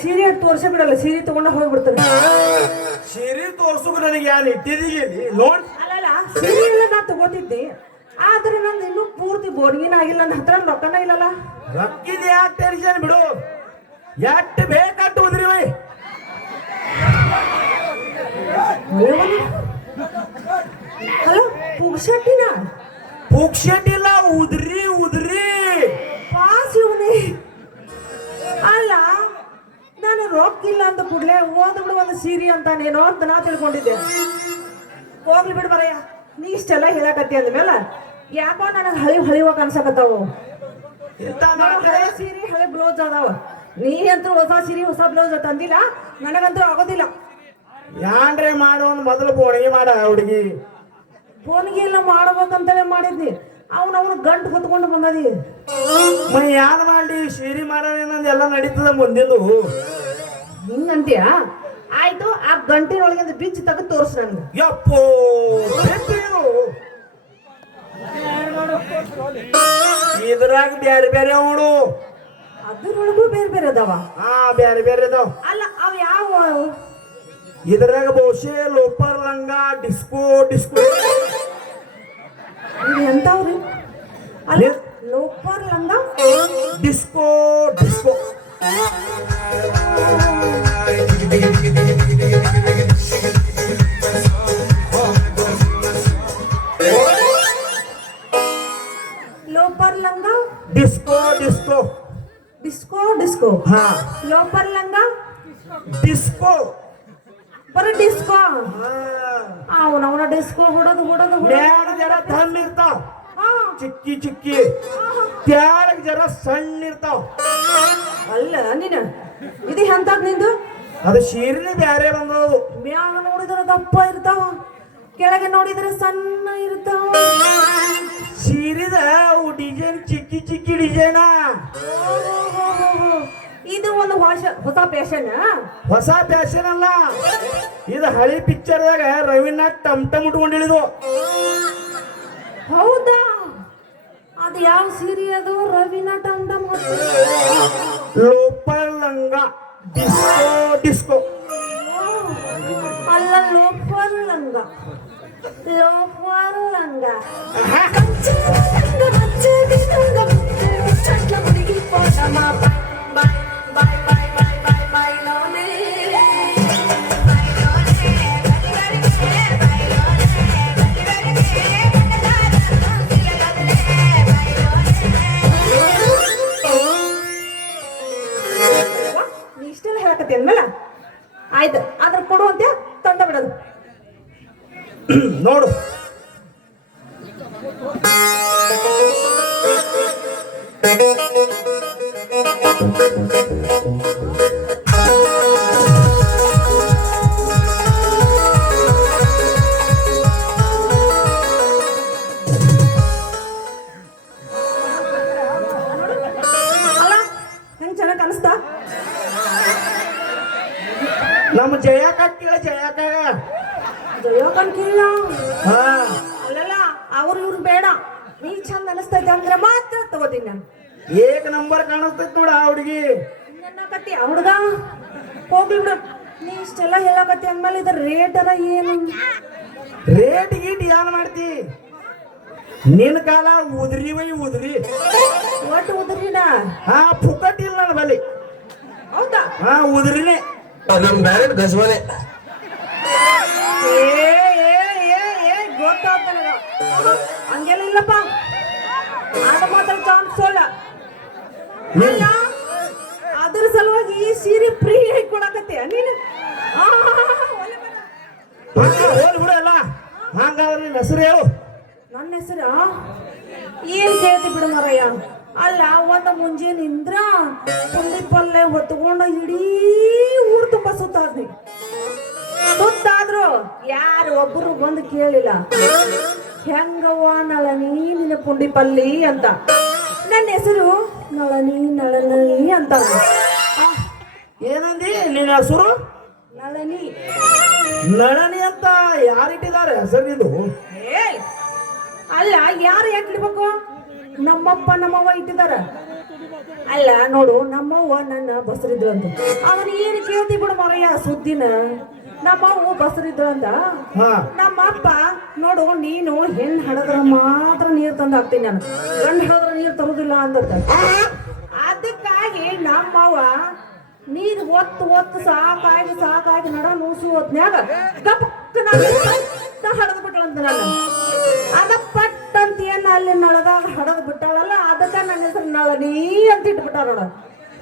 ಸೀರೆ ತೋರ್ಸ ಬಿಡಲ್ಲ, ಸೀರೆ ತಗೊಂಡ ಹೋಗ್ಬಿಡ್ತಾರೆ. ಸೀರೆ ತೋರ್ಸುಗ ನನಗೆ ಯಾರು ಇಟ್ಟಿದ್ದೀವಿ ನೋಡ್. ಅಲ್ಲಲ್ಲ, ಸೀರೆ ಎಲ್ಲ ನಾ ತಗೋತಿದ್ದೆ, ಆದ್ರೆ ನಂದು ಇನ್ನೂ ಪೂರ್ತಿ ಬೋರ್ಗಿನ ಆಗಿಲ್ಲ, ನನ್ನ ಹತ್ರ ರೊಕ್ಕನ ಇಲ್ಲಲ್ಲ. ರೊಕ್ಕಿದ ಯಾಕೆ ಟೆನ್ಷನ್ ಬಿಡು, ಎಷ್ಟು ಬೇಕಟ್ಟು ಉದ್ರಿ. ಹಲೋ, ಪುಗ್ಶಟ್ಟಿನ ಪುಕ್ಷಟಿಲ್ಲ, ಉದ್ರಿ ಉದ್ರಿ ಪಾಸ್ ಇವನೇ. ಅಲ್ಲ, ನಾನು ರೊಕ್ಕ ಇಲ್ಲ ಅಂತ ಕೂಡಲೇ ಓದ್ಬಿಡು ಒಂದು ಸೀರೆ ಅಂತಾನೇನೋ ಅಂತ ನಾ ತಿಳ್ಕೊಂಡಿದ್ದೆ. ಹೋಗ್ಲಿ ಬಿಡು ಬರಯ್ಯ, ನೀ ಇಷ್ಟೆಲ್ಲ ಹೇಳಕತ್ತಿ ಅಂದ್ಮೇಲೆ ಯಾಕೋ ನನಗೆ ಹಳಿವಾಗ ಅನ್ಸಕತ್ತಾವು. ಹಳೆ ಸೀರೆ ಹಳೆ ಬ್ಲೌಸ್ ಅದಾವ, ನೀ ಅಂತೂ ಹೊಸ ಸೀರೆ ಹೊಸ ಬ್ಲೌಸ್ ತಂದಿಲ್ಲ, ನನಗಂತೂ ಆಗೋದಿಲ್ಲ. ಯಾನ್ರೆ ಮಾಡೋನ್ ಮೊದಲು ಬೋಣಿಗೆ ಮಾಡ ಹುಡುಗಿ. ಫೋನ್ಗೆ ಎಲ್ಲ ಮಾಡ್ಬೇಕಂತಲೇ ಮಾಡಿದ್ನಿ, ಅವನು ಗಂಟು ಹೊತ್ಕೊಂಡು ಬಂದದಿ. ಯಾರು ಮಾಡಿ ಸೀರೆ ಮಾಡೋಣ ಎಲ್ಲ ನಡೀತದ ಮುಂದಿಂದು. ಹಿಂಗಂತೀಯ? ಆಯ್ತು, ಆ ಗಂಟಿನೊಳಗಿಂದ ಬಿಚ್ಚಿ ತೆಗೆದು ತೋರ್ಸು ನನ್ಗೆ. ಯಪ್ಪೋ, ಇದ್ರಾಗ ಬ್ಯಾರೆ ಬ್ಯಾರೆ ಅವಳು, ಅದ್ರೊಳಗೂ ಬೇರೆ ಬೇರೆ ಅದಾವ. ಹಾ, ಬ್ಯಾರೆ ಬ್ಯಾರೆ ಅದಾವ. ಅಲ್ಲ, ಅವ್ ಯಾವ? ಇದ್ರಾಗ ಬಹುಶಃ ಲೋಪರ್ ಲಂಗ, ಡಿಸ್ಕೋ ಡಿಸ್ಕೋ ಎಂತವ್ರಿ? ಅಲ್ಲ, ಲೋಪರ್ ಲಂಗ, ಡಿಸ್ಕೋ ಡಿಸ್ಕೋ. ಲೋಪರ್ ಲಂಗ, ಡಿಸ್ಕೋ ಡಿಸ್ಕೋ. Disco disco. ಹಾ, ಲೋಪರ್ ಲಂಗ, ಡಿಸ್ಕೋ. ಬರೀ ಡಿಸ್ಕೋ. ಅವನವನ ಡಿಸ್ಕೋ ಹೊಡೋದು ಹೊಡೋದು ಮ್ಯಾಗ ಜರ ತಮ್ಮ ಇರ್ತಾವ, ಚಿಕ್ಕಿ ಚಿಕ್ಕಿ. ತ್ಯಾಳಗ ಜರ ಸಣ್ಣ ಇರ್ತಾವ. ಅಲ್ಲ ನೀನು ಇದು ಎಂತದ್ ನಿಂದು? ಅದು ಸೀರೆ ಬ್ಯಾರೆ ಬಂದವು. ಮ್ಯಾಗ ನೋಡಿದ್ರೆ ದಪ್ಪ ಇರ್ತಾವ, ಕೆಳಗೆ ನೋಡಿದ್ರೆ ಸಣ್ಣ ಇರ್ತಾವ. ಸೀರಿದ ಡಿಸೈನ್ ಚಿಕ್ಕಿ ಚಿಕ್ಕಿ ಡಿಸೈನ. ಇದು ಒಂದು ಹೊಸ ಫ್ಯಾಷನ್. ಹೊಸ ಫ್ಯಾಷನ್ ಅಲ್ಲ, ಇದು ಹಳಿ ಪಿಕ್ಚರ್ದಾಗ ರವೀನಾಥ್ ಟಮ್ ಟಮ್ ಉಟ್ಕೊಂಡಿಳಿದು. ಹೌದಾ? ಅದು ಯಾವ ಸೀರೆ ಅದು? ರವೀನಾ ಟಮ್ ಟಮ್. ಲೋಪರ್ ಲಂಗ, ಡಿಸ್ಕೋ ಡಿಸ್ಕೋ. ಅಲ್ಲ, ಲೋಪರ್ ಲಂಗ, ಲೋಪರ್ ಲಂಗ. ನೀ ಇಷ್ಟೆಲ್ಲ ಹೇಳಕತ್ತಿ ಅಂದ್ಮೇಲೆ ಆಯ್ತು, ಅದ್ರ ಕೊಡುವಂತೆ ತಂದ ಬಿಡೋದು. ನೋಡು, ಅಲ್ಲ, ಹೆಂಗ್ ಚೆನ್ನಾಗಿ ಅನಿಸ್ತಾ? ನಮ್ಮ ಜಯಕ ಕೇಳ, ಜಯಕ. ಜಯೋಕನ್ ಕೇಳ. ಹಾ, ಅಲ್ಲಲ್ಲ, ಅವ್ರು ಇವ್ರು ಬೇಡ, ನೀ ಚಂದ ಅನಿಸ್ತೈತೆ ಅಂದ್ರೆ ಮಾತ್ರ ತಗೋತೀನಿ ನಾನು. ಏಕ ನಂಬರ್ ಕಾಣಿಸ್ತೈತ್ ನೋಡ ಆ ಹುಡುಗಿ. ಅನ್ನಕತ್ತಿ ಆ ಹುಡುಗ? ಹೋಗ್ಲಿ ಬಿಡು, ನೀ ಇಷ್ಟೆಲ್ಲ ಹೇಳಕತ್ತಿ ಅಂದ್ಮೇಲೆ ಇದ್ರ ರೇಟ್ ಅರ ಏನು? ರೇಟ್ ಗೀಟ್ ಏನ್ ಮಾಡ್ತಿ? ನಿನ್ನ ಕಾಲ ಉದ್ರಿ ವೈ ಉದ್ರಿ. ಒಟ್ಟು ಉದ್ರಿನ? ಹಾ, ಪುಕ್ಕಟ್ ಇಲ್ಲ ನನ್ನ ಬಲಿ. ಹೌದಾ? ಹಾ, ಉದ್ರಿನೇ. ನಮ್ ಡೈರೆಕ್ಟ್ ಗಜವಾನೆ. ಗೊತ್ತಾಗ್ತ ನನಗ. ಹಂಗೆಲ್ಲ ಇಲ್ಲಪ್ಪ, ಆಡ ಮಾತ್ರ ಚಾನ್ಸ್ ಇಲ್ಲ. ಅಲ್ಲ, ಅದ್ರ ಸಲುವಾಗಿ ಈ ಸೀರೆ ಫ್ರೀ ಆಗಿ ಕೊಡಕತ್ತಿ ನೀನು? ಹೋಲ್ ಬಿಡು ಎಲ್ಲ. ಹಂಗಾದ್ರೆ ನಿನ್ನ ಹೆಸರು ಹೇಳು. ನನ್ನ ಹೆಸರು ಏನ್ ಕೇಳ್ತಿ ಬಿಡು ಮರಯ್ಯ. ಅಲ್ಲ, ಒಂದು ಮುಂಜಾನಿಂದ್ರ ಪುಂಡಿ ಪಲ್ಲೆ ಹೊತ್ಕೊಂಡ ಇಡೀ ಊರು ತುಂಬಾ ಸುತ್ತಾದ್ನಿ. ಸುತ್ತಾದ್ರು ಯಾರು ಒಬ್ಬರು ಬಂದು ಕೇಳಿಲ್ಲ, ಹೆಂಗವ್ವ ನಳನಿ ನಿನ್ನ ಪುಂಡಿ ಪಲ್ಲಿ ಅಂತ. ನನ್ನ ಹೆಸರು ನಳನಿ ನಳನಿ ಅಂತ. ಏನಂದಿ ನಿನ್ನ ಹೆಸರು? ನಳನಿ. ನಳನಿ ಅಂತ ಯಾರಿಟ್ಟಿದ್ದಾರೆ ಹೆಸರಿದು? ಅಲ್ಲ, ಯಾರು ಯಾಕೆ ಇಡ್ಬೇಕು? ನಮ್ಮಪ್ಪ ನಮ್ಮವ್ವ ಇಟ್ಟಿದಾರ. ಅಲ್ಲ ನೋಡು ನಮ್ಮವ್ವ ನನ್ನ ಬಸರಿದ್ರು ಅಂತ ಅವನ್ ಏನ್ ಕೇಳ್ತಿ ಬಿಡು ಮರಯ್ಯ ಸುದ್ದಿನ ನಮ್ಮವ್ವ ಬಸರಿದ್ರು ಅಂತ ಹಾ ನಮ್ಮಪ್ಪ ನೋಡು ನೀನು ಹೆಣ್ಣು ಹಡದ್ರ ಮಾತ್ರ ನೀರ್ ತಂದು ಹಾಕ್ತೀನಿ ನಾನು ಗಂಡು ಹಡದ್ರ ನೀರ್ ತರುದಿಲ್ಲ ಅಂದತ್ತ ಅದಕ್ಕಾಗಿ ನಮ್ಮವ್ವ ನೀರ್ ಒತ್ತು ಸಾಕಾಗಿ ನಡ ನೂಸು ಹೊತ್ನ್ಯಾಗ ಗಪ್ಪಕ್ಕ ಹಡದ್ ಬಿಟ್ಟಳಂತ ನಾನು ಅದ ಪಟ್ ಅಂತ ಏನ್ ಅಲ್ಲಿ ನಳದಾಗ ಹಡದ್ ಬಿಟ್ಟಾಳಲ್ಲ ಅದಕ್ಕ ನನ್ನ ಹೆಸರು ನಳನಿ ಅಂತ ಇಟ್ಬಿಟ್ಟಾರ ನೋಡ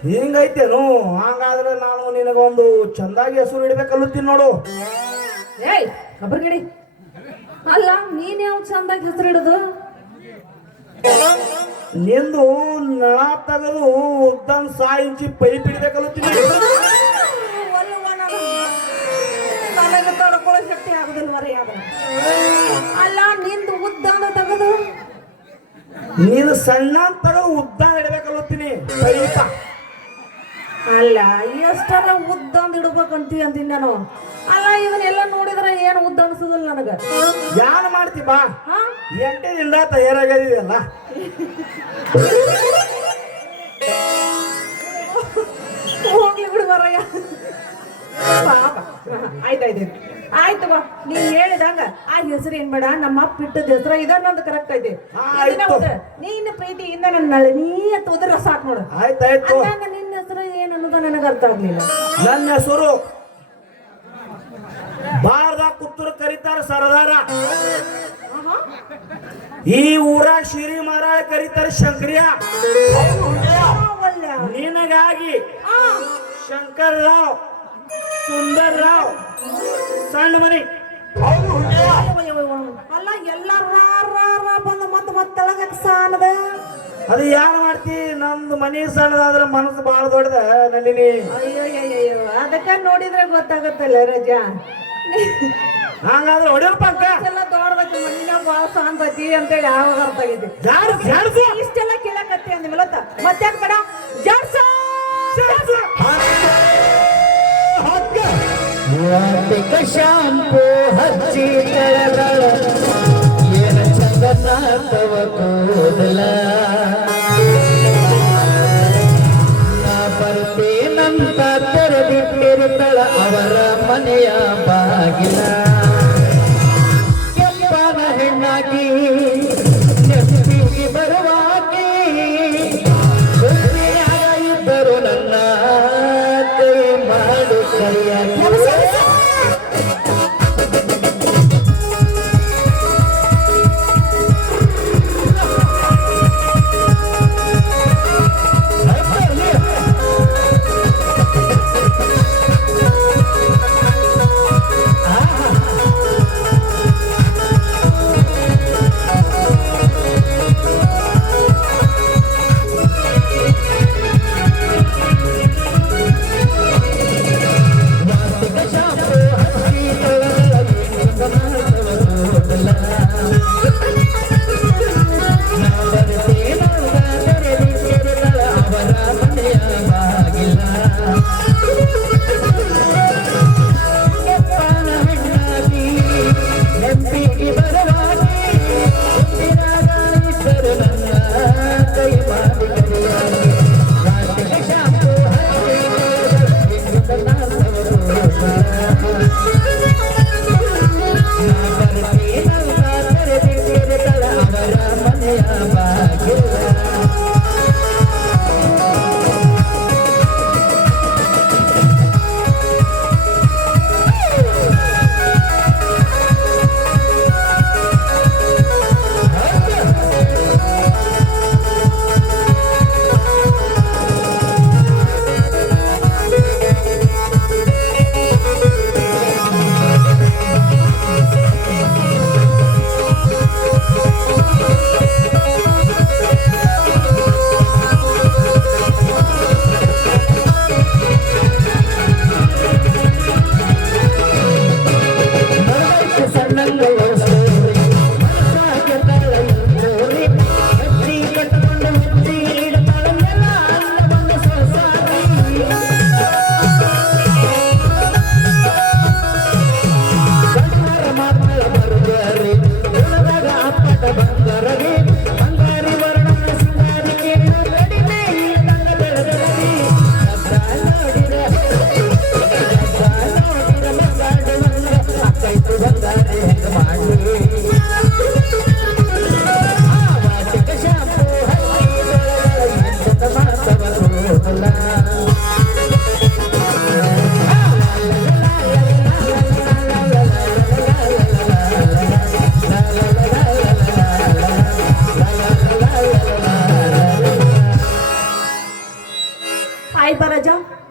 ಹಿಂಗೈತೇನು ಹಂಗಾದ್ರೆ ನಾನು ನಿನಗೊಂದು ಚಂದಾಗಿ ಹೆಸರು ಇಡ್ಬೇಕಲ್ಲುತ್ತೀನಿ ನೋಡು. ಏಯ್ ಕಬರ್ಗಿಡಿ ಅಲ್ಲ ನೀನ್ ಯಾವ ಚಂದಾಗಿ ಹೆಸರು ಇಡುದು ನಿಂದು ನಳ ತೆಗೆದು ಉದ್ದನ್ 1 ಇಂಚಿ ಪೈಪ್ ಹಿಡಿಬೇಕಲ್ಲುತ್ತೀನಿ. ನನಗೆ ತಡ್ಕೊಳ್ಳೋ ಶಕ್ತಿ ಆಗುದಿಲ್ಲ ಮರಿ ಅಲ್ಲ ನಿಂದು ಉದ್ದಾನ ತೆಗೆದು ನೀನು ಸಣ್ಣ ತೆಗೆದು ಉದ್ದ ಇಡ್ಬೇಕಲ್ಲುತ್ತೀನಿ ಪೈಪ. ಅಲ್ಲ ಎಷ್ಟರ ಉದ್ದ ಅಂತ ಇಡ್ಬೇಕಂತೀವಿ ಅಂತೀನಿ ನಾನು. ಅಲ್ಲ ಇವನ್ನೆಲ್ಲ ನೋಡಿದ್ರೆ ಏನು ಉದ್ದ ಅನ್ಸೋದಿಲ್ಲ ನನಗ. ಯಾನ್ ಮಾಡ್ತಿ ಬಾ 8 ದಿನದಿಂದ ತಯಾರಾಗಿದೆಯಲ್ಲ. ಹೋಗ್ಲಿ ಬಿಡು ಮರಯ್ಯ ಪಾಪ. ಆಯ್ತು ಬಾ ನೀನ್ ಹೇಳಿದಂಗ ಆ ಹೆಸರು ಏನ್ ಬೇಡ ನಮ್ಮ ಅಪ್ಪ ಇಟ್ಟದ ಹೆಸರು ಇದ ನಂದು ಕರೆಕ್ಟ್ ಐತಿ. ನೀನ್ ಪ್ರೀತಿಯಿಂದ ನನ್ನ ನಳಿನಿ ಅಂತ ಉದ್ರ ಸಾಕು ನೋಡು. ಆಯ್ತಾಯ್ತು. ನಿನ್ನ ಹೆಸರು ಏನ್ ಅನ್ನೋದ ನನಗ ಅರ್ಥ ಆಗ್ಲಿಲ್ಲ. ನನ್ನ ಹೆಸರು ಬಾರ್ದ ಕುತ್ತೂರು ಕರೀತಾರ ಸರದಾರ. ಈ ಊರಾಗ ಶಿರಿ ಮರಾಳ ಕರೀತಾರ ಶಂಕರಿಯ. ನಿನಗಾಗಿ ಶಂಕರ್ ರಾವ್, ಸುಂದರ್ ರಾವ್, ಸಣ್ಣ ಮನಿ. ಅಲ್ಲ ಎಲ್ಲ ಬಂದು ಮತ್ತೆ ತೆಳಗ ಸಾನದ. ಅದು ಯಾರು ಮಾಡ್ತಿ? ನಮ್ದು ಮನಿ ಸಣ್ಣದಾದ್ರೆ ಮನಸ್ಸು ಬಹಳ ದೊಡ್ಡದ ನಲ್ಲಿನಿ. ಅಯ್ಯೋ ಅದಕ್ಕ ನೋಡಿದ್ರೆ ಗೊತ್ತಾಗತ್ತಲ್ಲ ರಜಾ. ಹಂಗಾದ್ರೆ ಹೊಡೆಯಲ್ಪ ಅಂಕ ಎಲ್ಲ ದೊಡ್ಡದಕ್ಕ ಮನಿನ ಬಾಳ ಸಾಂತತಿ ಅಂತೇಳಿ ಯಾವಾಗ ಅರ್ಥ ಆಗೈತಿ. ಇಷ್ಟೆಲ್ಲ ಕೇಳಕತ್ತಿ ಅಂದಿವಲ್ಲ ಮತ್ತೆ ಬೇಡ ಜಾಡ್ಸ ಶಾಂಪು ಹಚ್ಚಿ ತಳಗಳ ಏನ ಚಂದನಾಥವ ಕೂದಲ ನಾ ಬರ್ತೇನಂತ ತೆರೆದಿಟ್ಟಿರುತ್ತಳ ಅವರ ಮನೆಯ ಬಾಗಿಲ. ಕೆಂಪನ ಹೆಣ್ಣಾಗಿ ನೆನಪಿಗೆ ಬರುವಾಕಿ ಇದ್ದರು ನನ್ನ ಕೈ ಮಾಡು ಕೈಯಾಗಿ.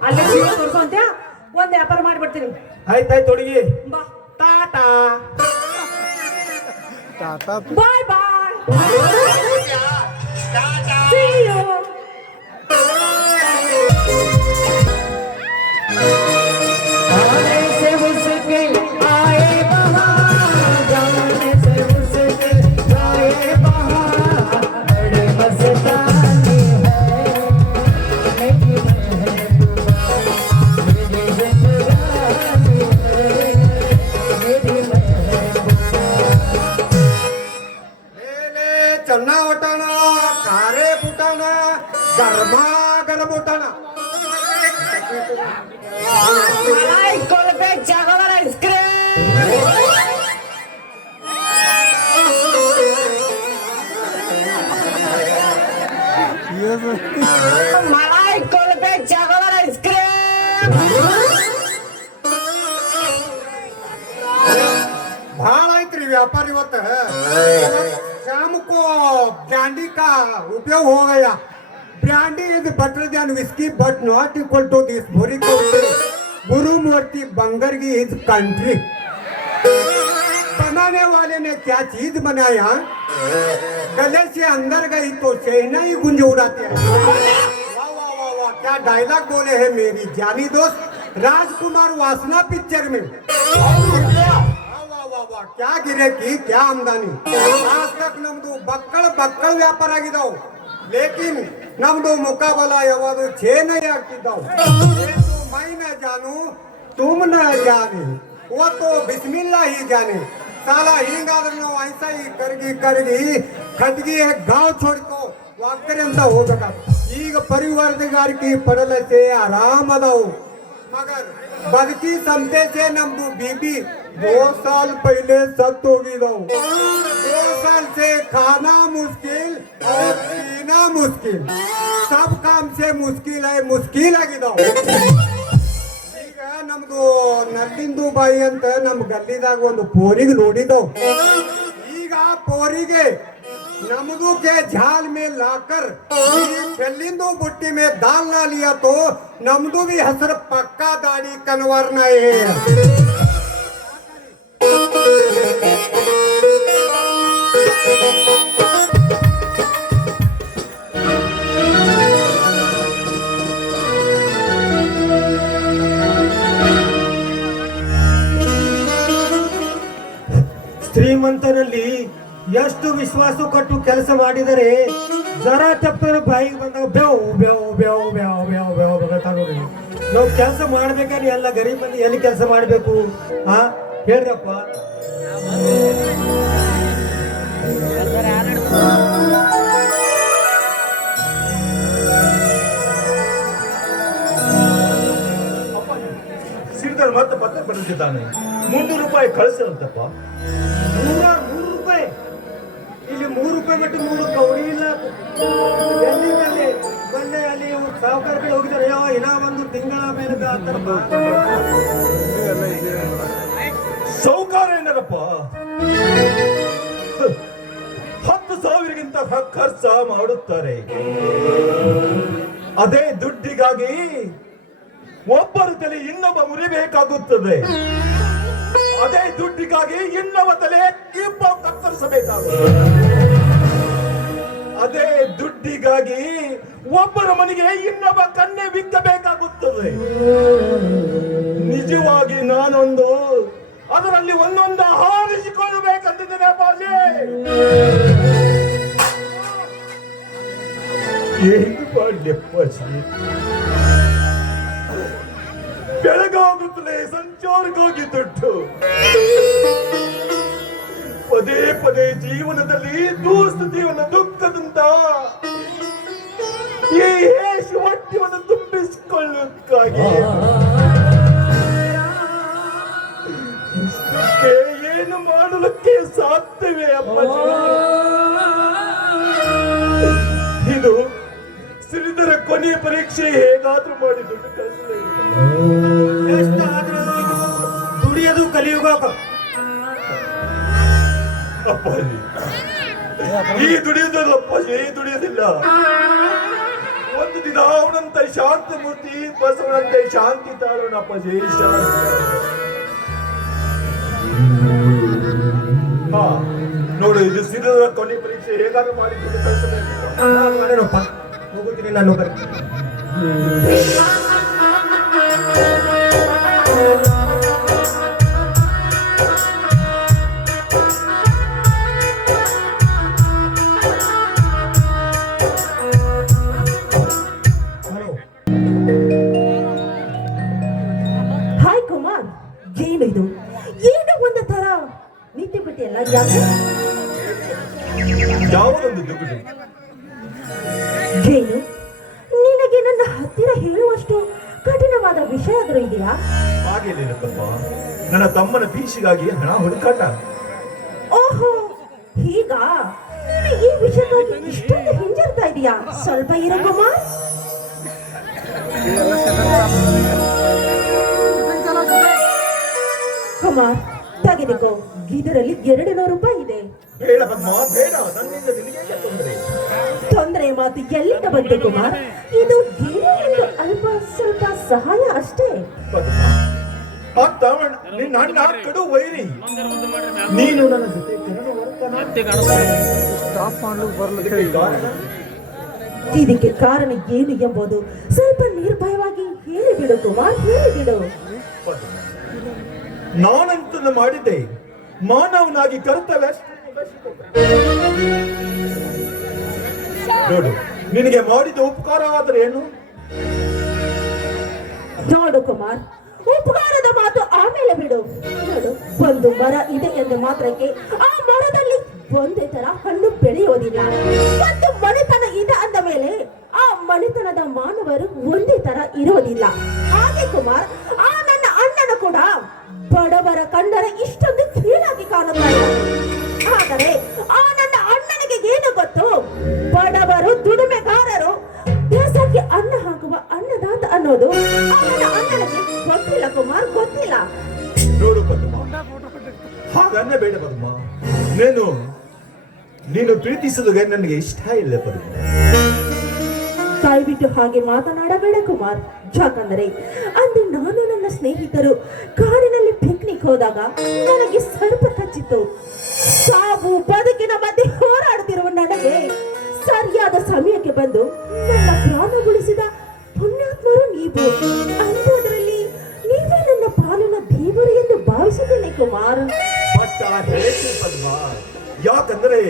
ಅಲ್ಲೇ ಸೀರೆ ತೋರಿಸು ಅಂತ್ಯಾ ಒಂದ್ ವ್ಯಾಪಾರ ಮಾಡಿಬಿಡ್ತೀನಿ ಆಯ್ತಾಯ್ತು ಹುಡುಗಿ ಬಾ ಟಾಟಾ ಬಾಯ್ ಬಾಯ್ See you. आने से उसके आए बहार, जाने से उसके आए बहार, बड़े मस्तानी है मेरी महबूबा, मेरी जिंदगानी है मेरी महबूबा। ले चन्ना वटाना कारे फुटाना गरमा गरम वटाना मलाई कुल्फी चॉकलेट आइसक्रीम मलाई कुल्फी चॉकलेट आइसक्रीम भाಳ ಐತ್ರಿ ವ್ಯಾಪಾರ ಇವತ್ತು शाम को ब्रांडी का उपयोग हो गया brandy is better than whiskey but not equal to this बोरी को गुरु मूर्ति बंगरगी इज कंट्री बनाने वाले ने क्या चीज बनाया गले से अंदर गई तो शहना ही गुंज उड़ाते हैं वाह वाह वाह वाह क्या डायलॉग बोले हैं मेरी जानी दोस्त राजकुमार वासना पिक्चर में वाह क्या ಗಿರಾಕಿ क्या आमदानी आज तक ನಮ್ದು ಬಕ್ಕಳ ವ್ಯಾಪಾರ ಆಗಿದಾವ್ ಲೇಕಿನ್ ನಮ್ದು ಮುಕಾಬಲ ಯಾವುದು ಛೇನೈ ಆಗ್ತಿದ್ದಾವ್ मैं न जानू तुम न जाने वो तो बिस्मिल्लाह ही जाने साला ಹಿಂಗಾದ್ರೆ ನಾವು ಐಸಾ ही करगी खटगी है गांव छोड़को ವಾಕರೆ ಅಂತ ಹೋಗಬೇಕು ಈಗ ಪರಿವರ್ತನೆಗಾರಿಕೆ ಪಡಲತೆ ಆರಾಮ ಅದಾವು मगर बदकी समते से नम्बू बीबी 2 साल पहले सत होगी दो 2 साल से खाना मुश्किल और पीना मुश्किल सब काम से मुश्किल आगी दो ಈಗ ನಮ್ದು ನಲ್ಲಿಂದು ಬಾಯಿ ಅಂತ ನಮ್ ಗಲ್ಲಿದಾಗ ಒಂದು ಪೋರಿಗೆ ನೋಡಿದೋ ಈಗ ಪೋರಿಗೆ नमदू के झाल में लाकर छलिंदू बुट्टी में दाल ना लिया तो नमदू भी हसर पक्का दाढ़ी कन्वरना है ಶ್ರೀಮಂತನಲ್ಲಿ ಎಷ್ಟು ವಿಶ್ವಾಸ ಕೊಟ್ಟು ಕೆಲಸ ಮಾಡಿದರೆ ಜರ ತಪ್ಪಿದ್ರೆ ಬಾಯಿಗೆ ಬಂದಾಗ ಬೇವು ಬೇವು ಬೇವು ಬೇವು ಬೇವು ಬೇವು ಬೇಕಂತ ನೋಡಿ ನಾವು ಕೆಲಸ ಮಾಡ್ಬೇಕಾದ್ರೆ ಎಲ್ಲ ಗರೀಬ್ ಮಂದಿ ಎಲ್ಲಿ ಕೆಲಸ ಮಾಡಬೇಕು ಹಾ ಹೇಳ್ರಪ್ಪ ಸಿರಿಧರ್ ಮತ್ತೆ ಪತ್ರ ಬರೆದಿದ್ದಾನೆ 300 ರೂಪಾಯಿ ಕಳಿಸಿರಂತಪ್ಪ 300 ರೂಪಾಯಿ ಇಲ್ಲಿ 3 ರೂಪಾಯಿ ಬಿಟ್ಟು 3 ಕೌಡಿ ಇಲ್ಲ ಎಲ್ಲಿ ಮೊನ್ನೆ ಅಲ್ಲಿ ಸಾವುಕಾರ ಕಡೆ ಹೋಗಿದ್ದಾರೆ ಯಾವ ಇನ್ನ ಒಂದು ತಿಂಗಳ ಮೇಲೆ ಸೌಕಾರ ಏನರಪ್ಪ 10,000ಗಿಂತ ಖರ್ಚ ಮಾಡುತ್ತಾರೆ ಅದೇ ದುಡ್ಡಿಗಾಗಿ ಒಬ್ಬರ ತಲೆ ಇನ್ನೊಬ್ಬ ಮುರಿಬೇಕಾಗುತ್ತದೆ ಅದೇ ದುಡ್ಡಿಗಾಗಿ ಇನ್ನೊಬ್ಬ ತಲೆ ಇಬ್ಬ ಕತ್ತರಿಸಬೇಕಾಗುತ್ತದೆ ಅದೇ ದುಡ್ಡಿಗಾಗಿ ಒಬ್ಬರ ಮನೆಗೆ ಇನ್ನೊಬ್ಬ ಕನ್ನೆ ಬಿಕ್ಕಬೇಕಾಗುತ್ತದೆ ನಿಜವಾಗಿ ನಾನೊಂದು ಅದರಲ್ಲಿ ಒಂದೊಂದು ಹಾರಿಸಿಕೊಳ್ಳಬೇಕಂತಿದ್ದೇನೆ ಅಪ್ಪಾಜಿ ಏನು ಮಾಡಲಿ ಅಪ್ಪಾಜಿ ಬೆಳಗಾಗುತ್ತಲೇ ಸಂಚಾರಕ್ಕಾಗಿ ದುಡ್ಡು ಪದೇ ಪದೇ ಜೀವನದಲ್ಲಿ ದುಸ್ಥಿತಿಯನ್ನು ದುಃಖದಿಂದ ಈ ಹೇಷ ಹೊಟ್ಟೆಯನ್ನು ತುಂಬಿಸಿಕೊಳ್ಳುವುದಕ್ಕಾಗಿ ಇಷ್ಟಕ್ಕೆ ಏನು ಮಾಡಲಿಕ್ಕೆ ಸಾಧ್ಯವೇ ಅಪ್ಪಾಜಿ ಇದು ಸಿರಿಧರ ಕೊನೆಯ ಪರೀಕ್ಷೆ ಹೇಗಾದ್ರೂ ಮಾಡಿ ದುಡ್ಡು ಕಳಿಸಲೇ ದುಡಿಯೋದು ಕಲಿಯುಗ ಅಪ್ಪಾಜಿ ಈ ದುಡಿಯೋದಲ್ಲ ಅಪ್ಪಾಜಿ ಈ ದುಡಿಯೋದಿಲ್ಲ ಒಂದು ದಿನ ಅವನಂತ ಶಾಂತ ಮೂರ್ತಿ ಬಸವನಂತೆ ಶಾಂತಿ ತಾಳೋಣಪ್ಪ ಜೈ ಶಾಂತಿ. ಹಾ ನೋಡು, ಇದು ಸಿರದ ಕೊನೆ ಪರೀಕ್ಷೆ ಹೇಗಾದ್ರೂ ಮಾಡಿಕೊಂಡು ಕಳಿಸಬೇಕು. ಮಾಡೋಣಪ್ಪ, ಹೋಗುತ್ತೀನಿ ನಾನು ಬರೀ. ಹಾಯ್ ಕುಮಾರ್, ಏನು ಇದು? ಏನು ಒಂದು ತರ ನಿತ್ಯ ಬಿಟ್ಟಿಯಲ್ಲ, ಯಾಕೆ? ಯಾವುದೊಂದು ದುಡ್ಡು ಏನು ನಿನಗೆ ನನ್ನ ಹತ್ತಿರ ಹೇಳುವಷ್ಟು ಕಠಿಣವಾದ ವಿಷಯ ಆದ್ರೂ ಇದೆಯಾ? ಹಾಗೇನಿಲ್ಲಪ್ಪ, ನನ್ನ ತಮ್ಮನ ಫೀಸಿಗಾಗಿ ಹಣ ಹುಡುಕಾಟ. ಓಹೋ, ಹೀಗ ನೀನು ಈ ವಿಷಯಕ್ಕಾಗಿ ಇಷ್ಟೊಂದು ಹಿಂಜರ್ತಾ ಇದೀಯಾ? ಸ್ವಲ್ಪ ಇರು ಕುಮಾರ್. ಕುಮಾರ್, ತೆಗೆದುಕೋ, ಇದರಲ್ಲಿ 200 ರೂಪಾಯಿ ಇದೆ. ಬೇಡ ಪದ್ಮ, ಬೇಡ, ನನ್ನಿಂದ ನಿನಗೆ ತೊಂದರೆ. ತೊಂದರೆ ಮಾತು ಎಲ್ಲಿಂದ ಬಂತು ಕುಮಾರ್? ಇದು ಏನೋ ಒಂದು ಅಲ್ಪ ಸ್ವಲ್ಪ ಸಹಾಯ ಅಷ್ಟೇ. ಪದ್ಮ, ಆ ತಾವಣ್ಣ ನಿನ್ನ ಅಣ್ಣ ಕಡು ವೈರಿ. ನೀನು ನನ್ನ ಜೊತೆ ಇದಕ್ಕೆ ಕಾರಣ ಏನು ಎಂಬುದು ಸ್ವಲ್ಪ ನಿರ್ಭಯವಾಗಿ ಹೇಳಿಬಿಡು ಕುಮಾರ್, ಹೇಳಿಬಿಡು. ನಾನಂತೂ ಮಾಡಿದ್ದೆ ಮಾನವನಾಗಿ ಕರ್ತವ್ಯ. ನೋಡು, ನಿನಗೆ ಮಾಡಿದ ಉಪಕಾರ ಆದ್ರೆ ಏನು? ನೋಡು ಕುಮಾರ್, ಉಪಕಾರದ ಮಾತು ಆಮೇಲೆ ಬಿಡು. ನೋಡು, ಒಂದು ಮರ ಇದೆ ಎಂದು ಮಾತ್ರಕ್ಕೆ ಆ ಮರದಲ್ಲಿ ಒಂದೇ ತರ ಹಣ್ಣು ಬೆಳೆಯೋದಿಲ್ಲ. ಒಂದು ಮನೆತನ ಇದೆ ಅಂದ ಮೇಲೆ ಆ ಮನೆತನದ ಮಾನವರು ಒಂದೇ ತರ ಇರೋದಿಲ್ಲ. ಹಾಗೆ ಕುಮಾರ್, ಆ ನನ್ನ ಅಣ್ಣನ ಕೂಡ ಬಡವರ ಕಂಡರೆ ಇಷ್ಟೊಂದು ಕೀಳಾಗಿ ಕಾಣುತ್ತಾರೆ. ಆದರೆ ಆ ನನ್ನ ಅಣ್ಣನಿಗೆ ಏನು ಗೊತ್ತು? ಬಡವರು, ದುಡಿಮೆಗಾರರು, ದೇಶಕ್ಕೆ ಅನ್ನ ಹಾಕುವ ಅನ್ನದಾತ ಅನ್ನೋದು ಆ ನನ್ನ ಅಣ್ಣನಿಗೆ ಗೊತ್ತಿಲ್ಲ ಕುಮಾರ್, ಗೊತ್ತಿಲ್ಲ. ನೋಡು ಪದ್ಮ, ಹಾಗನ್ನ ಬೇಡ ಪದ್ಮ. ನೀನು ಪ್ರೀತಿಸುವುದೇ ನನಗೆ ಇಷ್ಟ ಇಲ್ಲ ಪದ್ಮ. ದಯವಿಟ್ಟು ಹಾಗೆ ಮಾತನಾಡಬೇಡ ಕುಮಾರ್. ಯಾಕಂದರೆ ಅಂದು ನಾನು ನನ್ನ ಸ್ನೇಹಿತರು ಕಾಡಿನಲ್ಲಿ ಪಿಕ್ನಿಕ್ ಹೋದಾಗ ನನಗೆ ಸರ್ಪ ಕಚ್ಚಿತ್ತು. ಸಾವು ಬದುಕಿನ ಮಧ್ಯೆ ಹೋರಾಡುತ್ತಿರುವ ನನಗೆ ಸರಿಯಾದ ಸಮಯಕ್ಕೆ ಬಂದು ನನ್ನ ಪ್ರಾಣ ಉಳಿಸಿದ ಪುಣ್ಯಾತ್ಮರು ನೀವು. ಅಂಥದ್ರಲ್ಲಿ ನೀವೇ ನನ್ನ ಪಾಲಿನ ದೇವರು ಎಂದು ಭಾವಿಸಿದ್ದೇನೆ ಕುಮಾರ್. ಪಟ್ಟ ಹೇಳ್ತೀನಿ ಪದ್ಮ, ಯಾಕಂದ್ರೆ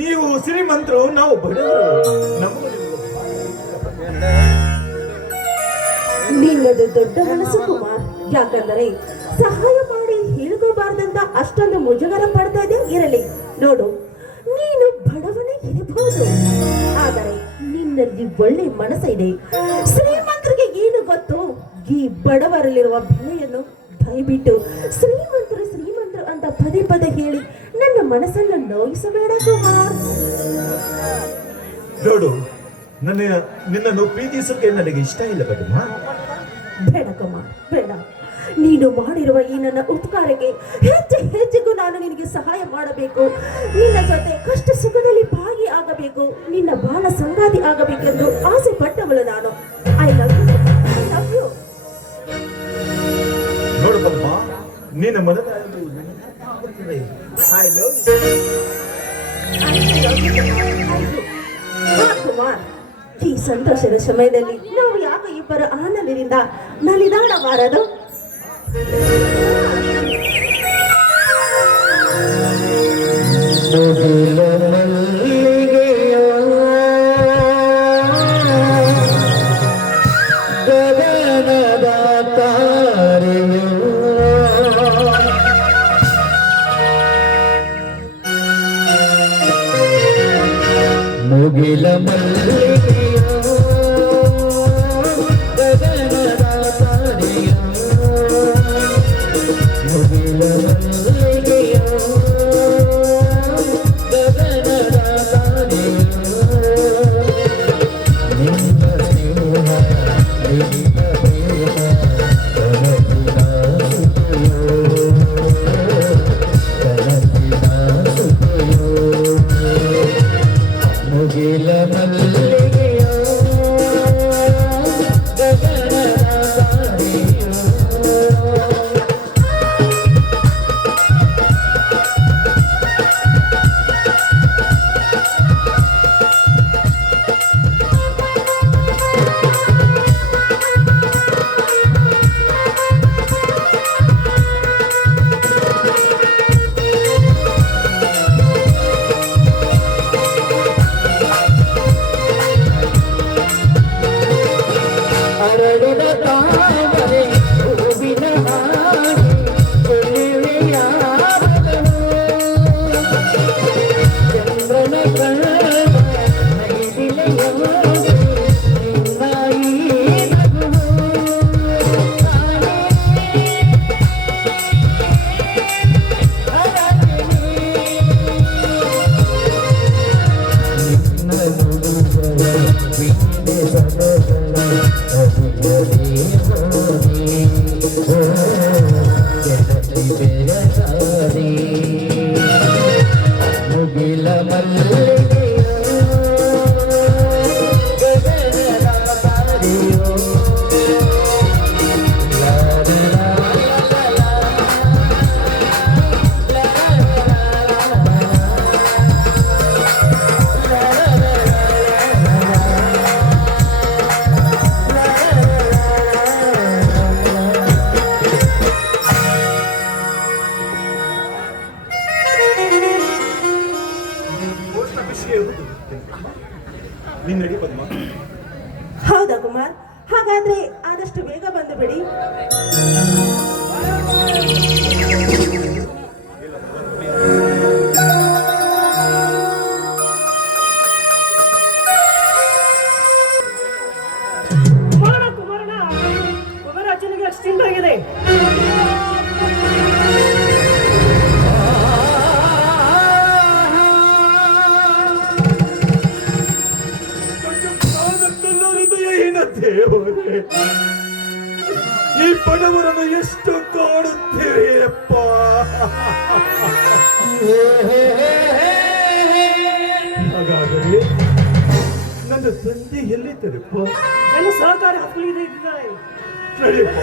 ನೀವು ಶ್ರೀಮಂತರು, ನಾವು ಬಡವರು. ನಿನ್ನದು ದೊಡ್ಡ ಮನಸ್ಸು ಕುಮಾರ್. ಯಾಕಂದರೆ ಸಹಾಯ ಮಾಡಿ ಹೇಳ್ಕೋಬಾರ್ದಂತ ಅಷ್ಟೊಂದು ಮುಜುಗರ ಪಡ್ತಾ ಇದೆ. ಇರಲಿ ನೋಡು, ನೀನು ಬಡವನೇ ಇರಬಹುದು, ಆದರೆ ನಿನ್ನಲ್ಲಿ ಒಳ್ಳೆ ಮನಸ್ಸು ಇದೆ. ಶ್ರೀಮಂತರಿಗೆ ಏನು ಗೊತ್ತು ಈ ಬಡವರಲ್ಲಿರುವ ಬೆಲೆಯನ್ನು? ದಯವಿಟ್ಟು ಶ್ರೀಮಂತರು ಶ್ರೀಮಂತರು ಅಂತ ಪದೇ ಪದೇ ಹೇಳಿ ನನ್ನ ಮನಸ್ಸನ್ನು ನೋಯಿಸಬೇಡ ಕುಮಾರ್. ನೋಡು, ನಿನ್ನನ್ನು ಪ್ರೀತಿಸೋಕೆ ನನಗೆ ಇಷ್ಟ ಇಲ್ಲ ಪದ್ಮ. ಬೇಡ ಕುಮಾರ್, ಬೇಡ. ನೀನು ಮಾಡಿರುವ ಈ ನನ್ನ ಉಪಕಾರಕ್ಕೆ ಹೆಚ್ಚು ಹೆಚ್ಚಿಗೂ ನಾನು ನಿನಗೆ ಸಹಾಯ ಮಾಡಬೇಕು. ನಿನ್ನ ಜೊತೆ ಕಷ್ಟ ಸುಖದಲ್ಲಿ ಭಾಗಿಯಾಗಬೇಕು, ನಿನ್ನ ಬಾಳ ಸಂಗಾತಿ ಆಗಬೇಕೆಂದು ಆಸೆ ಪಟ್ಟವಳು ನಾನು. I love you, I love you. ನೋಡು ಪದ್ಮ, ನಿನ್ನ ಮನದ ಐ ಲವ್ ಕುಮಾರ್, ಈ ಸಂತೋಷದ ಸಮಯದಲ್ಲಿ ನಾವು ಯಾಕೆ ಇಬ್ಬರು ಆನಂದದಿಂದ ನಲಿದಾಡಬಾರದು? ಗಗನದ ತಾರೆಯೋ ಮುಗಿಲ ಮಲ್ಲಿಗೆಯೋ ಗಗನದ ತಾರೆಯೋ ಮುಗಿಲ ಮಲ್ಲಿಗೆಯೋ ಗಗನದ ತಾರೆಯೋ ನಿನ್ನ ಸ್ನೇಹ ನಿನ್ನ ಪ್ರೇಮ ಕನಸಿನ ಸುಖಯೋ ಕನಸಿನ ಸುಖಯೋ ಮುಗಿಲ ಮಲ್ಲಿಗೆಯೋ ಆಕ್ಸಿಡೆಂಟ್ ಆಗಿದೆ. ಹೃದಯಹೀನ ದೇವರೇ, ಈ ಬಡವರನ್ನು ಎಷ್ಟು ಕಾಡುತ್ತೀರಿಯಪ್ಪ. ಹಾಗಾದರೆ ನನ್ನ ತಂದೆ ಎಲ್ಲಿದ್ದರಪ್ಪ? ಎಲ್ಲ ಸಹಕಾರಿ ಹಾಸ್ಪಿಟಲ್ ಇಟ್ಟಿದ್ದಾರೆ. ನಡೆಯಪ್ಪ.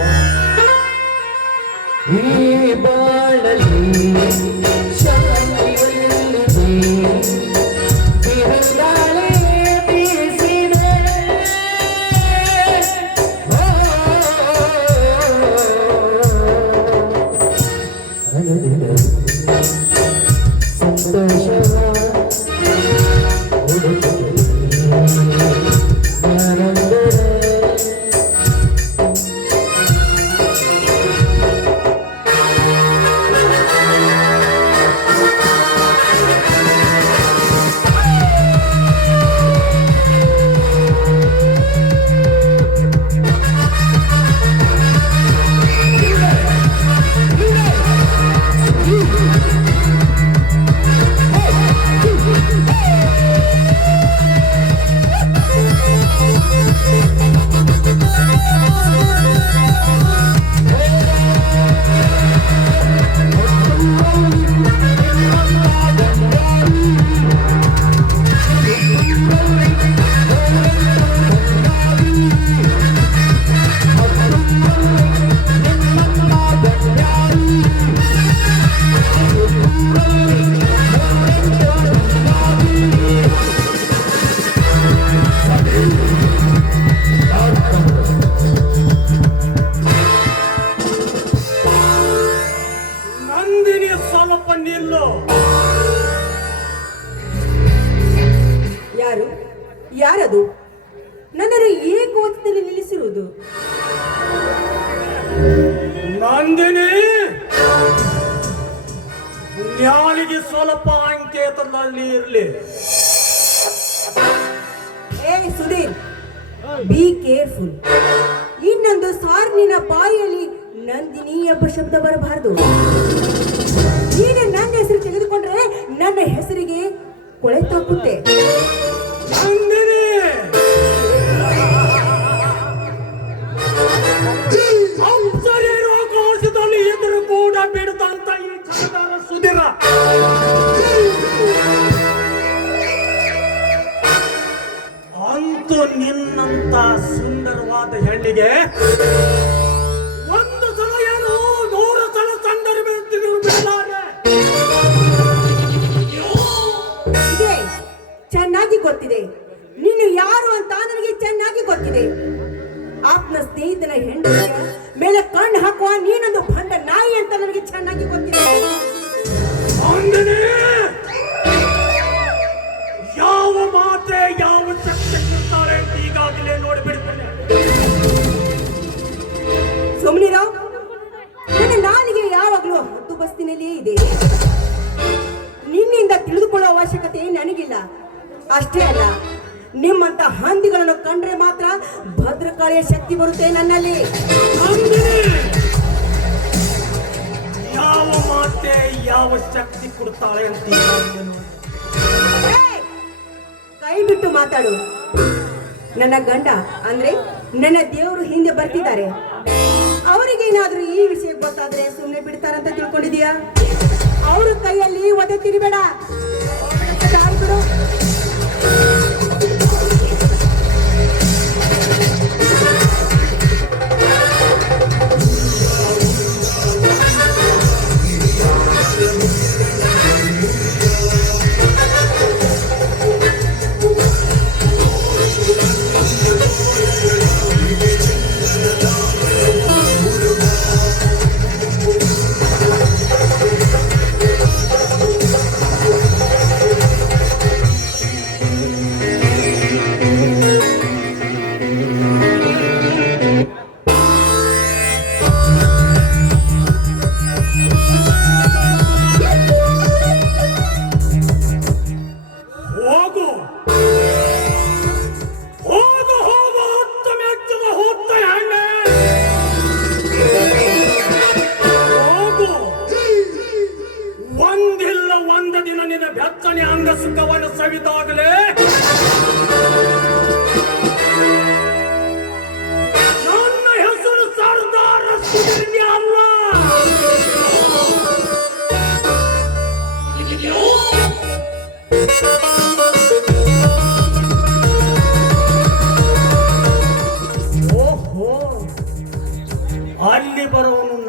ಈ ಬಾಳಲಿ ಶಾಂತಿಯಲ್ಲಿದೆ, ಬಿರುಗಾಳಿ ಬೀಸಿದೆ. ಅನುದಿನ ಸಂತೋಷವ ಹುಡುಕುತ್ತದೆ ಆನಂದದ. ನಂದಿನಿ, ಸ್ವಲ್ಪ ನಿಲ್ಲು. ಯಾರು? ಯಾರದು ನನ್ನನ್ನು ಏಕವಚನದಲ್ಲಿ ನಿಲ್ಲಿಸಿರುವುದು? ನಂದಿನಿ, ಜ್ಞಾನಿಗೆ ಸ್ವಲ್ಪ ಅಂಕೇತದಲ್ಲಿ ಇರಲಿ. ಏ ಸುಧೀರ್, ಬಿ ಕೇರ್ಫುಲ್. ಇನ್ನೊಂದು ಸಾರ್ ನಿನ್ನ ಬಾಯಿಯಲ್ಲಿ ನಂದಿನಿ ಎಂಬ ಶಬ್ದ ಬರಬಾರದು. ನೀನು ನನ್ನ ಹೆಸರು ತೆಗೆದುಕೊಂಡ್ರೆ ನನ್ನ ಹೆಸರಿಗೆ ಕೊಳೆ ತಪ್ಪುತ್ತೆ. ನಂದಿನಿ, ಅಪ್ಸರೇನು ಆಕಾಶದಲ್ಲಿ ಎದುರು ಕೂಡ ಬಿಡದಂತ ಈ ಚಂದರ ಸುದಿರ ಅಂತೂ ನಿನ್ನಂತ ಸುಂದರವಾದ ಹೆಣ್ಣಿಗೆ ಒಂದು ಸಲ ಏನು 100 ಸಲ ಸಂದರ್ಭ ಬಿಡಲಾರೆ. ಇದೆ, ಚೆನ್ನಾಗಿ ಗೊತ್ತಿದೆ. ನೀನು ಯಾರು ಅಂತ ನನಗೆ ಚೆನ್ನಾಗಿ ಗೊತ್ತಿದೆ. ಆತ್ಮ ಸ್ನೇಹಿತನ ಹೆಂಡತಿಯ ಮೇಲೆ ಕಣ್ಣು ಹಾಕುವ ನೀನೊಂದು ಭಂಡ ನಾಯಿ ಅಂತ ನನಗೆ ಚೆನ್ನಾಗಿ ಗೊತ್ತಿದೆ. ನಂದಿನಿ, ಯಾವ ಮಾತೆ ಯಾವ ಶಕ್ತಿ ಕೊಡ್ತಾರೆ ಅಂತ ಈಗಾಗಲೇ ನೋಡಿಬಿಡ್ತೇನೆ. ಸುಮ್ನಿರಾವ್, ನನ್ನ ನಾಲಿಗೆ ಯಾವಾಗಲೂ ಹತ್ತು ಬಸ್ತಿನಲ್ಲಿಯೇ ಇದೆ. ನಿನ್ನಿಂದ ತಿಳಿದುಕೊಳ್ಳುವ ಅವಶ್ಯಕತೆ ನನಗಿಲ್ಲ. ಅಷ್ಟೇ ಅಲ್ಲ, ನಿಮ್ಮಂತ ಹಂದಿಗಳನ್ನು ಕಂಡ್ರೆ ಮಾತ್ರ ಭದ್ರಕಾಳಿಯ ಶಕ್ತಿ ಬರುತ್ತೆ ನನ್ನಲ್ಲಿ. ನಂದಿನಿ, ಯಾವ ಮಾತೆ ಯಾವ ಶಕ್ತಿ ಕೊಡ್ತಾಳೆ ಅಂತ ಈಗಾಗಲೇ ನೋಡಿ. ಏಯ್! ಕೈ ಬಿಟ್ಟು ಮಾತಾಡು. ನನ್ನ ಗಂಡ ಅಂದ್ರೆ ನನ್ನ ದೇವರು ಹಿಂದೆ ಬರ್ತಿದ್ದಾರೆ. ಅವರಿಗೇನಾದ್ರೂ ಈ ವಿಷಯ ಗೊತ್ತಾದ್ರೆ ಸುಮ್ಮನೆ ಬಿಡ್ತಾರಂತ ತಿಳ್ಕೊಂಡಿದೀಯಾ? ಅವ್ರ ಕೈಯಲ್ಲಿ ಒದೆ ತಿರಿಬೇಡ. ದಾರಿ ಬಿಡು.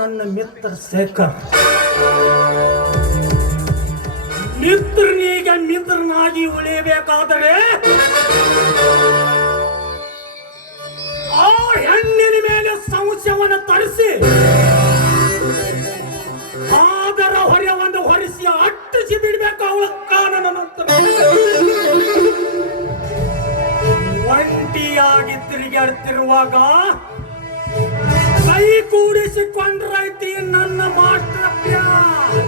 ನನ್ನ ಮಿತ್ರ ಶೇಖರ್. ಮಿತ್ರನಿಗೆ ಮಿತ್ರನಾಗಿ ಉಳಿಯಬೇಕಾದರೆ ಆ ಹೆಣ್ಣಿನ ಮೇಲೆ ಸಂಶಯವನ್ನು ತರಿಸಿ ಅದರ ಹೊರೆಯನ್ನು ಹೊರಿಸಿ ಅಟ್ಟಿಸಿ ಬಿಡ್ಬೇಕು ಅವಳ ಕಾನನ ನಂತರ. ಒಂಟಿಯಾಗಿ ತಿರುಗಾಡ್ತಿರುವಾಗ ಕೈ ಕೂಡಿಸಿಕೊಂಡ್ರೈತಿ ನನ್ನ ಮಾಸ್ಟರ್ ಪ್ಯಾರ್.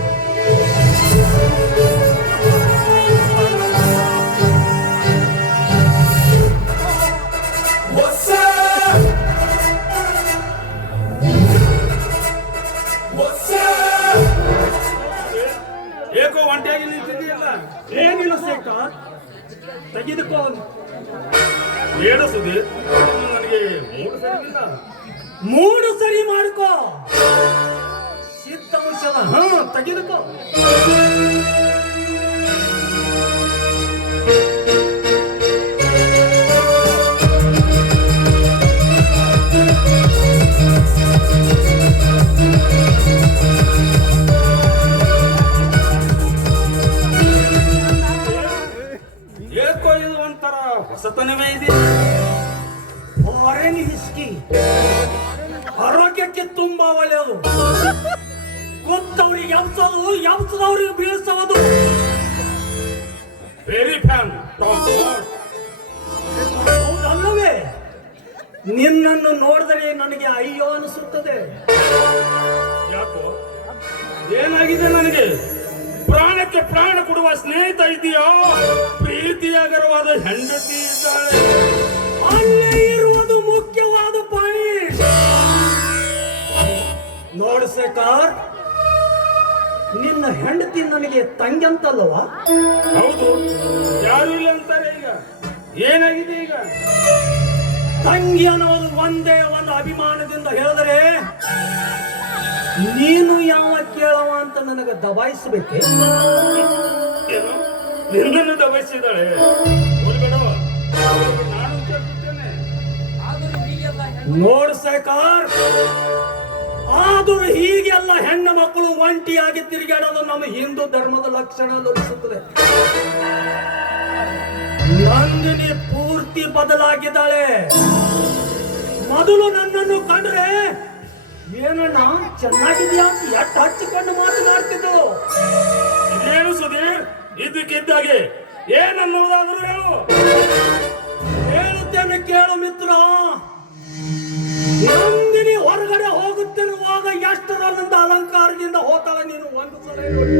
ಏಕೋ ಒಂಟಿಯಾಗಿ ನಿಂತಿದೆಯಲ್ಲ, ಏನಿಲ್ಲ ಶೇಖರ್, ತೆಗೆದುಕೋ. ಏನು ಸುಧೀರ್, ನನಗೆ ಮೂರು ಸರಿಯಿಲ್ಲ. ಮೂಡು ಸರಿ ಮಾಡ್ಕೋ. ಸಿದ್ಧ ಔಷಧ ತೆಗೆದುಕೋ. ಏಕೋ ಇದು ಒಂಥರ ಹೊಸತನವೇ ಇದೆ. ಫಾರಿನ್ ಹಿಸ್ಕಿ ಆರೋಗ್ಯಕ್ಕೆ ತುಂಬಾ ಒಳ್ಳೆಯದು. ಕೂತವ್ರಿಗೆ ಎಬ್ಸೋದು, ಎಬ್ಸದವ್ರಿಗೆ ಬೀಳಿಸೋದು. Very fan. ಹೌದಲ್ಲವೇ? ನಿನ್ನನ್ನು ನೋಡಿದರೆ ನನಗೆ ಅಯ್ಯೋ ಅನಿಸುತ್ತದೆ. ಯಾಕೋ ಏನಾಗಿದೆ ನನಗೆ? ಪ್ರಾಣಕ್ಕೆ ಪ್ರಾಣ ಕೊಡುವ ಸ್ನೇಹಿತ ಇದೆಯೋ, ಪ್ರೀತಿಯಾಗರವಾದ ಹೆಂಡತಿ ಇದ್ದಾಳೆ. ಅಲ್ಲೇ ಇರುವುದು ಮುಖ್ಯವಾದ ಪಾಯಿಂಟ್. ನೋಡು ಶೇಖರ್, ನಿನ್ನ ಹೆಂಡತಿ ನನಗೆ ತಂಗಿ ಅಂತಲ್ಲವಾ? ಹೌದು, ಯಾರು ಇಲ್ಲ ಅಂತಾರೆ. ಈಗ ಏನಾಗಿದೆ? ಈಗ ತಂಗಿ ಅನ್ನೋದು ಒಂದೇ ಒಂದು ಅಭಿಮಾನದಿಂದ ಹೇಳಿದರೆ ನೀನು ಯಾವ ಕೇಳವ ಅಂತ ನನಗೆ ದಬಾಯಿಸಬೇಕೆ? ಏನು ನಿನ್ನನ್ನು ದಬಾಯಿಸಿದ್ದಾಳೆ? ಹೋಗ್ಬೇಡ, ನಾನು ವಿಚಾರಿಸುತ್ತೇನೆ. ನೋಡು ಶೇಖರ್, ಆದರೂ ಹೀಗೆಲ್ಲ ಹೆಣ್ಣು ಮಕ್ಕಳು ಒಂಟಿಯಾಗಿ ತಿರುಗಾಡೋದು ನಮ್ಮ ಹಿಂದೂ ಧರ್ಮದ ಲಕ್ಷಣ ಲಭಿಸುತ್ತದೆ. ನಂದಿನಿ ಪೂರ್ತಿ ಬದಲಾಗಿದ್ದಾಳೆ. ಮೊದಲು ನನ್ನನ್ನು ಕಂಡ್ರೆ ಏನಣ್ಣ ಚೆನ್ನಾಗಿದ್ಯಾ ಅಂತ ಎಟ್ಟು ಹಚ್ಚಿಕೊಂಡು ಮಾತನಾಡ್ತಿದ್ದು. ಇದೇನು ಸುಧೀರ್, ಇದಕ್ಕಿದ್ದಾಗೆ ಏನನ್ನೋದಾದ್ರೂ ಹೇಳು. ಹೇಳುತ್ತೇನೆ ಕೇಳು ಮಿತ್ರ. ನಂದಿನಿ ಹೊರಗಡೆ ಹೋಗುತ್ತಿರುವಾಗ ಎಷ್ಟರಲ್ಲಿಂದ ಅಲಂಕಾರದಿಂದ ಹೋತಾಳೆ ನೀನು ಒಂದು ಸಲ ನೋಡಿ.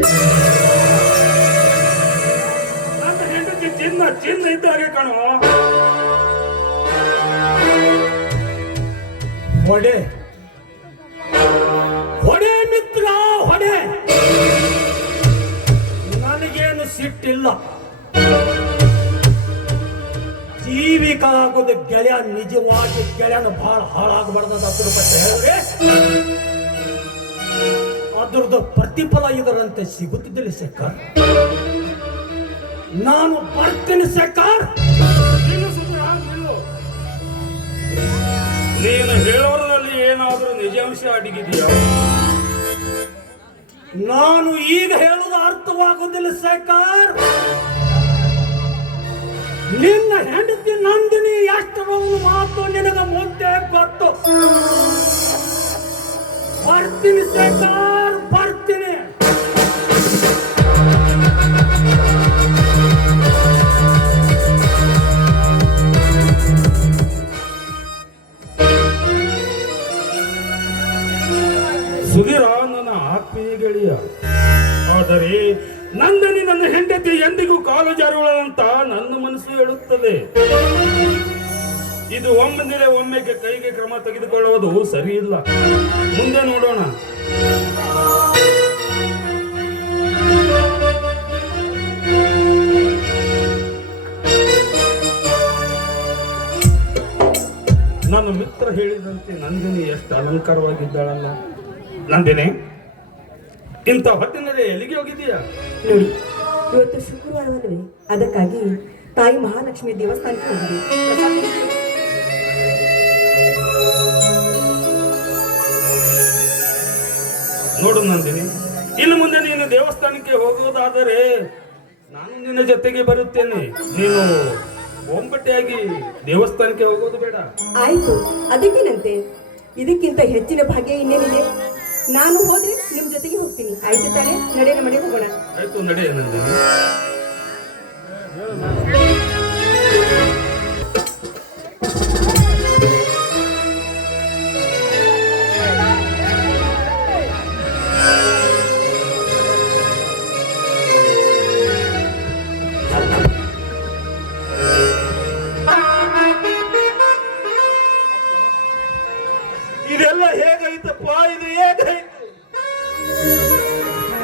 ನನ್ನ ಹೆಂಡತಿ ಚಿನ್ನ ಚಿನ್ನ ಇದ್ದಾಗೆ ಕಣೋ. ಹೊಡೆ ಹೊಡೆ ಮಿತ್ರ, ಹೊಡೆ. ನನಗೇನು ಸಿಟ್ಟಿಲ್ಲ. ಜೀವಿಕ ಆಗೋದು ಗೆಳೆಯ, ನಿಜವಾಗಿ ಗೆಳೆಯನ ಬಹಳ ಹಾಳಾಗಬಾರ್ದು. ಅದ್ರ ಬಗ್ಗೆ ಹೇಳಿದ್ರೆ ಅದ್ರದ್ದು ಪ್ರತಿಫಲ ಇದರಂತೆ ಸಿಗುತ್ತಿದ್ದಿಲ್ಲ ಶೇಖರ್. ನಾನು ಬರ್ತೀನಿ ಶೇಖರ್. ನೀನು ಸುಧೀರ, ನೀನು ಹೇಳೋದ್ರಲ್ಲಿ ಏನಾದ್ರೂ ನಿಜಾಂಶ ಅಡಗಿದೆಯಾ? ನಾನು ಈಗ ಹೇಳುವುದು ಅರ್ಥವಾಗುವುದಿಲ್ಲ ಶೇಖರ್. ನಿನ್ನ ಹೆಂಡತಿ ನಂದಿನಿ ಎಷ್ಟರವನು ಮಾತು ನಿನಗ ಮುಂದೆ ಗೊತ್ತು. ಬರ್ತೀನಿ ಶೇಖರ್, ಬರ್ತೀನಿ. ಸುಧೀರ ನನ್ನ ಆತ್ಮೀಯ ಗೆಳೆಯ. ಆದರೆ ನಂದನಿ ನನ್ನ ಹೆಂಡತಿ ಎಂದಿಗೂ ಕಾಲು ಜಾರುಗಳಂತ ನನ್ನ ಮನಸ್ಸು ಹೇಳುತ್ತದೆ. ಇದು ಒಮ್ಮೆಂದರೆ ಒಮ್ಮೆಗೆ ಕೈಗೆ ಕ್ರಮ ತೆಗೆದುಕೊಳ್ಳುವುದು ಸರಿ ಇಲ್ಲ. ಮುಂದೆ ನೋಡೋಣ. ನನ್ನ ಮಿತ್ರ ಹೇಳಿದಂತೆ ನಂದಿನಿ ಎಷ್ಟು ಅಲಂಕಾರವಾಗಿದ್ದಾಳಲ್ಲ. ನಂದಿನಿ, ಇಂಥ ಹೊತ್ತಿನಲ್ಲಿ ಎಲ್ಲಿಗೆ ಹೋಗಿದ್ದೀಯಾ? ನೋಡಿ, ಇವತ್ತು ಶುಕ್ರವಾರವಲ್ಲವೇ, ಅದಕ್ಕಾಗಿ ತಾಯಿ ಮಹಾಲಕ್ಷ್ಮಿ ದೇವಸ್ಥಾನಕ್ಕೆ ಹೋಗಿದೆ. ನೋಡು ನಂದಿನಿ, ಇನ್ನು ಮುಂದೆ ನೀನು ದೇವಸ್ಥಾನಕ್ಕೆ ಹೋಗುವುದಾದರೆ ನಾನು ನಿನ್ನ ಜೊತೆಗೆ ಬರುತ್ತೇನೆ. ನೀನು ಒಂಬಟ್ಟೆಯಾಗಿ ದೇವಸ್ಥಾನಕ್ಕೆ ಹೋಗೋದು ಬೇಡ. ಆಯ್ತು, ಅದಕ್ಕೇನಂತೆ. ಇದಕ್ಕಿಂತ ಹೆಚ್ಚಿನ ಭಾಗ್ಯ ಇನ್ನೇನಿದೆ? ನಾನು ಹೋದ್ರೆ ನಿಮ್ ಜೊತೆಗೆ ಹೋಗ್ತೀನಿ. ಆಯ್ತು ತಾನೆ? ನಡೆಯ ಮನೆಗೆ ಹೋಗೋಣ. ಆಯ್ತು, ನಡೆಯ ನಂದಿನಿ. ಇದೆಲ್ಲ ಹೇಗಾಯ್ತಪ್ಪ? ಇದು ಹೇಗಾಯ್ತು?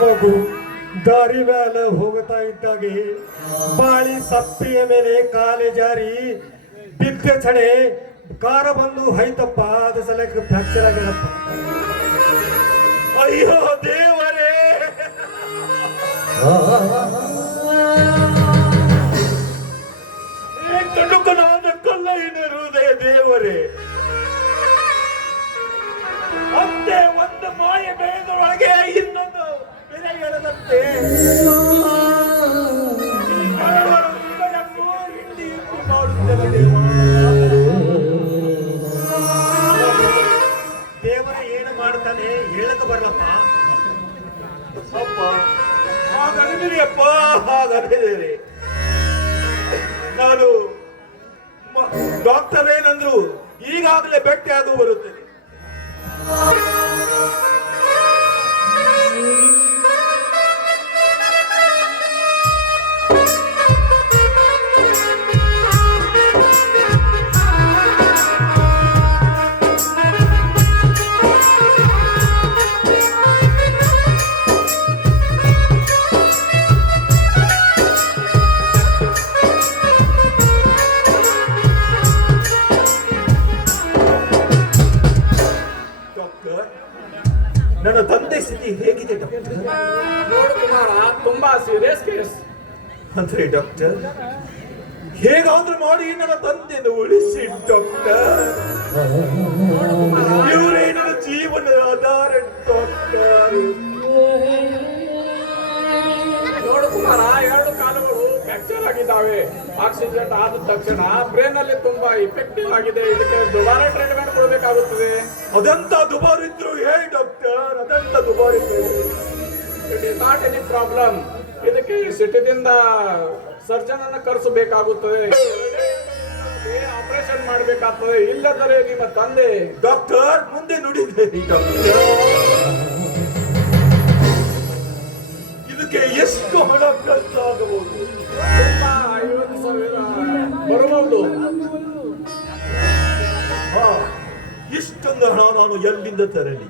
ಮಗು ದಾರಿ ಮೇಲೆ ಹೋಗ್ತಾ ಇದ್ದಾಗೆ ಬಾಳಿ ಸಪ್ಪಿಯ ಮೇಲೆ ಕಾಲೆ ಜಾರಿ ಬಿದ್ದ ಚಡೆ ಕಾರ ಬಂದು ಹೈತಪ್ಪ. ಅದು ಸಲಕ್ಕೆ ಫ್ರಾಕ್ಚರ್ ಆಗ್ಯಾರಪ್ಪ. ಅಯ್ಯೋ ದೇವರೇ, ಕಡುಕನಾದ ಕಲ್ಲೈನರುವುದೇ ದೇವರೇ. ಒಂದೇ ಒಂದು ಮಾಯ ಬೆಳೆದೊಳಗೆ ಇನ್ನೊಂದು ಬೆಲೆ ಎಳೆದಂತೆ ಮಾಡುತ್ತೇನೆ ದೇವರ ಏನು ಮಾಡ್ತಾನೆ ಹೇಳಕ ಬರಲಪ್ಪ. ಅಪ್ಪ ಹಾಗನಿದಿರಿ, ಅಪ್ಪ ಹಾಗನಿದಿರಿ. ನಾನು ಡಾಕ್ಟರ್ ಏನಂದ್ರು ಈಗಾಗಲೇ ಭೇಟಿ ಅದು ಬರುತ್ತೇನೆ. ನನ್ನ ತಂದೆ ಸ್ಥಿತಿ ಹೇಗಿದೆ ಡಾಕ್ಟರ್? ನೋಡು ಕುಮಾರ, ತುಂಬಾ ಸೀರಿಯಸ್ ಕೇಸ್. ಅಂದ್ರೆ ಡಾಕ್ಟರ್ ಹೇಗಾದ್ರೂ ಮಾಡಿ ನನ್ನ ತಂದೆಯನ್ನು ಉಳಿಸಿ ಡಾಕ್ಟರ್. ಇವರೇ ನನ್ನ ಜೀವನದ ಆಧಾರ ಡಾಕ್ಟರ್. ನೋಡು ಕುಮಾರ, 2 ಕಾಲುಗಳು ಫ್ರಾಕ್ಚರ್ ಆಗಿದ್ದಾವೆ. ಆಕ್ಸಿಡೆಂಟ್ ಆದ ತಕ್ಷಣ ಬ್ರೈನ್ ಅಲ್ಲಿ ತುಂಬಾ ಇಫೆಕ್ಟಿವ್ ಆಗಿದೆ. ಇದಕ್ಕೆ ದುಬಾರಿ ಟ್ರೀಟ್ಮೆಂಟ್ ಕೊಡಬೇಕಾಗುತ್ತದೆ. ಅದಂತ ದುಬಾರಿ ಇದ್ರು ಹೇಳಿ ಡಾಕ್ಟರ್, ಅದಂತ ದುಬಾರಿ it is not any problem. ಇದಕ್ಕೆ ಸಿಟಿದಿಂದ ಸರ್ಜನ್ ಅನ್ನು ಕರೆಸಬೇಕಾಗುತ್ತದೆ. ಆಪರೇಷನ್ ಮಾಡಬೇಕಾಗ್ತದೆ. ಇಲ್ಲದರೆ ನಿಮ್ಮ ತಂದೆ ಡಾಕ್ಟರ್ ಮುಂದೆ ನುಡಿದೇರಿ ಡಾಕ್ಟರ್. ಇದಕ್ಕೆ ಎಷ್ಟು ಹಣ ಖರ್ಚಾಗಬಹುದು? 50,000 ಬರಬಹುದು. ಇಷ್ಟೊಂದು ಹಣ ನಾನು ಎಲ್ಲಿಂದ ತರಲಿ?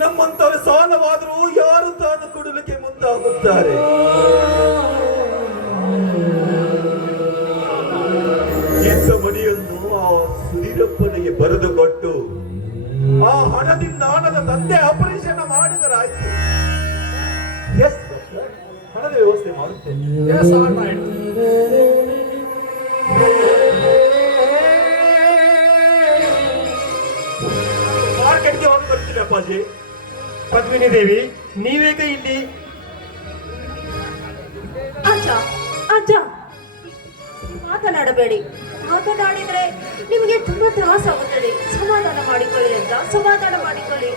ನಮ್ಮಂತರ ಸಾಲವಾದರೂ ಯಾರು ತಾನು ಕೊಡಲಿಕ್ಕೆ ಮುಂದಾಗುತ್ತಾರೆ? ಇದ್ದ ಮನೆಯನ್ನು ಆ ಸುಧೀರಪ್ಪನಿಗೆ ಬರೆದು ಕೊಟ್ಟು ಆ ಹಣದಿಂದ ನನ್ನ ತಂದೆ ಆಪರೇಷನ್ ಮಾಡಿದರಾಯ್ತು. ಎಸ್, ಹಣದ ವ್ಯವಸ್ಥೆ ಮಾಡುತ್ತೇನೆ. Yes, all right. ಮಾರ್ಕೆಟ್ಗೆ ಹೋಗಿ ಬರ್ತೀನಿ ಅಪ್ಪಾಜಿ. ಪದ್ಮಿನಿ ದೇವಿ, ನೀವೇಗ ಇಲ್ಲಿ? ಅಜ್ಜ, ಅಜ್ಜ, ಮಾತನಾಡಬೇಡಿ. ಮಾತನಾಡಿದ್ರೆ ನಿಮಗೆ ತುಂಬಾ ತ್ರಾಸಾಗುತ್ತದೆ. ಸಮಾಧಾನ ಮಾಡಿಕೊಳ್ಳಿ ಅಜ್ಜ, ಸಮಾಧಾನ ಮಾಡಿಕೊಳ್ಳಿ.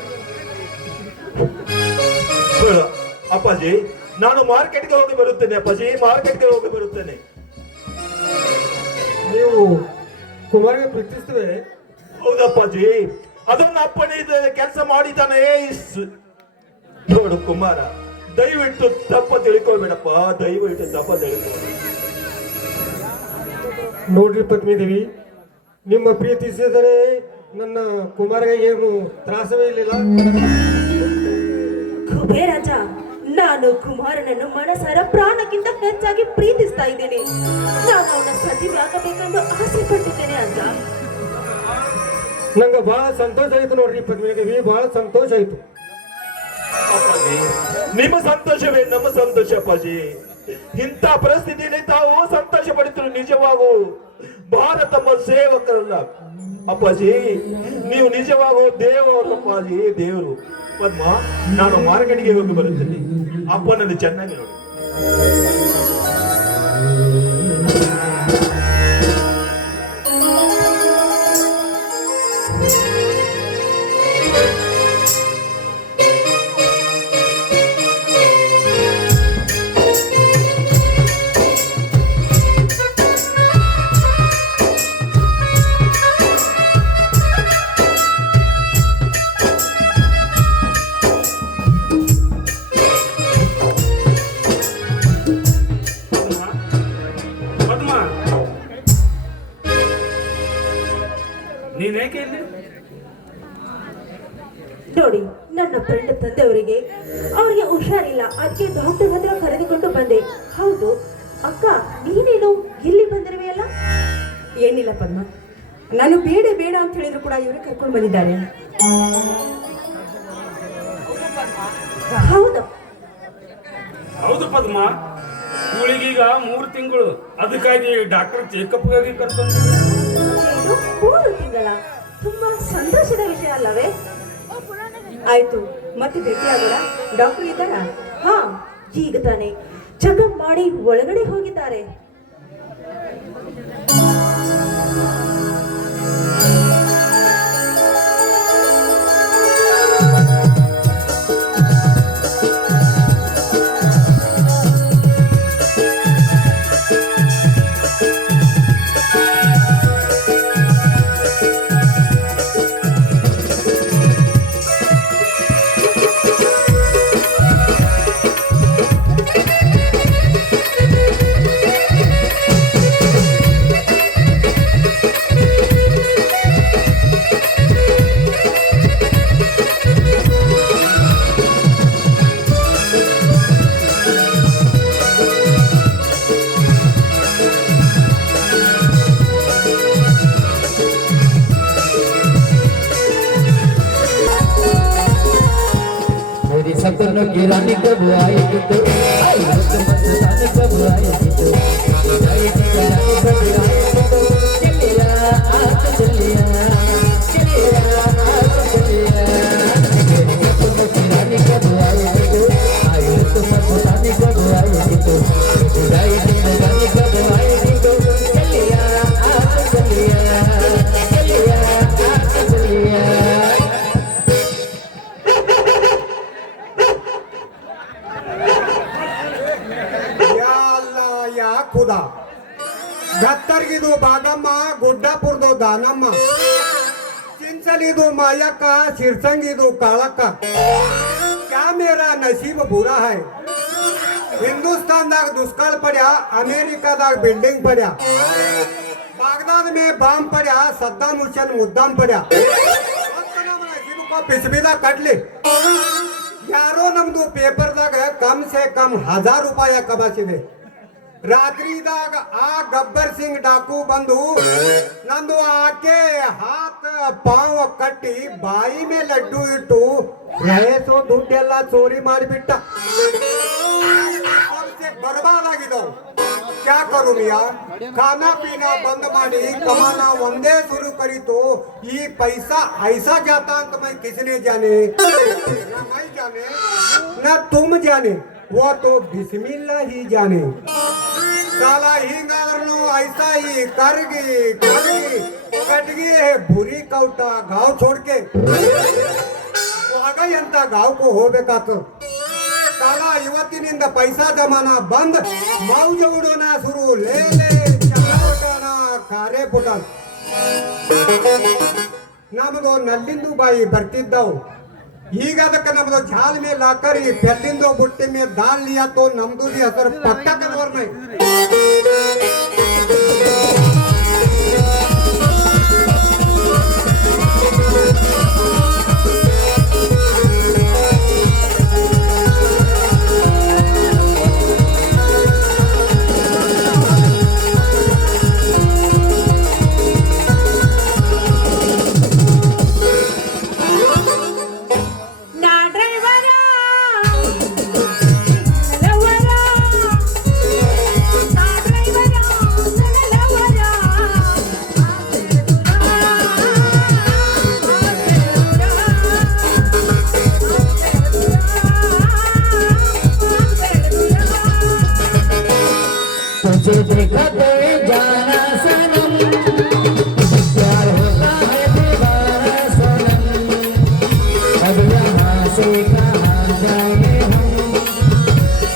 ಬೇಡ ಅಪ್ಪಾಜಿ, ನಾನು ಮಾರ್ಕೆಟ್ಗೆ ಹೋಗಿ ಬರುತ್ತೇನೆ ಅಪ್ಪಾಜಿ, ಮಾರ್ಕೆಟ್ಗೆ ಹೋಗಿ ಬರುತ್ತೇನೆ. ನೀವು ಕುಮಾರಿಗೆ ಪ್ರೀತಿಸ್ತೇವೆ? ಹೌದಪ್ಪಾಜಿ, ಅದನ್ನ ಅಪ್ಪಣೆ ಕೆಲಸ ಮಾಡಿದ್ದಾನೆ. ನೋಡು ಕುಮಾರ, ದಯವಿಟ್ಟು ತಪ್ಪ ತಿಳ್ಕೊಬೇಡಪ್ಪ, ದಯವಿಟ್ಟು ತಪ್ಪ ತಿಳ್ಕೊ. ನೋಡ್ರಿ ಪದ್ಮಿ ದೇವಿ, ನಿಮ್ಮ ಪ್ರೀತಿಸಿದರೆ ನನ್ನ ಕುಮಾರಿಗೆ ಏನು ತ್ರಾಸವೇ ಇರಲಿಲ್ಲ. ಕುಬೇರಾಜ, ನಾನು ಕುಮಾರನನ್ನು ಮನಸಾರ ಪ್ರಾಣಕ್ಕಿಂತ ಹೆಚ್ಚಾಗಿ ಪ್ರೀತಿಸ್ತಾ ಇದ್ದೇನೆ. ನಾನು ಅವನ ಸತಿಯಾಗಬೇಕೆಂದು ಆಸೆ ಪಟ್ಟಿದ್ದೇನೆ ಅಜ್ಜ. ನಂಗೆ ಬಹಳ ಸಂತೋಷ ಆಯ್ತು ನೋಡ್ರಿ ಪದ್ಮಿ ದೇವಿ, ಬಹಳ ಸಂತೋಷ ಆಯ್ತು. ಅಪ್ಪಾಜಿ, ನಿಮ್ಮ ಸಂತೋಷವೇ ನಮ್ಮ ಸಂತೋಷ ಅಪ್ಪಾಜಿ. ಇಂಥ ಪರಿಸ್ಥಿತಿಯಲ್ಲಿ ತಾವು ಸಂತೋಷ ಪಡಿತರು ನಿಜವಾಗೂ ಭಾರತಮ್ಮ ಸೇವಕರಲ್ಲ. ಅಪ್ಪಾಜಿ ನೀವು ನಿಜವಾಗೋ ದೇವರು ಅಪ್ಪಾಜಿ, ದೇವರು. ಪದ್ಮ, ನಾನು ಮಾರ್ಕೆಟ್ಗೆ ಹೋಗಿ ಬರುತ್ತೇನೆ. ಅಪ್ಪನನ್ನು ಚೆನ್ನಾಗಿ ನೋಡಿ. ಪದ್ಮ, ನೀನೇಕೆ ಇಲ್ಲಿ? ನೋಡಿ, ನನ್ನ ಫ್ರೆಂಡ್ ತಂದೆಯವರಿಗೆ ಅವ್ರಿಗೆ ಹುಷಾರಿಲ್ಲ, ಅದಕ್ಕೆ ಡಾಕ್ಟರ್ ಹತ್ರ ಕರೆದುಕೊಂಡು ಬಂದೆ. ಹೌದು ಅಕ್ಕ, ನೀನೇನು ಇಲ್ಲಿ ಬಂದಿರುವೆಯಲ್ಲ? ಏನಿಲ್ಲ ಪದ್ಮ, ನಾನು ಬೇಡ ಬೇಡ ಅಂತ ಹೇಳಿದ್ರು ಕೂಡ ಇವರು ಕರ್ಕೊಂಡು ಬಂದಿದ್ದಾರೆ. ಹೌದಾ? ಹೌದು ಪದ್ಮ, ಇವಳಿಗೀಗ 3 ತಿಂಗಳು. ಅದಕ್ಕಾಗಿ ಡಾಕ್ಟರ್ ಚೆಕಪ್ಗಾಗಿ ಕರ್ಕೊಂಡು. ಇದು 3 ತಿಂಗಳ? ತುಂಬಾ ಸಂತೋಷದ ವಿಷಯ ಅಲ್ಲವೇ? ಆಯ್ತು, ಮತ್ತೆ ಭೇಟಿ ಆಗೋಣ. ಡಾಕ್ಟರ್ ಇದ್ದಾರಾ? ಹಾ, ಈಗ ತಾನೆ ಚೆಕಪ್ ಮಾಡಿ ಒಳಗಡೆ ಹೋಗಿದ್ದಾರೆ. मेरी सपनों की रानी कब आएगी तो, मस्तानी कब आएगी तो, रानी कब आएगी तो, चलिया आत चलिया, चलिया आत चलिया। मेरी सपनों की रानी कब आएगी तो, मस्तानी कब आएगी तो, रानी कब आएगी तो, चलिया आत चलिया, चलिया आत चलिया। ಯಾ ಅಲ್ಲಾ, ಯಾ ಖುದಾ. ಗತ್ತರ್ಗಿದು ಬಾಗಮ್ಮ, ಗುಡ್ಡಾಪುರದು ದಾನಮ್ಮ, ಚಿಂಚಲಿದು ಮಾಯಕ್ಕ, ಶಿರ್ಸಂಗಿದು ಕಾಳಕ್ಕ. ಕ್ಯಾ ಮೇರಾ ನಸೀಬ್ ಬುರಾ ಹೈ. ಹಿಂದೂಸ್ತಾನ್ದಾಗ ದುಷ್ಕಾಳ ಪಡ್ಯಾ, ಅಮೇರಿಕಾದಾಗ building ಪಡ್ಯಾ, Baghdad May bomb ಪಡ್ಯಾ, ಸದ್ದಾಮ್ Hussain ಮುದ್ದಾಮ್ ಪಡ್ಯಾ. ಪಿಸ್ಬಿದಾಗ ಕಟ್ಲಿ. ಯಾರೋ ನಮ್ದು ಪೇಪರ್ದಾಗ ಕಮ್ ಸೆ ಕಮ್ 1000 ರೂಪಾಯಿ ಕಮಾಸಿದೆ. ರಾತ್ರಿದಾಗ ಆ ಗಬ್ಬರ್ ಸಿಂಗ್ ಡಾಕು ಬಂದು ನಂದು ಆಕೆ ಹಾತ್ ಪಾವ ಕಟ್ಟಿ ಬಾಯಿ ಮೇಲೆ ಲಡ್ಡು ಇಟ್ಟು ರಯಸೋ ದುಡ್ಡೆಲ್ಲ ಚೋರಿ ಮಾಡಿಬಿಟ್ಟ. ಬರ್ಬಾದಾಗಿದ್ದವು. ಕ್ಯಾ ಕರು ಮಿಯಾ, ಖಾನಾ ಪೀನಾ ಬಂದ್ ಮಾಡಿ ಕಮಾನ ಒಂದೇ ಶುರು ಕರೀತು. ಈ ಪೈಸಾ ಐಸಾ ಜಾತಾ ಅಂತ ಮೈ ಕಿಸನೆ ಜಾನೆ, ना मैं जाने ना तुम जाने, वो तो बिस्मिल्लाह ही जाने. साला ಹಿಂಗಾದ್ರೂ ऐसा ही करगी कटगी है बुरी कौटा गाँव छोड़ के ಹೋಗೈ ಅಂತ ಗಾವ್ಕು ಹೋಗ್ಬೇಕಾತು. ಕಾಲ ಇವತ್ತಿನಿಂದ ಪೈಸಾ ಜಮಾನ ಬಂದ್, ಮೌಜ ಉಡೋಣ ಶುರು. ಲೇಲೆ ಚಂದ್ರಪುಟಾನ ಕಾರೇ ಪುಟಾನ. ನಮ್ದು ನಲ್ಲಿಂದು ಬಾಯಿ ಬರ್ತಿದ್ದವು. ಈಗ ಅದಕ್ಕೆ ನಮ್ದು ಜಾಲ್ ಮೇಲೆ ಹಾಕರಿ ಪೆಲ್ಲಿಂದು ಬುಟ್ಟಿ ಮೇಲೆ ದಾಲ್ ಲಿಯಾ ತೋ ನಮ್ದು भी असर पक्का करवर नहीं. ಡ್ರೈವರ यहाँ से कहाँ जाए हम,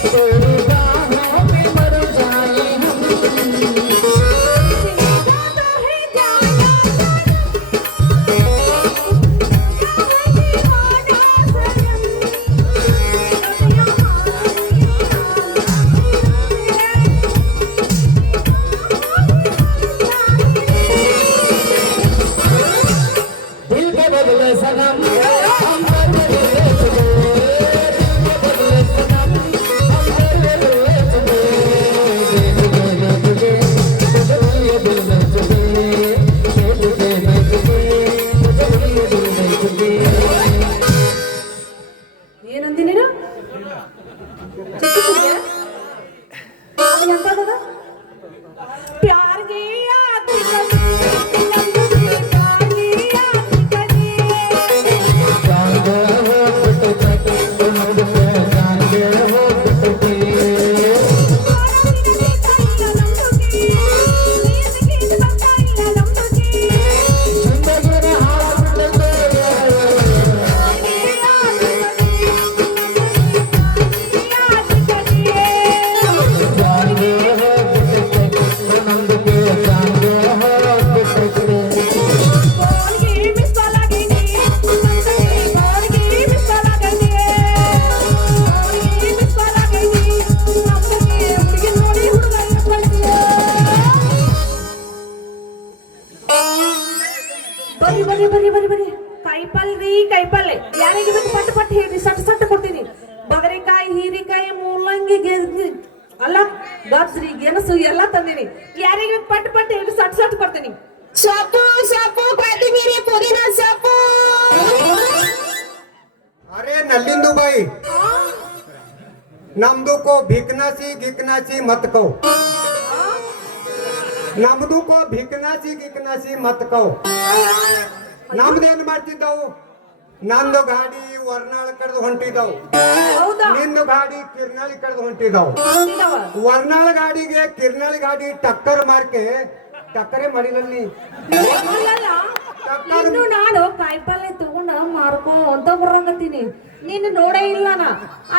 तेरी बाहों में मर जाए हम। दिल के बदले सनम हम बदले चुके, दिल के बदले सनम हम बदले चुके, दिल के चुके, तुझे दिल में चुके, दिल के चुके, तुझे दिल में चुके। ಏನಂದಿ ನೀನು ಚಿಕ್ಕ ಎಂತದ ಪ್ಯಾರ್ಗೆ जान गया वो पिट पिट, उम्र पे जान गया वो पिट पिट। जिंदगी में हाथ पिट जान गया वो पिट पिट, उम्र पे जान गया वो पिट पिट। ಬರ್ರಿ ಬರ್ರಿ ಬರ್ರಿ ಬರ್ರಿ ಬರ್ರಿ ಕಾಯಿಪಲ್ರಿ ಕಾಯಿಪಲ್ಲೆ ಯಾರಿಗೆ ಬೇಕು ಪಟ್ ಪಟ್ ಹೇಳ್ರಿ ಸಟ್ ಸಟ್ ಕೊಡ್ತೀನಿ ಬದನೆಕಾಯಿ ಹೀರೆಕಾಯಿ ಮೂಲಂಗಿ ಅಲ್ಲ ಗಜ್ರಿ ಗೆಣಸು ಎಲ್ಲ ತಂದಿನಿ ಯಾರಿಗೆ ಬೇಕು ಪಟ್ ಪಟ್ ಹೇಳ್ರಿ ಸಟ್ ಸಟ್ ಕೊಡ್ತೀನಿ ಸೊಪ್ಪು ಸೊಪ್ಪು ಕೊತ್ತಿಮೀರಿ ಪುದೀನ ಸೊಪ್ಪು. अरे नलिंदू भाई नमदू को भिकनासी गिकनासी मत कहो, ನಮ್ದು ಕೋ ಭಿಕನಾಸಿ ಗಿಕನಾಸಿ ಮತ್ ಕವು ನಮ್ದೇನ್ ಮಾಡ್ತಿದ್ದವು ನಂದು ಗಾಡಿ ವರ್ನಾಳ ಕಡ್ದು ಹೊಂಟಿದ್ದವು ಹೌದಾ ನಿಂದು ಗಾಡಿ ಕಿರ್ನಾಳಿ ಕಡ್ದು ಹೊಂಟಿದ್ದವು ಇದಾವ. ವರ್ನಾಳ ಗಾಡಿಗೆ ಕಿರ್ನಾಳಿ ಗಾಡಿ ಟಕ್ಕರ್ ಮಾರ್ಕೆ ಟಕ್ಕರೇ ಮಾಡಿಲ್ಲ ನೀ ಅಲ್ಲಲ್ಲ, ಇನ್ನು ನಾನು ಕಾಯಿಪಲ್ಲೆ ತಗೊಂಡ ಮಾರ್ಕೋ ಅಂತ ಬರಂಗತ್ತೀನಿ ನೀನು ನೋಡೇ ಇಲ್ಲ ನಾ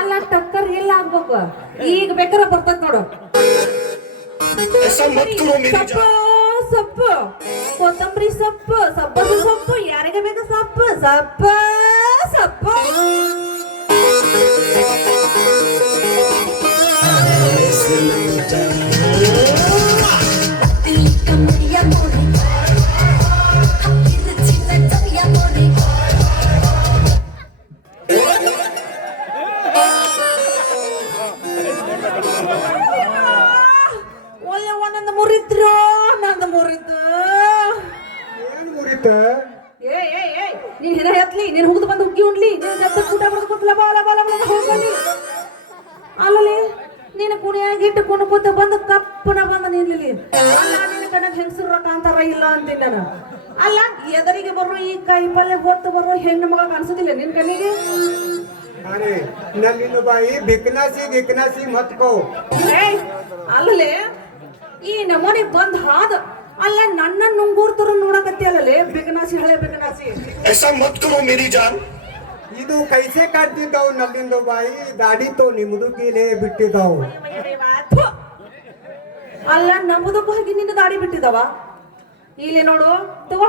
ಅಲ್ಲ ಟಕ್ಕರ್ ಎಲ್ಲ ಆಗ್ಬೇಕು ಈಗ ಬೇಕಾರೆ ಬರ್ತದ ನೋಡು ಸೊಪ್ಪು ಸೊಪ್ಪು ಕೊತ್ತಂಬರಿ ಸೊಪ್ಪು ಸಬ್ಬದು ಸೊಪ್ಪು ಯಾರಿಗೆ ಬೇಕು ಸೊಪ್ಪು ಸೊಪ್ಪು ಸೊಪ್ಪು ಒಳ್ಳೆ ಒಂದೊಂದು ಮುರಿದ್ರು ನಂದು ಮುರಿತು ಏನ್ ಮುರಿತ ಏ ಏ ಏ ನೀನ್ ಹೆಣ ಎತ್ಲಿ ನೀನ್ ಹುಗ್ದು ಬಂದು ಹುಗ್ಗಿ ಉಣ್ಲಿ ನೀನ್ ಎತ್ತ ಊಟ ಬರೋದು ಗೊತ್ತಿಲ್ಲ ಬಾಲ ಬಾಲ ಬಾಲ ಹೋಗ್ಬನ್ನಿ ಅಲ್ಲಲ್ಲಿ ನೀನು ಕುಣಿಯಾಗಿಟ್ಟು ಕುಣ್ಕೋತ ಬಂದು ಕಪ್ಪನ ಬಂದು ನಿಲ್ಲಿ ಅಲ್ಲ ನಿನ್ನ ಕಣ್ಣಾಗ ಹೆಂಗಸರು ಕಾಂತಾರ ಇಲ್ಲ ಅಂತೀನಿ ನಾನು ಅಲ್ಲ ಎದರಿಗೆ ಬರೋ ಈ ಕಾಯಿ ಪಲ್ಯ ಹೊತ್ತು ಬರೋ ಹೆಣ್ಣು ಮಗ ಕಾಣಿಸೋದಿಲ್ಲ ನಿನ್ ಕಣ್ಣಿಗೆ ಅರೆ ನಲ್ಲಿಂದು ಬಾಯಿ ಭಿಕನಾಸಿ ಗಿಕನಾಸಿ ಮತ್ ಕವು ಏಯ್ ಅಲ್ಲಲೇ ಈ ನಮೂನಿ ಬಂದ್ ಹಾದ ಅಲ್ಲ ನನ್ನ ನುಂಗೂರ್ ತರ ನೋಡಕತ್ತಿ ಅಲ್ಲಲೇ ಬಿಕನಾಸಿ ಹಳೆ ಬಿಕನಾಸಿ ऐसा मत करो मेरी जान। ಇದು ಕೈಸೆ ಕಾಡ್ತಿದ್ದವು ನಲ್ಲಿಂದು ಬಾಯಿ ದಾಡಿ ತೋ ನಿಮ್ದು ಕೀಲೆ ಬಿಟ್ಟಿದ್ದವು ಥು. ಅಲ್ಲ ನಮ್ಮದಕ್ಕೂ ಹಾಗೆ ನಿನ್ನ ದಾಡಿ ಬಿಟ್ಟಿದವ ಇಲ್ಲಿ ನೋಡು ತಗೋ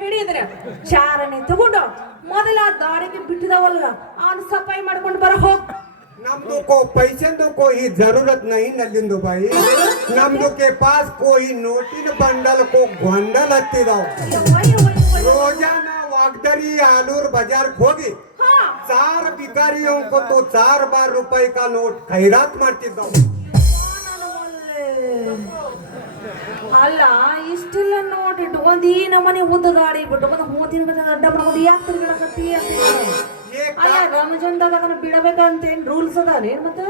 ಹಿಡಿದ್ರೆ ಚಾರನೆ ತಗೊಂಡು ಮೊದಲ ದಾಡಿಗೆ ಬಿಟ್ಟಿದವಲ್ಲ ಅವನು ಸಫಾಯಿ ಮಾಡ್ಕೊಂಡು ಬರ ಹೋಗ್ नमदू को पैसे दो कोई जरूरत नहीं नलिंदू भाई नमदू के पास कोई नोटिन बंडल को गोंडल हत्तिदाव रोजाना वागदरी आलूर बाजार खोगी हाँ 4 भिखारियों को तो 4 बार रुपए का नोट खैरात ಮಾಡ್ತಿದ್ದಾವ ಅಲ್ಲ ಇಷ್ಟೆಲ್ಲ ನೋಟ್ ಇಟ್ಕೊಂಡ್ ಈ ನಮ್ಮನೆ ಉದ್ದ ದಾಡಿ ಬಿಟ್ಕೊಂಡ್ ಮೂತಿನ ಅಡ್ಡ ಮಾಡ್ಕೊಂಡು ಯಾಕೆ ತಿರ್ಗಾಡಕತ್ತಿ ಅಲ್ಲ ರಂಜಾನ್ದಾಗ ಅದನ್ನ ಬಿಡಬೇಕಂತ ಏನ್ ರೂಲ್ಸ್ ಅದಾನೇನ್ ಮತ್ತ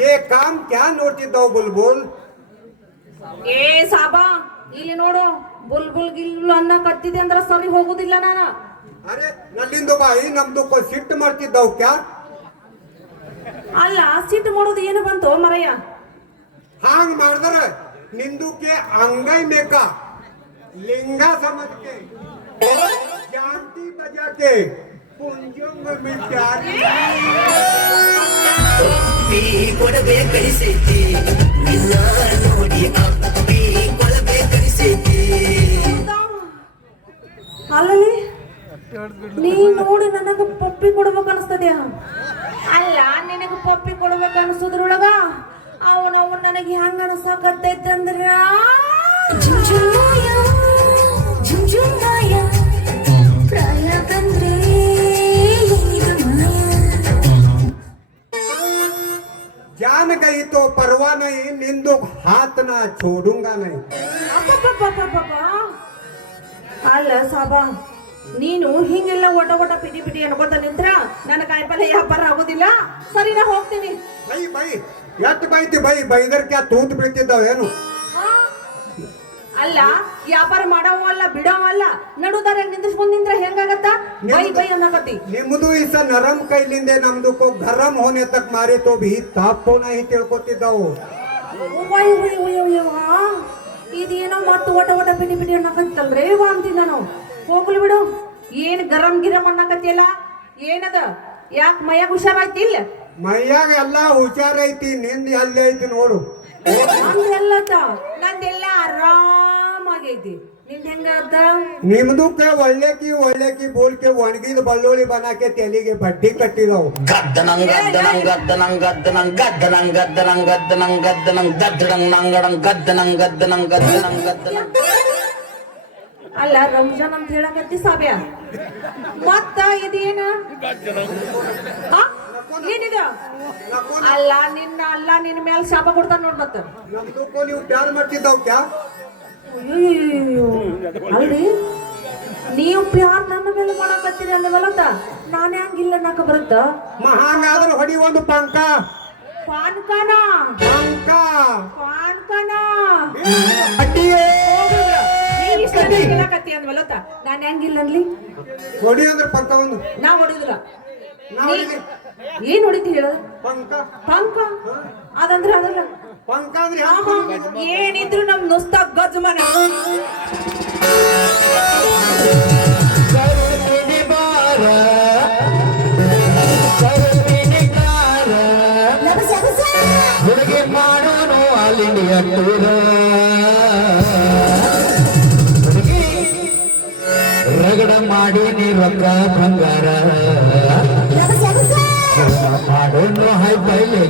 ये काम क्या ನೋಡ್ತಿದ್ದಾವ ಬುಲ್ಬುಲ್ ಏ ಸಾಬಾ ಇಲ್ಲಿ ನೋಡು ಬುಲ್ಬುಲ್ ಗಿಲ್ ಅನ್ನ ಕತ್ತಿದೆ ಅಂದ್ರ ಸರಿ ಹೋಗುದಿಲ್ಲ ನಾನ ಅರೆ ನಲ್ಲಿಂದು ಬಾಯಿ ನಮ್ದು ಕೋ ಸಿಟ್ ಮಾಡ್ತಿದ್ದಾವ ಕ್ಯಾ ಅಲ್ಲ ಸಿಟ್ಟು ಮಾಡೋದು ಏನು ಬಂತು ಮರಯ್ಯ ಹಾಂಗ್ ಮಾಡಿದ್ರೆ ನಿಂದು के अंगई में का लिंगा समझ के जानती बजा के पुंजों में मिटारी ಕೊಡಬೇ ಕಳಿಸೈತಿ ನಿನ್ನ ನೋಡಿ ಅಪ್ಪಿ ಕೊಡಬೇ ಕಳಿಸೈತಿ ಅಲ್ಲಲ್ಲಿ ನೀ ನೋಡಿ ನನಗ ಪಪ್ಪಿ ಕೊಡ್ಬೇಕು ಅನಿಸ್ತದ್ಯಾ ಅಲ್ಲ ನಿನಗ ಪಪ್ಪಿ ಕೊಡ್ಬೇಕು ಅನಿಸೋದ್ರೊಳಗ ಅವನವ ನನಗೆ ಹೆಂಗ ಅನ್ಸಕತ್ತೈತಂದ್ರ ಜುಂಜುಮಾಯ ಜುಂಜುಮಾಯ ಪ್ರಾಯ ಬಂದ್ರೆ ಇದು ಮಾಯ जान गई तो परवाह नहीं निंदो हाथ ना छोड़ूंगा नहीं ಅಪ್ಪಪ್ಪಪ್ಪಪ್ಪಪ್ಪ. ಅಲ್ಲ ಸಾಬಾ ನೀನು ಹಿಂಗೆಲ್ಲ ಒಟ ಪಿಟಿ ಪಿಟಿ ಅನ್ಕೋತ ನಿಂತ್ರ ನನ್ನ ಕಾಯಿಪಲ್ಲೆ ವ್ಯಾಪಾರ ಆಗೋದಿಲ್ಲ ಸರಿ ನಾ ಹೋಗ್ತೀನಿ भाई भाई ಎಟ್ ಬೈತಿ ಬೈ ಬೈದರ್ ಕ್ಯಾ ತೂತ್ ಬೀಳ್ತಿದ್ದಾವ ಏನು ಆ? ಅಲ್ಲ ವ್ಯಾಪಾರ ಮಾಡವಲ್ಲ ಬಿಡವಲ್ಲ ನಡುದಾರ ನಿಂದ್ರಿಸ್ಕೊಂಡ್ ನಿಂತ್ರ ಹೆಂಗಾಗತ್ತ ಬೈ ಅನ್ನಕತ್ತಿ ನಿಮ್ದು ಇಸ ನರಮ್ ಕೈಲಿಂದೆ ನಮ್ದು ಕೋ ಗರಂ ಹೋನೆ ತಕ್ ಮಾರೆ ತೋ ಭಿ ತಾಪೋ ನಹಿ ತಿಳ್ಕೊತಿದ್ದಾವು ಇದೇನೋ ಮತ್ತೆ ಒಟ ಪಿಟಿ ಪಿಟಿ ಅನ್ನಕತ್ತಲ್ರೇ ಅಂತೀನಿ ನಾನು ಹೋಗ್ಲಿ ಬಿಡು ಏನ್ ಗರಂ ಗಿರಂ ಅನ್ನಕತ್ತಿಯಲ್ಲ ಏನದ ಯಾಕೆ ಮೈಯಾಗ ಹುಷಾರಾಯ್ತಿ ಇಲ್ಲ ಮೈಯಾಗ ಎಲ್ಲಾ ಹುಷಾರ್ ಐತಿ ನಿಂದ ಅಲ್ಲಿ ಐತಿ ನೋಡು ನಂದೆಲ್ಲ ಆರಾಮಾಗೈತಿ ನಿಂದ ಹೆಂಗಾದ ನಿಮ್ದು ಒಳ್ಳೆಕಿ ಬೋಲ್ಕೆ ಒಣಗಿದ ಬಳ್ಳೋಳಿ ಬನಾಕೆ ತೆಲಿಗೆ ಬಡ್ಡಿ ಕಟ್ಟಿದವು ಗದ್ದನಂಗ್ ಗದ್ದನಂಗ್ ಗದ್ದನಂಗ್ ಗದ್ದನಂಗ್ ಗದ್ದನಂಗ್ ಗದ್ದನಂಗ್ ಗದ್ದನಂಗ್ ಗದ್ದನಂಗ್ ಗದ್ದಡಂಗ್ ನಂಗಡಂಗ್ ಗದ್ದನಂಗ್ ಗದ್ದನಂಗ್ ಗದ್ದನಂಗ್ ಗದ್ದನಂಗ್ ಅಲ್ಲ ರಂಜಾನ್ ಅಂತ ಹೇಳಕತ್ತಿ ಸಾಬ್ಯ ಮತ್ತ ಇದೇನ ಏನಿದ ಅಲ್ಲ ನಿನ್ನ ಮೇಲೆ ಶಾಪ ಕೊಡ್ತಾನ ನೋಡ್ ಮತ್ತ ನಮ್ದು ಕೋ ನೀವು ಪ್ಯಾರ್ ಮಾಡ್ತಿದ್ದಾವ್ ಕ್ಯಾ ಅಯ್ಯೋ ಅಲ್ರಿ ನೀವು ಪ್ಯಾರ್ ನನ್ನ ಮೇಲೆ ಮಾಡಕತ್ತೀರಿ ಅಲ್ಲಿ ಬಲತ್ತ ನಾನೇ ಹಂಗಿಲ್ಲ ನಾಕ ಬರುತ್ತ ಮಹಾಂಗಾದ್ರೂ ಹೊಡಿ ಒಂದು ಪಂಕ ಪಾನ್ಕನ ಅಡ್ಡಿಯೇ ಹೇಳಕತ್ತಿ ಅಂದ್ವಲ್ಲತ್ತ ನಾನ್ ಹೆಂಗಿಲ್ಲ ಅನ್ಲಿ ಹೊಡಿ ಅಂದ್ರೆ ಪಂಕ ಒಂದು ನಾ ಹೊಡಿದಿಲ್ಲ ನಾ ಹೊಡಿದೆ ಏನ್ ಹೊಡಿತಿ ಹೇಳ ಪಂಕ ಪಂಕ ಅದಂದ್ರ ಅದಲ್ಲ ಪಂಕ ಅಂದ್ರೆ ಆಹಾ, ಏನಿದ್ರು ನಮ್ ನುಸ್ತ ಗಜ್ಮನ ಕರುವಿನಿ ಬಾರ ಕರುವಿನಿ ಕಾರ ಹುಡುಗಿ ಮಾಡೋನು ಆಲ್ ಇಂಡಿಯಾ ಟೂರ ಹುಡುಗಿ ರಗಡ ಮಾಡಿ ನೀ ರೊಕ್ಕ ಬಂಗಾರ ಮಾಡೋನು ಹೈ ಬೈಲೆ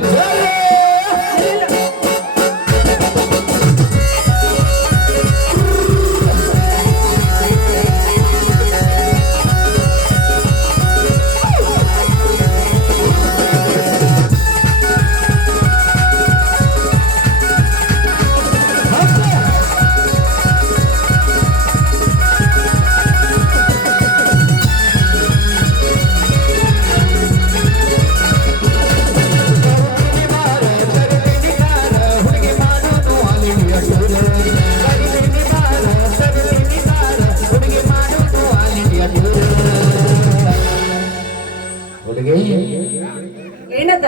ಏನದ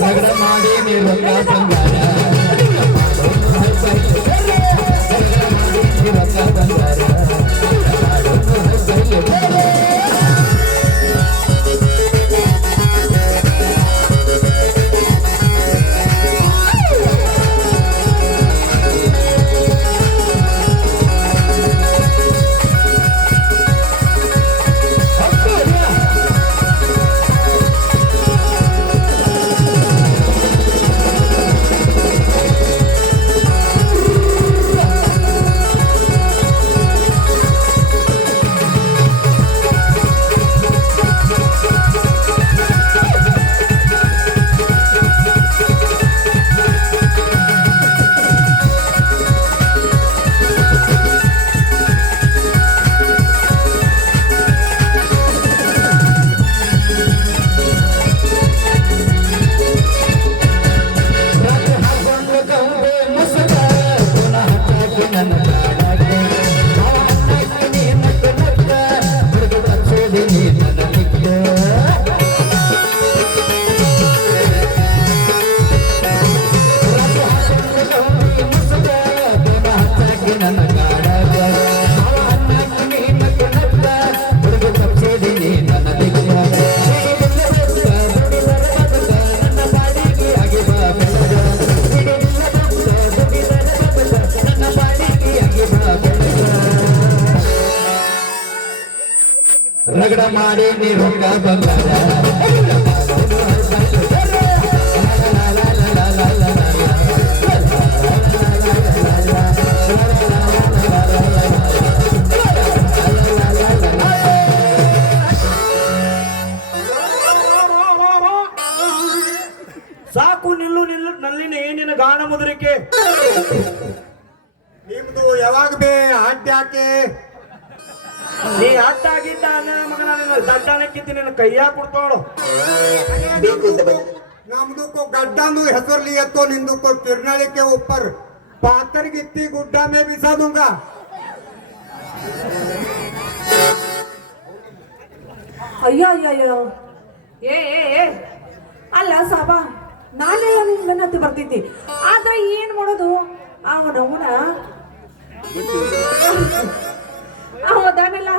ರಗಡ ಮಾಡಿ ನೀ ರೊಕ್ಕ ಬಂಗಾರ ರೊಕ್ಕ ಬಂಗಾರ ರಗಡ ಮಾಡಿ ನೀ ರೊಕ್ಕ ಬಂಗಾರ ರಗಡ ಮಾಡೋನು ಹಲ್ಸಟ್ಟು ಸರ. ಲಾ ಲಾ ಲಾ ಲಾ ಲಾ ಲಾ ಲಾ ಲಾ ಲಾ. ಸಾಕು ನಿಲ್ಲು ನಿಲ್ಲು ನಲ್ಲಿನ ಏನಿನ ಗಾನ ಮುದುರಿಕೆ. ನಿಮ್ದು ಯಾವಾಗ ಬೇ ಅಡ್ಡಾಕೆ ನೀ ಅಡ್ಡಾಗಿದ್ದ ಮಗನ ದಡ್ಡಾನಕ್ಕಿದ್ದು ನಿನ್ನ ಕೈಯಾಗ ಕೊಡ್ತಾಳು. ನಮ್ದಕ್ಕೂ ಗಡ್ಡಾನು ಹೆಸರ್ಲಿ ಎತ್ತೋ ನಿಂದಕ್ಕೂ ತಿರ್ನಳಿಕೆ ಉಪ್ಪರ್ ಪಾತರ್ ಗಿತ್ತಿ ಗುಡ್ಡ ಮೇ ಬಿಸಾ दूंगा. ಅಯ್ಯೋ ಅಯ್ಯೋ ಅಯ್ಯೋ ಏ ಅಲ್ಲ ಸಾಬ ನಾನೆಲ್ಲ ನಿನ್ ಬೆನ್ನತ್ತಿ ಬರ್ತಿದ್ದಿ ಆದ್ರೆ ಏನ್ ಮಾಡೋದು ಅವನವನ ಅವದಾನೆಲ್ಲ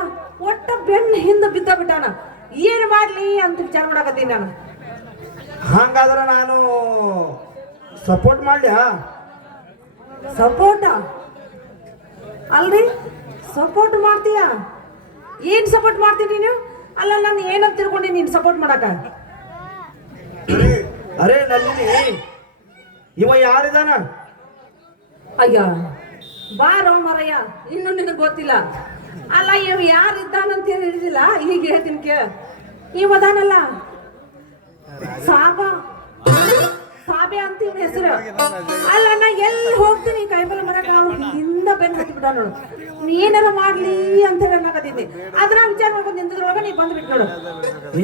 ಒಟ್ಟ ಬೆನ್ನ ಹಿಂದ ಬಿದ್ದ ಬಿಟ್ಟಾನ ಏನ್ ಮಾಡ್ಲಿ ಅಂತ ವಿಚಾರ ಮಾಡಕತ್ತೀನಿ ನಾನು. ಹಂಗಾದ್ರೆ ನಾನು ಸಪೋರ್ಟ್ ಮಾಡ್ಲ್ಯಾ? ಸಪೋರ್ಟ ಅಲ್ರಿ ಸಪೋರ್ಟ್ ಮಾಡ್ತೀಯ? ಏನ್ ಸಪೋರ್ಟ್ ಮಾಡ್ತೀನಿ ನೀನು? ಅಲ್ಲ ನಾನು ಏನಂತ ತಿಳ್ಕೊಂಡಿ ನೀನ್ ಸಪೋರ್ಟ್ ಮಾಡಕ? ಅರೇ ನಲ್ಲಿನಿ ಇವ ಯಾರಿದಾನ? ಅಯ್ಯ ಬಾರೋ ಮರಯ್ಯ ಇನ್ನು ನಿನಗೆ ಗೊತ್ತಿಲ್ಲ. ಅಲ್ಲ ಇವ್ ಯಾರಿದ್ದಾನಂತ ಹೇಳಿದಿಲ್ಲ ಈಗ ಹೇಳ್ತೀನಿ ಕೇಳ. ಇವ ಅದಾನಲ್ಲ ಸಾಬೆ ಅಂತ ಇವ್ನ ಹೆಸರು. ಅಲ್ಲ ನಾ ಎಲ್ಲಿ ಹೋಗ್ತೀನಿ ಕೈಬಲ್ ಮರಕ ಹಿಂದ ಬೆನ್ನ ಹತ್ತಿ ಬಿಟ್ಟ ನೋಡು. ನೀನಾರ ಮಾಡ್ಲಿ ಅಂತ ಹೇಳಿ ಅನ್ನಕತ್ತಿದ್ದೆ ಅದ್ರ ವಿಚಾರ ಮಾಡ್ಕೊಂಡು ನಿಂತದ್ರೊಳಗ ನೀ ಬಂದ್ಬಿಟ್ಟು ನೋಡು.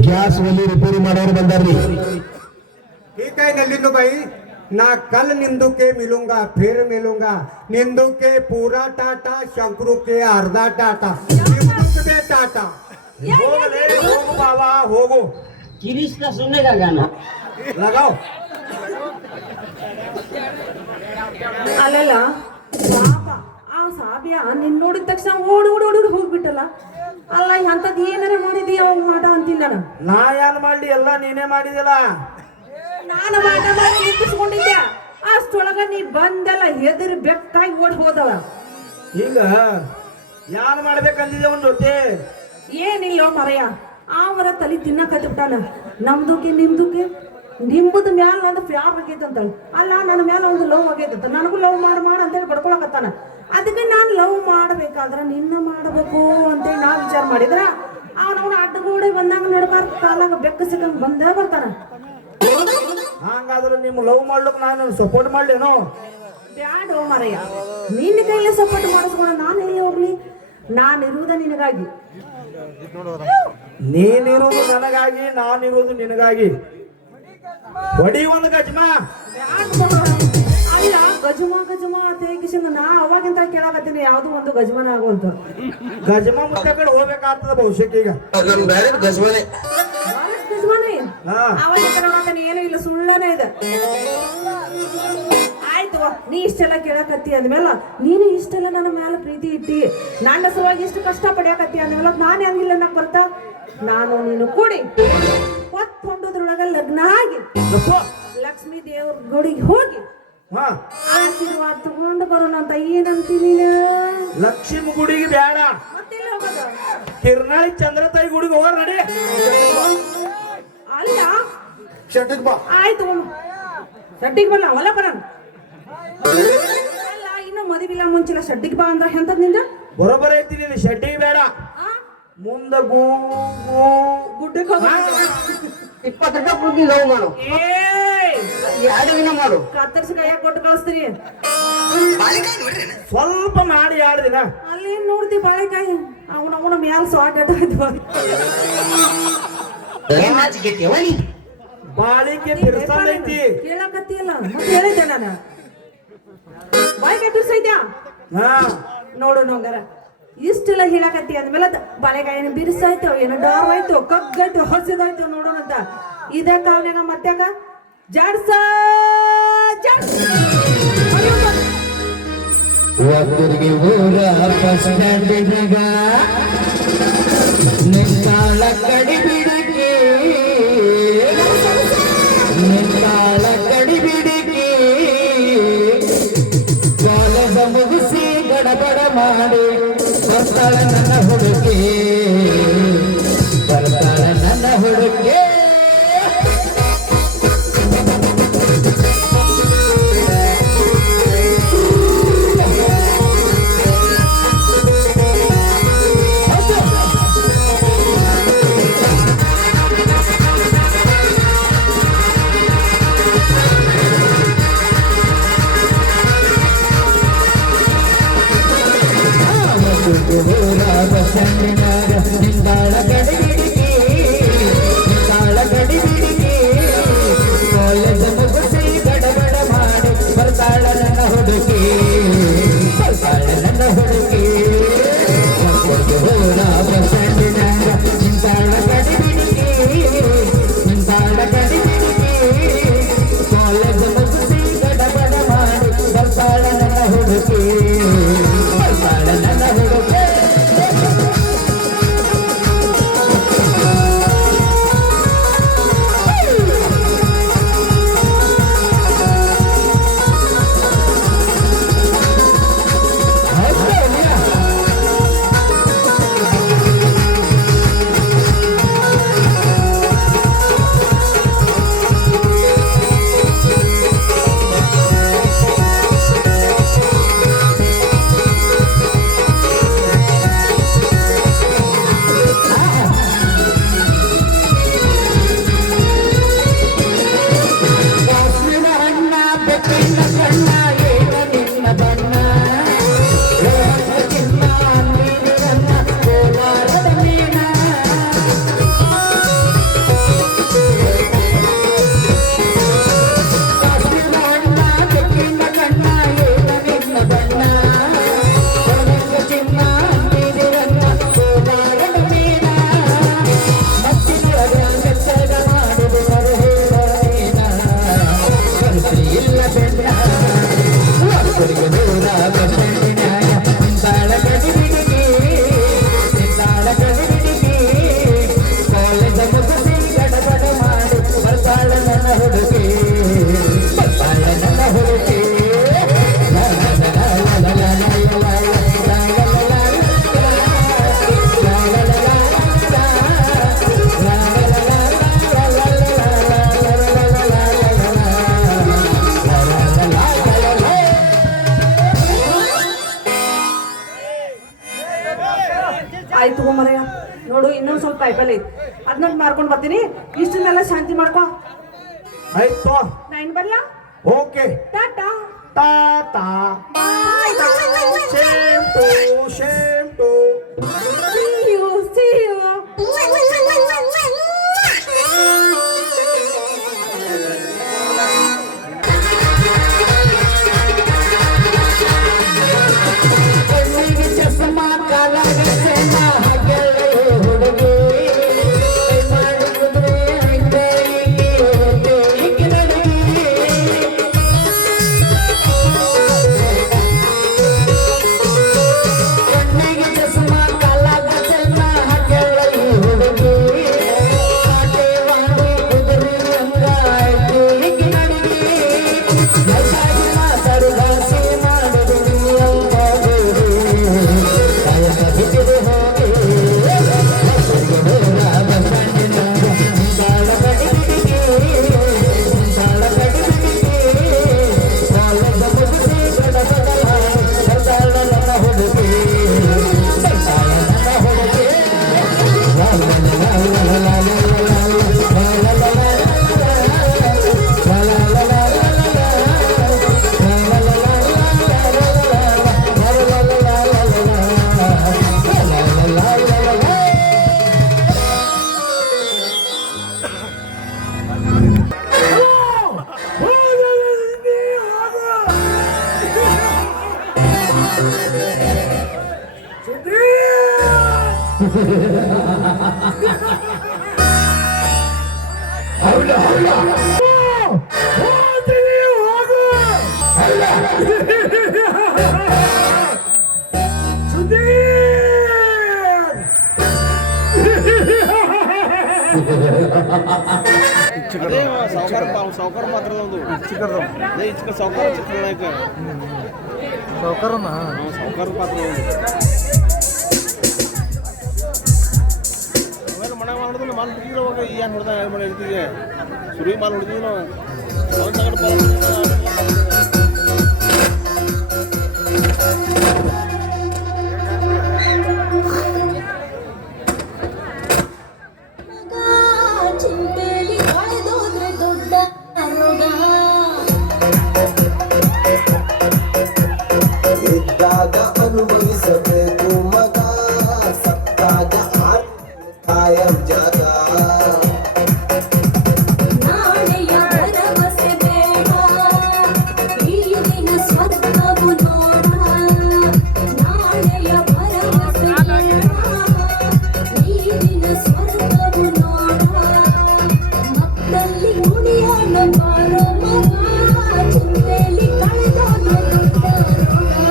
ಗ್ಯಾಸ್ ಒಲಿ ರಿಪೇರಿ ಮಾಡೋರು ಬಂದಾರ್ರಿ. ठीक है नलिनु भाई ना कल निंदू के मिलूंगा फिर मिलूंगा. निंदू के पूरा टाटा शंकरू के अर्धा टाटा निंदू के टाटा. ಹೋಗಲೇ ಹೋಗು ಬಾವಾ ಹೋಗು. गिरीश सुनने का गाना ಲಗಾವ್. ಅಲ್ಲಲ್ಲ ಸಾಬ ಆ ಸಾಬ್ಯ ನಿನ್ ನೋಡಿದ ತಕ್ಷಣ ಓಡಿ ಓಡಿ ಓಡಿ ಹೋಗ್ಬಿಟ್ಟಲ್ಲ. ಅಲ್ಲ ಅಂತದ್ ಏನಾರ ಮಾಡಿದೀಯ ಅವಾಗ ಮಾಡ ಅಂತೀನಿ ನಾನು. ನಾ ಏನ್ ಮಾಡ್ಲಿ ಎಲ್ಲ ನೀನೇ ಮಾಡಿದಿಲ್ಲ. ನಾನು ಮಾಡ ಮಾಡಿ ನಿಂತಿಸ್ಕೊಂಡಿದ್ದೆ ಅಷ್ಟೊಳಗ ನೀ ಬಂದೆಲ್ಲ ಹೆದರಿ ಬೆಕ್ಕಾಗಿ ಓಡಿ ಹೋದವ. ಈಗ ಯಾನ್ ಮಾಡ್ಬೇಕಂದಿದೆ ಒಂದ್ ಜೊತೆ ಏನಿಲ್ಲ ಮರಯ್ಯ ಅವರ ತಲೆ ತಿನ್ನಕತ್ತಿ ಬಿಟ್ಟಾನ. ನಮ್ದುಕ್ಕೆ ನಿಂಬುದ ಮ್ಯಾಲ ಒಂದು ಫ್ಯಾರ್ ಆಗೈತಂತ. ಅಲ್ಲ ನನ್ನ ಮ್ಯಾಲ ಒಂದು ಲವ್ ಆಗೈತಂತ. ನನಗೂ ಲವ್ ಮಾಡ ಅಂತೇಳಿ ಬಡ್ಕೊಳಕತ್ತಾನ. ಅದಕ್ಕೆ ನಾನು ಲವ್ ಮಾಡಬೇಕಾದ್ರ ನಿನ್ನ ಮಾಡಬೇಕು ಅಂತೇಳಿ ನಾ ವಿಚಾರ ಮಾಡಿದ್ರ ಅವನವನ ಅಡ್ಡಗೋಡೆ ಬಂದಾಗ ನಡ್ಬಾರ್ದು ಕಾಲಾಗ ಬೆಕ್ಕ ಸಿಕ್ಕಂಗ್ ಬಂದೇ ಬರ್ತಾನ. ಹಂಗಾದ್ರೆ ನಿಮ್ ಲವ್ ಮಾಡ್ಲಿಕ್ ನಾನು ಸಪೋರ್ಟ್ ಮಾಡ್ಲೇನೋ? ಬ್ಯಾಡೋ ಮರಯ್ಯ ನಿನ್ನ ಕೈಲೇ ಸಪೋರ್ಟ್ ಮಾಡಿಸ್ಕೊಂಡ ನಾನು ಎಲ್ಲಿ ಹೋಗ್ಲಿ? ನಾನಿರುವುದ ನಿನಗಾಗಿ. ನೀನಿರುವುದು ನನಗಾಗಿ ನಾನಿರುವುದು ನಿನಗಾಗಿ. ಹೊಡಿ ಒಂದು ಗಜ್ಮ. ಅಲ್ಲ ಗಜಮ ತೇಗಿಸಿಂದ ನಾ ಅವಾಗಿಂತ ಕೇಳಾಕತ್ತೀನಿ ಯಾವ್ದು ಒಂದು ಗಜಮನ ಆಗುವಂತ. ಗಜಮ ಮುಟ್ಟ ಕಡೆ ಹೋಗ್ಬೇಕಾಗ್ತದ ಬಹುಶಃ ಈಗ. ನಮ್ ಬ್ಯಾರೆದ್ ಗಜ್ಮನೆ. ಗಜಮನೆ ಹಾ. ಅವಾಗ ಏನು ಇಲ್ಲ ಸುಳ್ಳನೇ ಇದೆ. ಆಯ್ತು ನೀ ಇಷ್ಟೆಲ್ಲ ಕೇಳಕತ್ತಿ ಅಂದ್ಮೇಲೆ ನೀನು ಇಷ್ಟೆಲ್ಲ ನನ್ನ ಮೇಲೆ ಪ್ರೀತಿ ಇಟ್ಟಿ ನನ್ನ ಸಲುವಾಗಿ ಇಷ್ಟು ಕಷ್ಟ ಪಡ್ಯಾಕತ್ತಿ ಅಂದ್ಮೇಲೆ ನಾನು ಹೆಂಗಿಲ್ಲ ಅನ್ನಕ್ ಬರ್ತಾ? ನಾನು ನೀನು ಕೂಡಿ ಹೊತ್ತೊಂಡದ್ರೊಳಗ ಲಗ್ನ ಆಗಿ ಲಕ್ಷ್ಮೀ ದೇವ್ರ ಗುಡಿಗೆ ಹೋಗಿ ಹಾ ಆಶೀರ್ವಾದ ತಗೊಂಡು ಬರೋಣ ಅಂತ ಏನಂತೀನಿ? ಲಕ್ಷ್ಮಿ ಗುಡಿಗೆ ಬೇಡ, ಮತ್ತೆಲ್ಲ ಹೋಗೋದು? ಕಿರ್ನಾಳಿ ಚಂದ್ರತಾಯಿ ಗುಡಿಗೆ ಹೋಗ ನಡಿ. ಅಲ್ಲ ಶೆಟ್ಟಿಗೆ ಬಾ. ಆಯ್ತು ಶಡ್ಡಿಗೆ ಬಲ್ಲ ಹೊಲ ಬರೋಣ. ಅಲ್ಲ ಇನ್ನು ಮದುವಿಲ್ಲ ಮುಂಚಿಲ್ಲ ಶಡ್ಡಿಗೆ ಬಾ ಅಂದ್ರ ಎಂತದ್ ನಿಂದ? ಬರೋಬ್ಬರ ಐತಿ ನೀನು ಶೆಡ್ಡಿಗೆ ಬೇಡ. ಮುಂದ ಗುಡ್ಡಕ್ಕೆ ಹೋಗ 20 ರೂಪಾಯಿ ಕೊಡ್ತೀನಿ ಲವ್ ಮಾಡು. ಎರಡು ದಿನ ಮಾಡು. ಕತ್ತರಿಸಿ ಕೈಯಾಗ ಕೊಟ್ಟು ಕಳಿಸ್ತೀನಿ. ಸ್ವಲ್ಪ ಮಾಡಿ 2 ದಿನ. ಅಲ್ಲಿ ನೋಡ್ತಿ ಬಾಳೆಕಾಯಿ ಅವನ ಮ್ಯಾಲ ಸ್ವಾಟ್ ಬಾಳಿಕೆ ಬಿರ್ಸಂದ್ ಐತಿ. ಕೇಳಕತ್ತಿಯಲ್ಲ ಮತ್ತೆ ಹೇಳಿದ್ದೆ ನಾನು ಬಾಳೆಕಾಯಿ ಬಿರ್ಸೈತ್ಯಾ? ಹಾ ನೋಡು ನೋಂಗಾರ ಇಷ್ಟೆಲ್ಲ ಹೇಳಕತ್ತಿ ಅಂದ್ಮೇಲೆ ಬಾಳೆಕಾಯಿನ ಬಿರ್ಸಾಯ್ತು ಏನೋ ಡಾರ್ ಆಯ್ತು ಕಗ್ಗಾಯ್ತು ಹಸಿದಾಯ್ತು ನೋಡೋಣಂತ. ಇದೇ ಕಾವ್ನಾಗ ಮತ್ತ್ಯಾಗ ಜಾಡ್ಸ ಒಬ್ಬರಿಗೆ ಊರ ಬಸ್ ಸ್ಟ್ಯಾಂಡಿಗ ನಿಂತಾಳ ಕಡಿಬಿಡಿಕೆ ನಿಂತಾಳ ಕಡಿಬಿಡಿಕೆ ಕಾಲೇಜ ಮುಗಿಸಿ ಗಡಬಡ ಮಾಡಿ ಬರ್ತಾಳ ನನ್ನ ಹುಡುಗಿ ಕಾಯಿಪಲ್ಲೆ ಐತಿ ಅದನ್ನ ಮಾರ್ಕೊಂಡು ಬರ್ತೀನಿ ಇಷ್ಟನ್ನೆಲ್ಲ ಶಾಂತಿ ಮಾಡ್ಕೊ ಆಯ್ತು ನಾ ಇನ್ ಬರ್ಲಾ okay tata tata shame to see you ಕಣ್ಣಿಗೆ ಚಸ್ಮಾ ಕಾಲಾಗ ಚೈನ ಹಾಗೆಲ್ಲ ಹುಡುಗಿ ಕೈ ಮಾಡಿದ್ರೆ ಹಿಂದೆಗೆ ಹೋಗಿ ನಡುಗಿ ಕಣ್ಣಿಗೆ ಚಸ್ಮಾ ಕಾಲಾಗ ಚೈನ ಹಾಗೆಲ್ಲ ಹುಡುಗಿ ಕಾಟೆ ಮಾಡಿ ಕುದುರೆ ಹಂಗಾಯ್ತು ಈಗ ನಡುಗಿ ನೈಸಾಗಿ ಮಾತಾಡು ಭಾಷೆ ಮಾಡೋದು ಸಾವುಕಾರ ಮಾತ್ರ ಒಂದು ಸಾವುಕಾರ ಚಿತ್ರನಾಯಕ ಸಾವುಕಾರ ಪಾತ್ರ ಆಮೇಲೆ ಮನೆ ಮಾಡಿದ್ರೆ ಮಾಲ್ ಬಿಟ್ಟಿದ್ರೆ ಅವಾಗ ಏನು ಹೊಡೆದ ಮನೆ ಹೇಳ್ತೀವಿ ಸುರಿ ಮಾಲ್ ಹೊಡೆದಿದ್ವಿ ನಾವು ಚಿಂತೆಲಿ ಕಳೆದೋದ್ರೆ ದೊಡ್ಡ ರೋಗ ಇದ್ದಾಗ ಅನುಭವಿಸಬೇಕು ಮಗ ಸತ್ತಾಗ ಕಾಯಂ ಜಾಗ ನಾಳೆಯ ಭರವಸೆ ಬೇಡ ಈ ದಿನ ಸ್ವರ್ಗವು ನೋಡ ನಾಳೆಯ ಭರವಸೆ ಬೇಡ ಈ ದಿನ ಸ್ವರ್ಗವು ನೋಡ ಮಕ್ಕಳಲ್ಲಿ ಮುಡಿಯಾನ ಬಾರೋ ಮಗ ಚಿಂತೆಲಿ ಕಳೆದೋದ್ರೆ ದೊಡ್ಡ ರೋಗ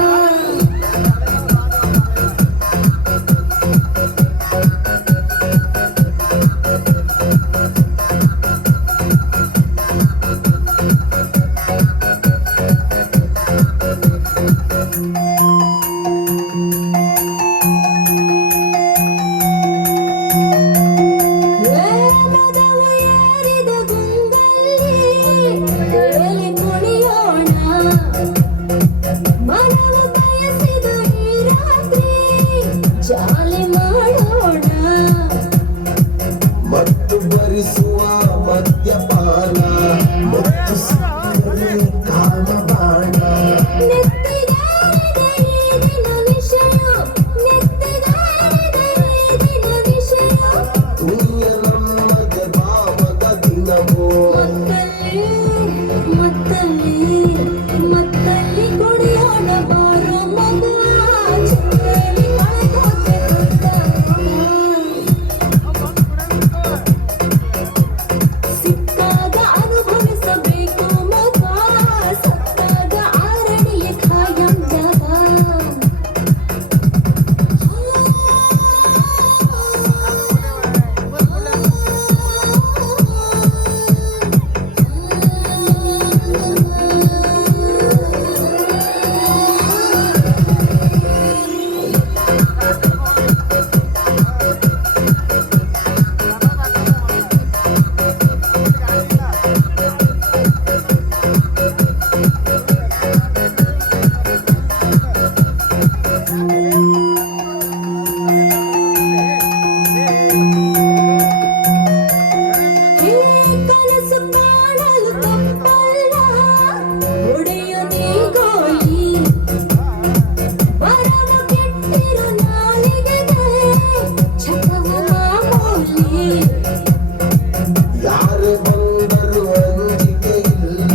ಯಾರು ಬಂದರು ಅಂಜಿಕೆ ಇಲ್ಲ,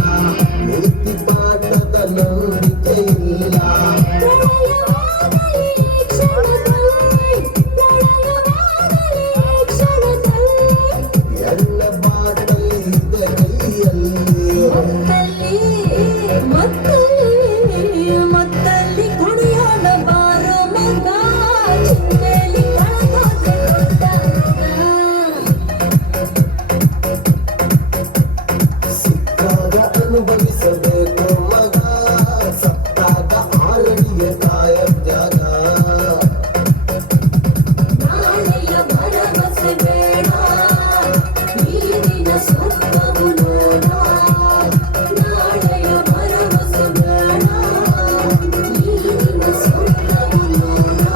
ನೀತಿ ಪಾಠದ ನಂಬಿಕೆ ಇಲ್ಲ. ಎಲ್ಲ ಬಾಟಲಿ ಇದೆ ಕೈಯಲ್ಲಿ, ಮತ್ತಲ್ಲಿ ಕುಡಿಯೋಣ ಬಾರೋ ಮಗ, ಚಿಂತೆಲಿ ಸಿಕ್ಕಾಗ ಅನುಭವಿಸಬೇಕು ಮಗ, ಸತ್ತಾಗ ಆರಡಿಗೆ ಕಾಯಂ ಜಾಗ. ನಾಳೆಯ ಭರವಸೆ ಬೇಡ, ನೀರಿನ ಸುಖವು ನೋಡ. ನಾಳೆಯ ಭರವಸೆ ಬೇಡ, ನೀರಿನ ಸುಖವು ನೋಡ.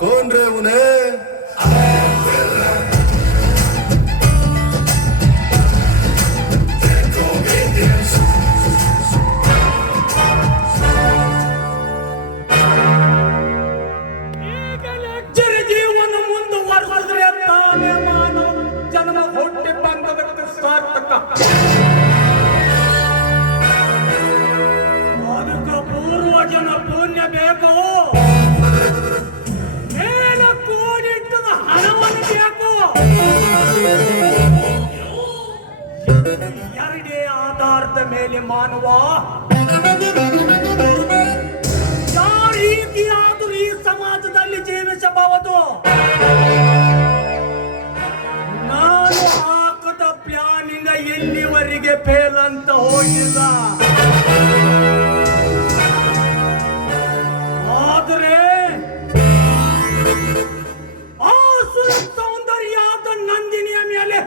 कौन रे उन्हें ಜೀವನ ಮುಂದುವರೆಸಿದ್ರೆ ತಾನೇ ಮಾನವ ಜನ್ಮ ಹುಟ್ಟಿ ಬಂದದಕ್ಕೆ ಸಾರ್ಥಕ. ಅದಕ್ಕೆ ಪೂರ್ವಜನ ಪುಣ್ಯ ಬೇಕು, ಮೇಲ ಕೋಡಿಟ್ಟದ ಹಣವನ್ನು ಬೇಕು. ಎರಡೇ ಆಧಾರದ ಮೇಲೆ ಮಾನವ ಯಾವ ರೀತಿಯಾದರೂ ಈ ಸಮಾಜದಲ್ಲಿ ಜೀವಿಸಬಹುದು. ನಾನು ಹಾಕದ ಪ್ಲಾನಿಂಗ ಇಲ್ಲಿವರೆಗೆ ಫೇಲ್ ಅಂತ ಹೋಗಿಲ್ಲ. ಆದರೆ ಆ ಸೌಂದರ್ಯಾದ ನಂದಿನಿಯ ಮೇಲೆ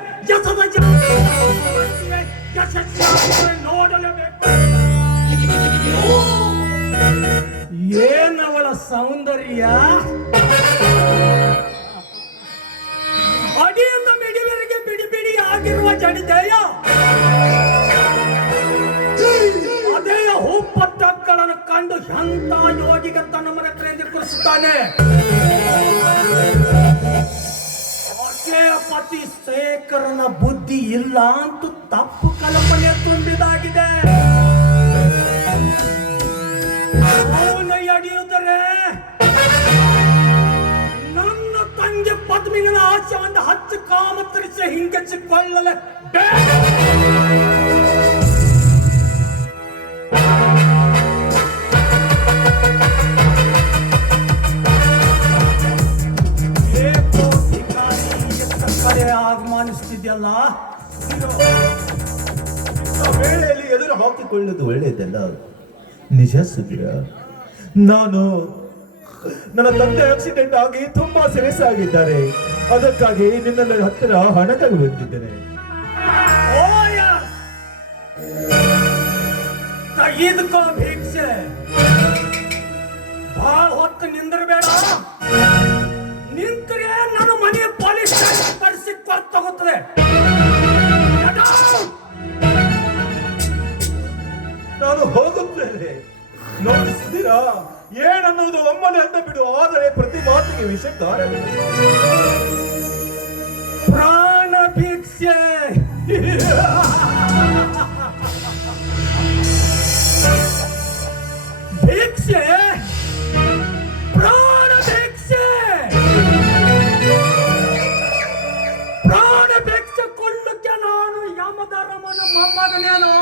ಯಶಸ್ವಿ ನೋಡಲೇಬೇಕು. ಏನವಳ ಸೌಂದರ್ಯ, ಅಡಿಯಿಂದ ಮಿಡಿವರೆಗೆ ಬಿಡಿ ಬಿಡಿ ಆಗಿರುವ ಜಡಿದೆಯ ಅದೇ ಹೂಪಟ್ಟಗಳನ್ನು ಕಂಡು ಎಂತ ಯೋಗಿಗೆ ತನ್ನ ಮನೆ ಕೇಂದ್ರೀಕರಿಸುತ್ತಾನೆ. ಪತಿ ಶೇಖರನ ಬುದ್ಧಿ ಇಲ್ಲ ಅಂತೂ ತಪ್ಪು ಕಲ್ಪನೆ ತುಂಬಿದಾಗಿದೆ. ಅವನು ಎಡೆಯುದರೆ ನನ್ನ ತಂಗಿ ಪದ್ಮಿನ ಆಶೆಯನ್ನು ಹಚ್ಚು ಕಾಮತ್ತರಿಸಿ ಹಿಂಗಚ್ಚಿಕೊಳ್ಳಲೆ ಆಗಮಾನಿಸ್ತಿದ್ಯಲ್ಲ, ವೇಳೆಯಲ್ಲಿ ಎದುರು ಹಾಕಿಕೊಳ್ಳುವುದು ಒಳ್ಳೆಯದಲ್ಲ. ನಿಜ ಸುಧೀರ, ನಾನು ನನ್ನ ತಂದೆ ಆಕ್ಸಿಡೆಂಟ್ ಆಗಿ ತುಂಬಾ ಸೀರಿಯಸ್ ಆಗಿದ್ದಾರೆ. ಅದಕ್ಕಾಗಿ ನಿನ್ನ ಹತ್ತಿರ ಹಣ ತಗೊಳ್ಳುತ್ತಿದ್ದೇನೆ. ತೆಗೆದುಕೋ ಭಿಕ್ಷೆ. ಬಹಳ ಹೊತ್ತು ನಿಂದಿರಬೇಡ. ನಿಂತರೆ ನನ್ನ ಮನೆ ಪೊಲೀಸ್ ಪರಿಸ್ಥಿತಿ ತಗೋತದೆ. ನಾನು ಹೋಗುತ್ತೇನೆ. ನೋಡಿ ಸುಧೀರ, ಏನನ್ನೋದು ಒಮ್ಮನೆ ಅಂತ ಬಿಡು, ಆದರೆ ಪ್ರತಿ ಮಾತಿಗೆ ವಿಷಯ ಕಾರಣ. ಪ್ರಾಣ ಭಿಕ್ಷೆ. ಭಿಕ್ಷೆ, ಪ್ರಾಣ ಭಿಕ್ಷೆ. ಪ್ರಾಣ ಭಿಕ್ಷೆ ಕೊಳ್ಳಕ್ಕೆ ನಾನು ಯಮಧರ್ಮನ ಮೊಮ್ಮಗನೇನೋ.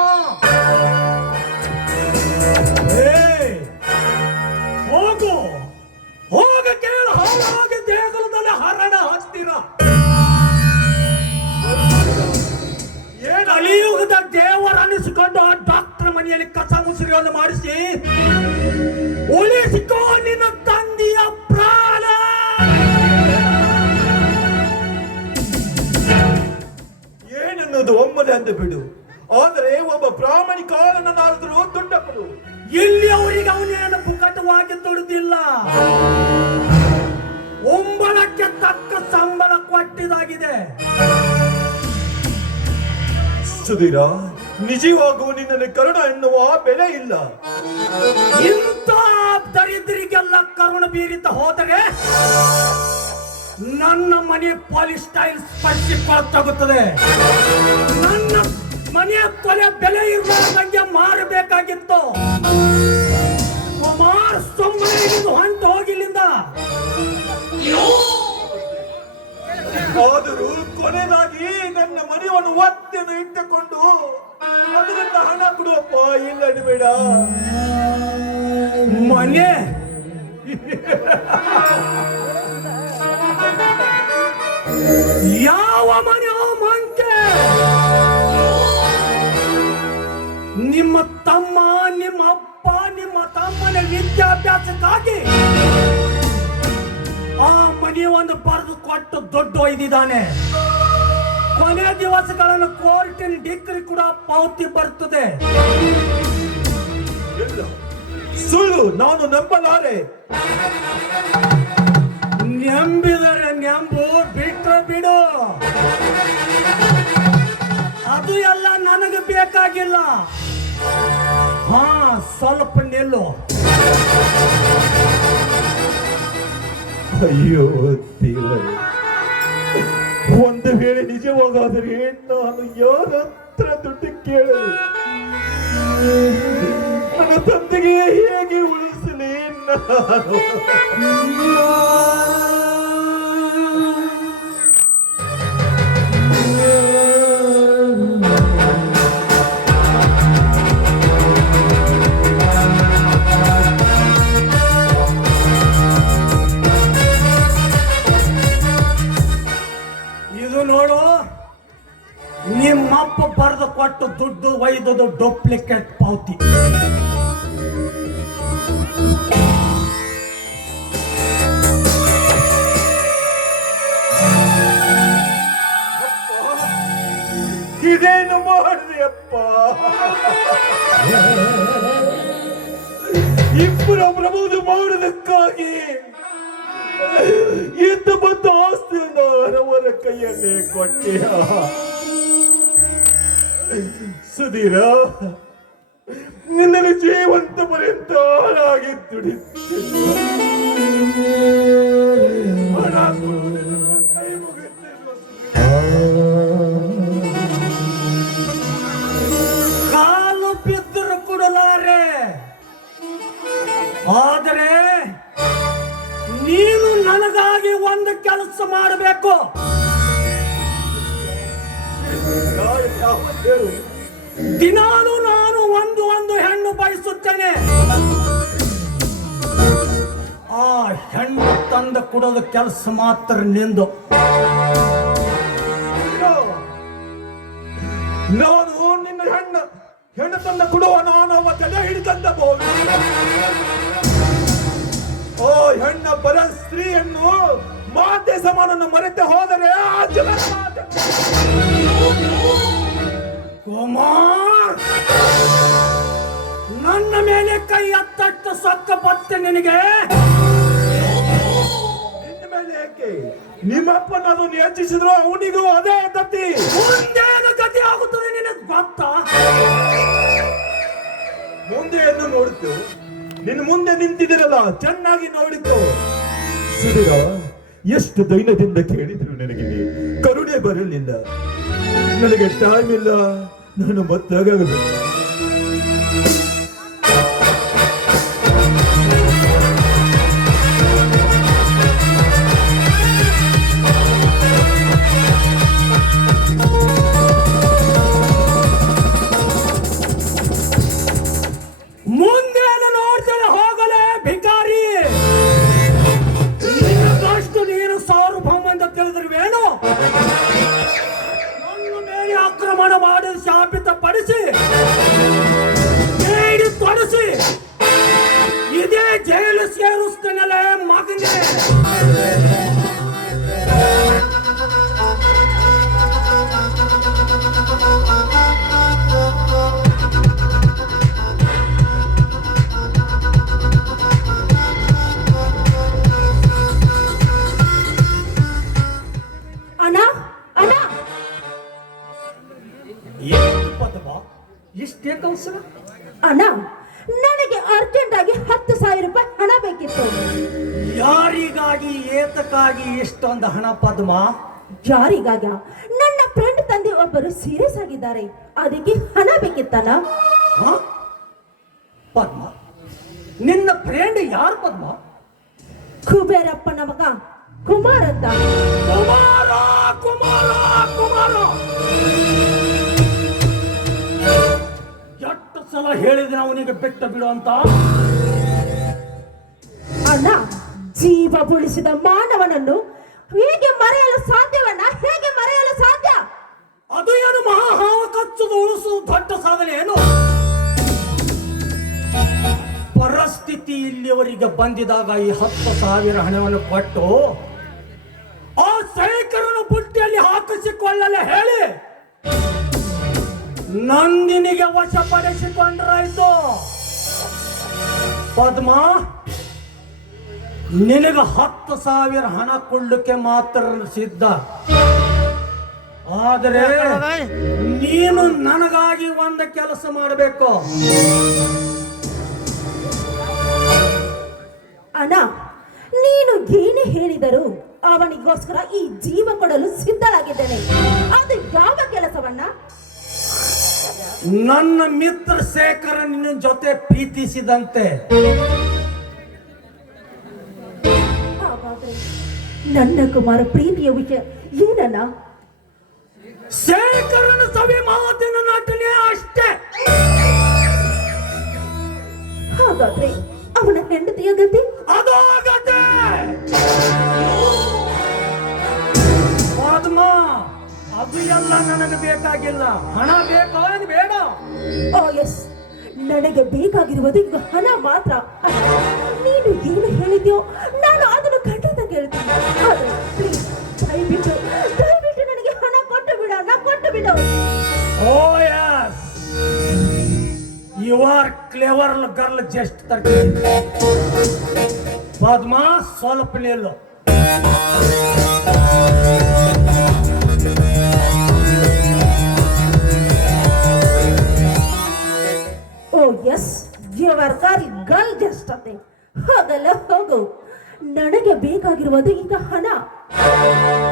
ಹೋಗು, ಹೋಗ ಕೇಳ. ಹಾಗಾಗಿ ದೇಗುಲದಲ್ಲಿ ಹರಣ ಹಚ್ತೀರ. ಕಲಿಯುಗದ ದೇವರ ಅನಿಸಿಕೊಂಡು ಆ ಡಾಕ್ಟರ್ ಮನೆಯಲ್ಲಿ ಕಸ ಮುಸುರಿಯನ್ನು ಮಾಡಿಸಿ ಉಳಿಸಿಕೋ ನಿನ್ನ ತಂದೆಯ ಪ್ರಾಣ. ಏನನ್ನೋದು ಒಮ್ಮನೆ ಅಂತ ಬಿಡು, ಆದರೆ ಒಬ್ಬ ಪ್ರಾಮಾಣಿಕನಾದರೂ ದುಡ್ಡಪ್ಪನು. ಇಲ್ಲಿ ಅವರಿಗೆ ಅವನೇನು ಪುಕಟವಾಗಿ ದುಡಿದಿಲ್ಲ. ಒಂಬಳಕ್ಕೆ ತಕ್ಕ ಸಂಬಳ ಕೊಟ್ಟಿದಾಗಿದೆ. ಸುಧೀರ, ನಿಜವಾಗೂ ನಿನ್ನಲ್ಲಿ ಕರುಣ ಎನ್ನುವ ಬೆಲೆ ಇಲ್ಲ. ಇಂಥ ದರಿದ್ರಿಗೆಲ್ಲ ಕರುಣ ಬೀರಿತ ಹೋದರೆ ನನ್ನ ಮನೆ ಪಾಲಿಶ್ ಸ್ಟೈಲ್ ಸ್ಪರ್ಶಿಕೊಳ್ಳುತ್ತದೆ. ನನ್ನ ಮನೆಯ ಕೊಲೆ ಬೆಲೆ ಇರುವಂಗೆ ಮಾರಬೇಕಾಗಿತ್ತು. ಕುಮಾರ್ ಸುಮ್ಮನೆ ಹೊಂಟು ಹೋಗಿಲ್ಲಿಂದ. ಆದರೂ ಕೊನೆಯದಾಗಿ ನನ್ನ ಮನೆಯನ್ನು ಒತ್ತೆಯನ್ನು ಇಟ್ಟುಕೊಂಡು ಅದರಿಂದ ಹಣ ಕೊಡುವಪ್ಪ. ಇಲ್ಲ ಬೇಡ. ಮನೆ ಯಾವ ಮನೆ ಮಂಕೆ? ನಿಮ್ಮ ತಮ್ಮ, ನಿಮ್ಮ ಅಪ್ಪ, ನಿಮ್ಮ ತಮ್ಮನ ವಿದ್ಯಾಭ್ಯಾಸಕ್ಕಾಗಿ ಆ ಮನೆ ಒಂದು ಬರೆದು ಕೊಟ್ಟು ದೊಡ್ಡ ಒಯ್ದಿದ್ದಾನೆ. ಕೊನೆ ದಿವಸಗಳನ್ನು ಕೋರ್ಟಿನ ಡಿಗ್ರಿ ಕೂಡ ಪಾವತಿ ಬರ್ತದೆ. ಸುಳ್ಳು, ನಾನು ನಂಬಲಾರೆ. ನೆಂಬಿದರೆ ನೆಂಬು, ಬಿಟ್ಟು ಬಿಡು. ಅದು ಎಲ್ಲ ನನಗೆ ಬೇಕಾಗಿಲ್ಲ. ಹಾ, ಸ್ವಲ್ಪ ನಿಲ್ಲು. ಅಯ್ಯೋ ದೇವರೇ, ಒಂದು ವೇಳೆ ನಿಜವಾಗಾದರೆ ನಾನು ಯಾರ ಹತ್ರ ದುಡ್ಡು ಕೇಳಲಿ? ನನ್ನ ತಂದೆಗೆ ಹೇಗೆ ಉಳಿಸಲಿ ನಾನು? ಇದು ನೋಡು, ನಿಮ್ಮಪ್ಪ ಬರೆದು ಕೊಟ್ಟು ದುಡ್ಡು ಒಯ್ದದು ಡೂಪ್ಲಿಕೇಟ್ ಪಾವತಿ. ಇದೇನು ಮಾಡಿದೆ ಅಪ್ಪ? ಇಬ್ಬರ ಪ್ರಬೋಧ ಮಾಡುವುದಕ್ಕಾಗಿ ಎದ್ದು ಬಂದ ಆಸ್ತಿಯನ್ನು ಅವರ ಕೈಯಲ್ಲೇ ಕೊಟ್ಟೆಯ? ಸುಧೀರ, ನಿನ್ನನ್ನು ಜೀವಂತ ಪರ್ಯಂತ ಹಾಳಾಗಿ ದುಡಿಯುತ್ತೇನೆ. ಹಣ ಕೊಡುವುದಿಲ್ಲ, ಕೈ ಮುಗಿಯುತ್ತೇನೆ. ಕಾಲು ಬಿದ್ದರು ಕೊಡಲಾರೆ. ಆದರೆ ನೀನು ನನಗಾಗಿ ಒಂದು ಕೆಲಸ ಮಾಡಬೇಕು. ದಿನಾಲು ನಾನು ಒಂದು ಹೆಣ್ಣು ಬಯಸುತ್ತೇನೆ. ಆ ಹೆಣ್ಣು ತಂದು ಕೊಡೋದು ಕೆಲಸ ಮಾತ್ರ ನಿಂದು. ನಾನು ನಿನ್ನ ಹೆಣ್ಣು ತಂದ ಕೊಡುವ ನಾನು ಅವ ತಲೆ ಹಿಡಿದಂತ ಬೋದು. ಓ ಹೆಣ್ಣ ಬಲ ಸ್ತ್ರೀಯನ್ನು ಮಾತೆ ಸಮಾನನ್ನು ಮರೆತೆ ಹೋದರೆ ಆ ಜಗತ್ ಮಾತೆ ಕುಮಾರ್, ನನ್ನ ಮೇಲೆ ಕೈ ಎತ್ತಟ್ಟು ಸೊಕ್ಕ ಬತ್ತೆ ನಿನಗೆ. ನಿನ್ನ ಮೇಲೆ ಯಾಕೆ? ನಿಮ್ಮಪ್ಪನದನ್ನು ಹೆಚ್ಚಿಸಿದ್ರು ಅವನಿಗೂ ಅದೇ ಗತಿ. ಮುಂದೇನು ಗತಿ ಆಗುತ್ತದೆ ನಿನಗೆ ಗೊತ್ತಾ? ಮುಂದೆ ಏನು ನೋಡಿತು? ನಿನ್ನ ಮುಂದೆ ನಿಂತಿದಿರಲ್ಲ, ಚೆನ್ನಾಗಿ ನೋಡಿತು. ಸುಧೀರ, ಎಷ್ಟು ದೈನ್ಯದಿಂದ ಕೇಳಿದ್ರು ನನಗೆ ಕರುಣೆ ಬರಲಿಲ್ಲ. ನನಗೆ ಟೈಮ್ ಇಲ್ಲ, ನಾನು ಮತ್ತಾಗಬೇಕು. ಮುಂದೇನು ನೋಡ್ತಾರೆ ಹೋಗಲೇ ಭಿಕಾರಿ. ನಿನ್ನದಷ್ಟು ನೀನು ಸಾರ್ವಭೌಮ ಅಂತ ತಿಳಿದಿರುವೇನು? ನನ್ನ ಮೇಲೆ ಆಕ್ರಮಣ ಮಾಡಿ ಶಾಪಿತ ಪಡಿಸಿ ಬೇಡಿ ತೊಡಸಿ ಇದೇ ಜೈಲು ಸೇರಿಸ್ತೇನಲೇ ಮಗನೇ. ಅಣ್ಣ ಅಣ್ಣ, ಇಷ್ಟೇ ಕೌಸಲ? ಅಣ್ಣ, ನನಗೆ ಅರ್ಜೆಂಟ್ ಆಗಿ 10,000 ರೂಪಾಯಿ ಹಣ ಬೇಕಿತ್ತು. ಯಾರಿಗಾಗಿ ಏತಕ್ಕಾಗಿ ಇಷ್ಟೊಂದು ಹಣ ಪದ್ಮ? ಯಾರಿಗಾಗ? ನನ್ನ ಫ್ರೆಂಡ್ ತಂದೆ ಒಬ್ಬರು ಸೀರಿಯಸ್ ಆಗಿದ್ದಾರೆ, ಅದಕ್ಕೆ ಹಣ ಬೇಕಿತ್ತಣ್ಣ. ಹ? ಪದ್ಮ, ನಿನ್ನ ಫ್ರೆಂಡ್ ಯಾರು ಪದ್ಮ? ಕುಬೇರಪ್ಪನ ಮಗ ಕುಮಾರ್ ಅಂತ. ಕುಮಾರ ಕುಮಾರ ಕುಮಾರ, ಎಷ್ಟು ಸಲ ಹೇಳಿದ್ರೆ ಅವನಿಗೆ ಬಿಟ್ಟು ಬಿಡು ಅಂತ? ಅಣ್ಣ, ಜೀವ ಉಳಿಸಿದ ಮಾನವನನ್ನು ಹೇಗೆ ಮರೆಯಲು ಸಾಧ್ಯವಣ್ಣ? ಹೇಗೆ ಮರೆಯಲು ಸಾಧ್ಯ? ಅದು ಏನು ಮಹಾಹಾವ ಕಚ್ಚುದು ಉಳಿಸುವುದು ದೊಡ್ಡ ಸಾಧನೆ ಏನು? ಪರಿಸ್ಥಿತಿ ಇಲ್ಲಿಯವರಿಗೆ ಬಂದಿದಾಗ ಈ 10,000 ಹಣವನ್ನು ಕೊಟ್ಟು ಆ ಸೈಕರನ್ನು ಬುಟ್ಟಿಯಲ್ಲಿ ಹಾಕಿಸಿಕೊಳ್ಳಲು ಹೇಳಿ ನಂದಿನಿಗೆ ವಶಪಡಿಸಿಕೊಂಡ್ರಾಯ್ತು. ಪದ್ಮ, ನಿನಗೆ 10,000 ಹಣ ಕೊಡ್ಲಿಕ್ಕೆ ಮಾತ್ರ ಸಿದ್ಧ. ಆದರೆ ನೀನು ನನಗಾಗಿ ಒಂದು ಕೆಲಸ ಮಾಡಬೇಕು. ಅಣ್ಣ, ನೀನು ಏನೇ ಹೇಳಿದರೂ ಅವನಿಗೋಸ್ಕರ ಈ ಜೀವ ಕೊಡಲು ಸಿದ್ಧಳಾಗಿದ್ದೇನೆ. ಅದು ಯಾವ ಕೆಲಸವನ್ನ? ನನ್ನ ಮಿತ್ರ ಶೇಖರ ನಿನ್ನ ಜೊತೆ ಪ್ರೀತಿಸಿದಂತೆ. ಹಾಗಾದ್ರೆ ನನ್ನ ಕುಮಾರ ಪ್ರೀತಿಯ ವಿಷಯ ಏನನ್ನ? ಶೇಖರನ ಸವಿ ಮಾತಿನ ನಟನೆ ಅಷ್ಟೇ. ಹಾಗಾದ್ರೆ ಅವನ ಹೆಂಡತಿಯ ಗತಿ? ಅದು ಆಗತ್ತೆ. ಪದ್ಮ, ಅದು ಎಲ್ಲ ನನಗೆ ಬೇಕಾಗಿಲ್ಲ. ಹಣ ಬೇಕಾ ಬೇಡ? ಓ ಎಸ್, ನನಗೆ ಬೇಕಾಗಿರುವುದು ಈಗ ಹಣ ಮಾತ್ರ. ನೀನು ಏನು ಹೇಳಿದ್ಯೋ ನಾನು ಅದನ್ನು ಖಂಡಿತ ಕೇಳ್ತೀನಿ. ಆದ್ರೆ ಪ್ಲೀಸ್, ದಯವಿಟ್ಟು ದಯವಿಟ್ಟು ನನಗೆ ಹಣ ಕೊಟ್ಟು ಬಿಡ, ಕೊಟ್ಟು ಬಿಡು. Oh yes, you are clever girl, just 30. Padma, ಸ್ವಲ್ಪ ನಿಲ್ಲು. Oh yes, you are girl just ಅಂತೆ. ಹೋಗಲ್ಲ ಹೋಗು. ನನಗೆ ಬೇಕಾಗಿರುವುದು ಈಗ ಹಣ.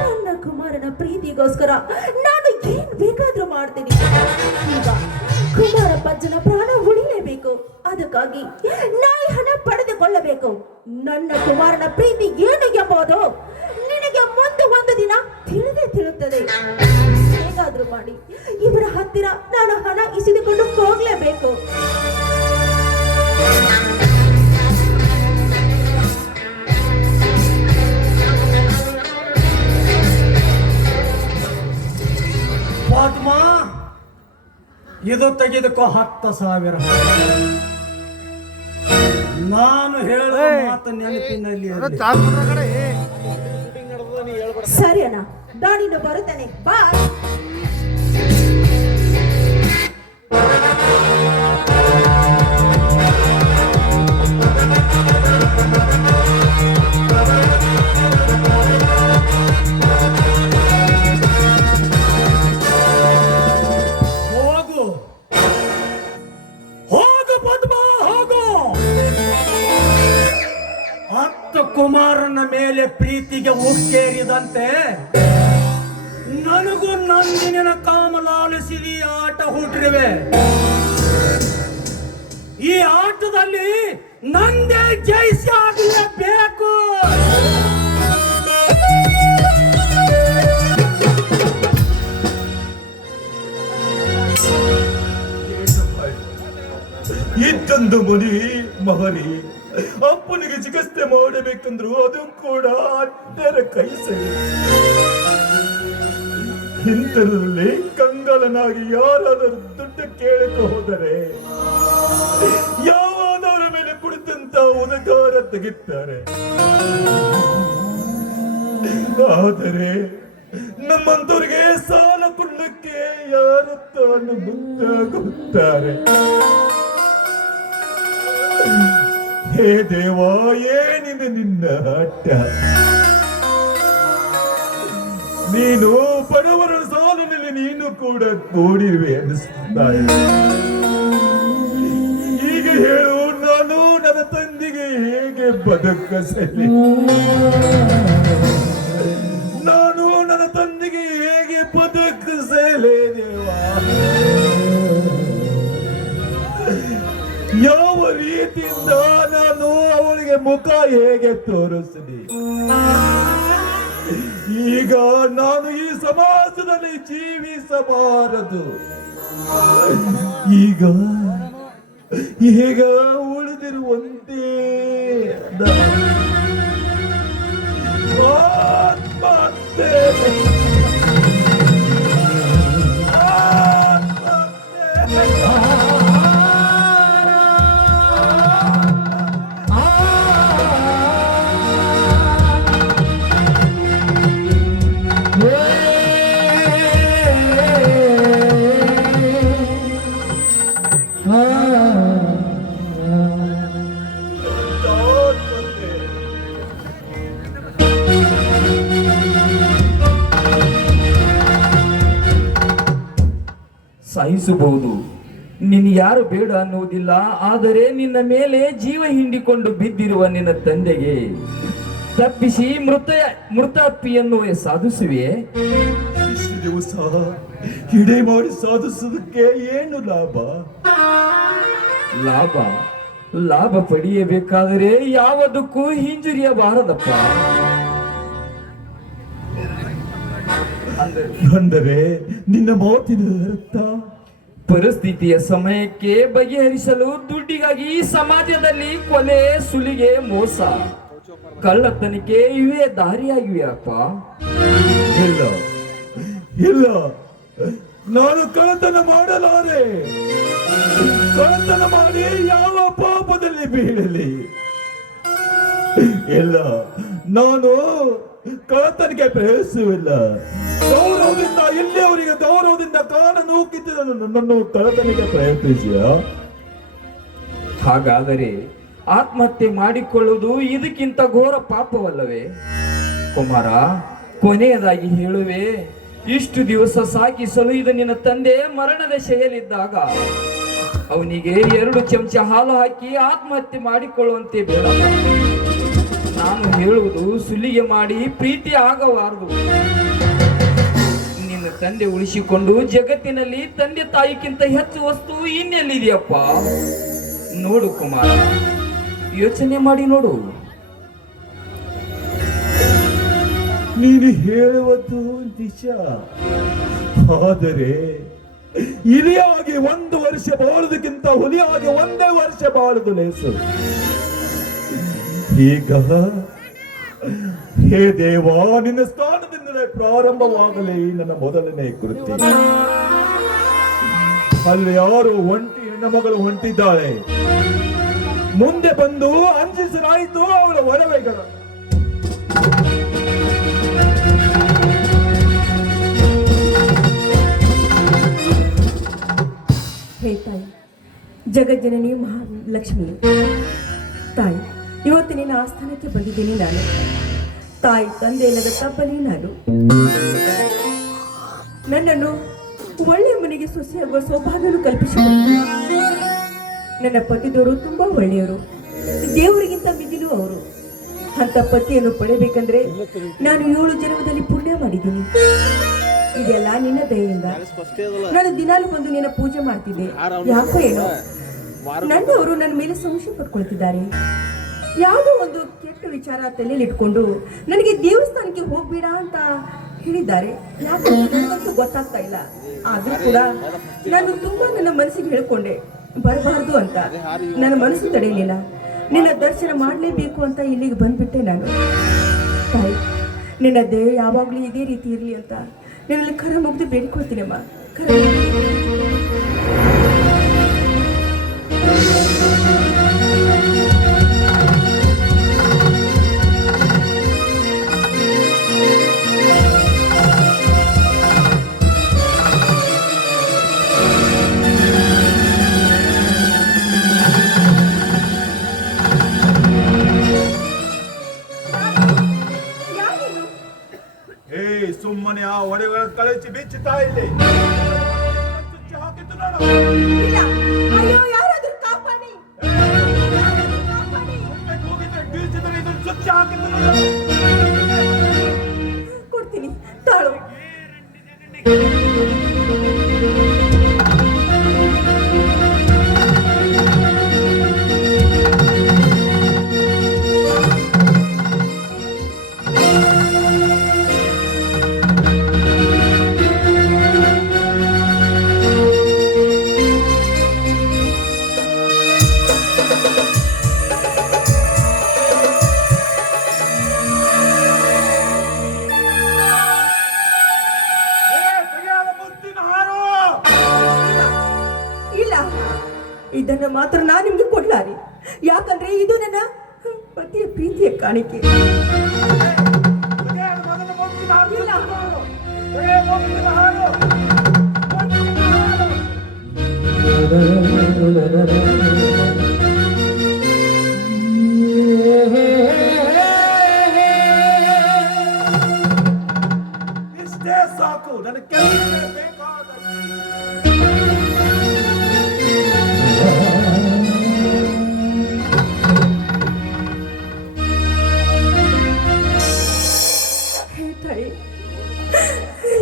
ನನ್ನ ಕುಮಾರನ ಪ್ರೀತಿಗೋಸ್ಕರ ನಾನು ಏನ್ ಬೇಕಾದ್ರೂ ಮಾಡ್ತೀನಿ. ಈಗ ಕುಮಾರ ಪಜ್ಜನ ಪ್ರಾಣ ಉಳಿಲೇಬೇಕು. ಅದಕ್ಕಾಗಿ ನಾನು ಹಣ ಪಡೆದುಕೊಳ್ಳಬೇಕು. ನನ್ನ ಕುಮಾರನ ಪ್ರೀತಿ ಏನು ಎಂಬುದು ನಿನಗೆ ಒಂದು ದಿನ ತಿಳಿದೇ ತಿಳಿಯುತ್ತದೆ. ಹೇಗಾದ್ರೂ ಮಾಡಿ ಇವರ ಹತ್ತಿರ ನಾನು ಹಣ ಇಸಿದುಕೊಂಡು ಹೋಗ್ಲೇಬೇಕು. ಪದ್ಮ, ಇದು ತೆಗೆದುಕೋ 10,000. ನಾನು ಹೇಳುವ ಮಾತು ನೆನಪಿನಲ್ಲಿ ಇರಲಿ. ಸರಿ ಅಣ್ಣ, ನಾನಿನ್ನು ಬರುತ್ತೇನೆ. ಬಾ. ಹೋಗು ಹೋಗು ಪದ್ಮ ಹೋಗು. ಹತ್ತು ಕುಮಾರನ ಮೇಲೆ ಪ್ರೀತಿಗೆ ಉಕ್ಕೇರಿದಂತೆ ನನಗೂ ನಂದಿನ ಕಾಮಲಾಲಿಸಿದ ಆಟ ಹುಟ್ಟಿರುವೆ. ಈ ಆಟದಲ್ಲಿ ನಂದೇ ಜಯಿಸಿ ಆಗಲೇಬೇಕು. ಇದ್ದೊಂದು ಮನಿ ಮಹನಿ ಅಪ್ಪನಿಗೆ ಚಿಕಿತ್ಸೆ ಮಾಡಬೇಕಂದ್ರು ಅದು ಕೂಡ ಅಡ್ಡರ ಕೈ ಸರಿ. ಇಂಥಲ್ಲಿ ಕಂಗಾಲನಾಗಿ ಯಾರಾದರೂ ದುಡ್ಡು ಕೇಳಕ್ಕೆ ಹೋದರೆ ಯಾವ ಆಧಾರ ಮೇಲೆ ಕುಳಿತಂತ ಉದಕಾರ ತೆಗಿತಾರೆ. ಆದರೆ ನಮ್ಮಂತವ್ರಿಗೆ ಸಾಲ ಕೊಡ್ಲಿಕ್ಕೆ ಯಾರು ತಾನು ಮುಂದಾಗುತ್ತಾರೆ. ಹೇ ದೇವ, ಏನಿದೆ ನಿನ್ನ ಆಟ? ನೀನು ಬಡವರ ಸಾಲಿನಲ್ಲಿ ನೀನು ಕೂಡ ಕೂಡಿರುವೆ ಅನಿಸುತ್ತಾರೆ. ಈಗ ಹೇಳು, ನಾನು ನನ್ನ ತಂದೆಗೆ ಹೇಗೆ ಬದುಕಸಲಿ? ನಾನು ನನ್ನ ತಂದೆಗೆ ಹೇಗೆ ಬದುಕಿಸಲೇ ದೇವ? ಯಾವ ರೀತಿಯಿಂದ ನಾನು ಅವಳಿಗೆ ಮುಖ ಹೇಗೆ ತೋರಿಸಲಿ? ಈಗ ನಾನು ಈ ಸಮಾಜದಲ್ಲಿ ಜೀವಿಸಬಾರದು. ಈಗ ಉಳಿದಿರುವಂತೆ ಆತ್ಮಹತ್ಯೆ. ಸಾಯಿಸಬಹುದು, ನಿನ್ನ ಯಾರು ಬೇಡ ಅನ್ನುವುದಿಲ್ಲ. ಆದರೆ ನಿನ್ನ ಮೇಲೆ ಜೀವ ಹಿಂಡಿಕೊಂಡು ಬಿದ್ದಿರುವ ನಿನ್ನ ತಂದೆಗೆ ತಪ್ಪಿಸಿ ಮೃತಾಪ್ಪಿಯನ್ನು ಸಾಧಿಸುವೆ. ಇಷ್ಟು ದಿವಸ ಹಿಡೇ ಮಾಡಿ ಸಾಧಿಸೋದಕ್ಕೆ ಏನು ಲಾಭ? ಲಾಭ ಪಡೆಯಬೇಕಾದರೆ ಯಾವುದಕ್ಕೂ ಹಿಂಜರಿಯಬಾರದಪ್ಪ. ಅಂದರೆ ನಿನ್ನ ಮಾತಿನ ಅರ್ಥ? ಪರಿಸ್ಥಿತಿಯ ಸಮಯಕ್ಕೆ ಬಗೆಹರಿಸಲು ದುಡ್ಡಿಗಾಗಿ ಈ ಸಮಾಜದಲ್ಲಿ ಕೊಲೆ, ಸುಲಿಗೆ, ಮೋಸ, ಕಳ್ಳತನಿಕೆ ಇವೇ ದಾರಿಯಾಗಿವೆ ಅಪ್ಪ. ಇಲ್ಲ, ನಾನು ಕಳ್ಳತನ ಮಾಡಲಾರೆ. ಕಳ್ಳತನ ಮಾಡಿ ಯಾವ ಪಾಪದಲ್ಲಿ ಬೀಳಲಿ? ಇಲ್ಲ, ನಾನು ಕಳ್ಳತನಿಗೆ ಪ್ರಯತ್ನವಿಲ್ಲ. ಗೌರವದಿಂದ ಇಲ್ಲಿಯವರಿಗೆ ಗೌರವದಿಂದ ಕಾರಣ ಹೋಗಿದ್ದ ನನ್ನನ್ನು ಕಳ್ಳತನಿಗೆ ಪ್ರಯತ್ನಿಸಿಯ? ಹಾಗಾದರೆ ಆತ್ಮಹತ್ಯೆ ಮಾಡಿಕೊಳ್ಳುವುದು ಇದಕ್ಕಿಂತ ಘೋರ ಪಾಪವಲ್ಲವೇ? ಕುಮಾರ, ಕೊನೆಯದಾಗಿ ಹೇಳುವೆ, ಇಷ್ಟು ದಿವಸ ಸಾಕಿಸಲು ಇದು ನಿನ್ನ ತಂದೆ ಮರಣದ ಶೆಯಲಿದ್ದಾಗ ಅವನಿಗೆ 2 ಚಮಚ ಹಾಲು ಹಾಕಿ ಆತ್ಮಹತ್ಯೆ ಮಾಡಿಕೊಳ್ಳುವಂತೆ ಬೇಡ. ನಾನು ಹೇಳುವುದು ಸುಲಿಗೆ ಮಾಡಿ ಪ್ರೀತಿ ಆಗಬಾರದು. ನಿನ್ನ ತಂದೆ ಉಳಿಸಿಕೊಂಡು ಜಗತ್ತಿನಲ್ಲಿ ತಂದೆ ತಾಯಿಗಿಂತ ಹೆಚ್ಚು ವಸ್ತು ಇನ್ನೆಲ್ಲಿದೆಯಪ್ಪ? ನೋಡು ಕುಮಾರ, ಯೋಚನೆ ಮಾಡಿ ನೋಡು. ನೀನು ಹೇಳುವುದು ನಿಜ. ಆದರೆ ಇಲಿಯಾಗಿ 1 ವರ್ಷ ಬಾಳುವುದಕ್ಕಿಂತ ಹುಲಿಯಾಗಿ 1 ವರ್ಷ ಬಾಳುವುದು ಲೇಸು. ಈಗ ಹೇ ದೇವ, ನಿನ್ನ ಸ್ಥಾನದಿಂದಲೇ ಪ್ರಾರಂಭವಾಗಲಿ ನನ್ನ ಮೊದಲನೇ ಕೃತ್ಯ. ಅಲ್ಲಿ ಯಾರು ಒಂಟಿ ಹೆಣ್ಣು ಮಗಳು ಹೊಂಟಿದ್ದಾಳೆ. ಮುಂದೆ ಬಂದು ಅಂಜಿಸಲಾಯಿತು ಅವಳ ಒಡವೆಗಳು. ಹೇ ತಾಯಿ, ಜಗಜ್ಜನನಿ ಮಹಾಲಕ್ಷ್ಮಿ ತಾಯಿ, ಇವತ್ತು ನಿನ್ನ ಆಸ್ಥಾನಕ್ಕೆ ಬಂದಿದ್ದೀನಿ ನಾನು. ತಾಯಿ ತಂದೆ ಇಲ್ಲದ ತಪ್ಪಲಿ ನಾನು. ನನ್ನನ್ನು ಒಳ್ಳೆಯ ಮನೆಗೆ ಸೊಸೆಯಾಗುವ ಸೌಭಾಗ್ಯವನ್ನು ಕಲ್ಪಿಸಿದರು. ನನ್ನ ಪತಿದವರು ತುಂಬಾ ಒಳ್ಳೆಯವರು, ದೇವರಿಗಿಂತ ಮಿಗಿಲು ಅವರು. ಅಂತ ಪತಿಯನ್ನು ಪಡೆಯಬೇಕಂದ್ರೆ ನಾನು 7 ಜನ್ಮದಲ್ಲಿ ಪುಣ್ಯ ಮಾಡಿದ್ದೀನಿ. ಇದೆಲ್ಲ ನಿನ್ನ ದಯೆಯಿಂದ. ನಾನು ದಿನಾಲು ಬಂದು ನಿನ್ನ ಪೂಜೆ ಮಾಡ್ತಿದ್ದೆ. ಯಾಕೋ ಏನೋ ನನ್ನವರು ನನ್ನ ಮೇಲೆ ಸಂಶಯ ಪಡ್ಕೊಳ್ತಿದ್ದಾರೆ. ಯಾವುದೋ ಒಂದು ಕೆಟ್ಟ ವಿಚಾರ ತಲೆಯಲ್ಲಿ ಇಟ್ಕೊಂಡು ನನಗೆ ದೇವಸ್ಥಾನಕ್ಕೆ ಹೋಗ್ಬೇಡ ಅಂತ ಹೇಳಿದ್ದಾರೆ. ಯಾಕೆ ನನಗಂತೂ ಗೊತ್ತಾಗ್ತಾ ಇಲ್ಲ. ಆದ್ರೂ ಕೂಡ ನಾನು ತುಂಬಾ ನನ್ನ ಮನಸ್ಸಿಗೆ ಹೇಳ್ಕೊಂಡೆ ಬರಬಾರ್ದು ಅಂತ. ನನ್ನ ಮನಸ್ಸು ತಡೆಯಲಿಲ್ಲ. ನಿನ್ನ ದರ್ಶನ ಮಾಡಲೇಬೇಕು ಅಂತ ಇಲ್ಲಿಗೆ ಬಂದ್ಬಿಟ್ಟೆ ನಾನು. ತಾಯಿ, ನಿನ್ನ ದೇಹ ಯಾವಾಗಲೂ ಇದೇ ರೀತಿ ಇರಲಿ ಅಂತ ನಿನ್ನಲ್ಲಿ ಕರ ಮುಗ್ದು ಬೇಡಿಕೊಳ್ತೀನಮ್ಮ. ಕರ ಸುಮ್ಮನೆ ಆ ಒಡವೆಗಳ ಕಳಚಿ ಬಿಚ್ಚುತ್ತಾ ಇಲ್ಲಿ ಚುಚ್ಚಿ ಹಾಕಿದ್ದು ನೋಡು. ಇಲ್ಲ, ಅಯ್ಯೋ ಯಾರಾದ್ರೂ ಕಾಪಾಡಿ. ಹೋಗಿದ್ರೆ ಬೀಚಿದ್ರೆ ಇದನ್ನು ಚುಚ್ಚಿ ಹಾಕಿದ್ದು ನೋಡು. ಕೊಡ್ತೀನಿ ತಾಳು. ಇದನ್ನ ಮಾತ್ರ ನಾನು ನಿಮ್ಗೆ ಕೊಡ್ಲಾರಿ. ಯಾಕಂದ್ರೆ ಇದು ನನ್ನ ಪತಿಯ ಪ್ರೀತಿಯ ಕಾಣಿಕೆ. ಇಷ್ಟೇ ಸಾಕು, ನನ್ನ ಕೆಲಸ ಬೇಕಾದ.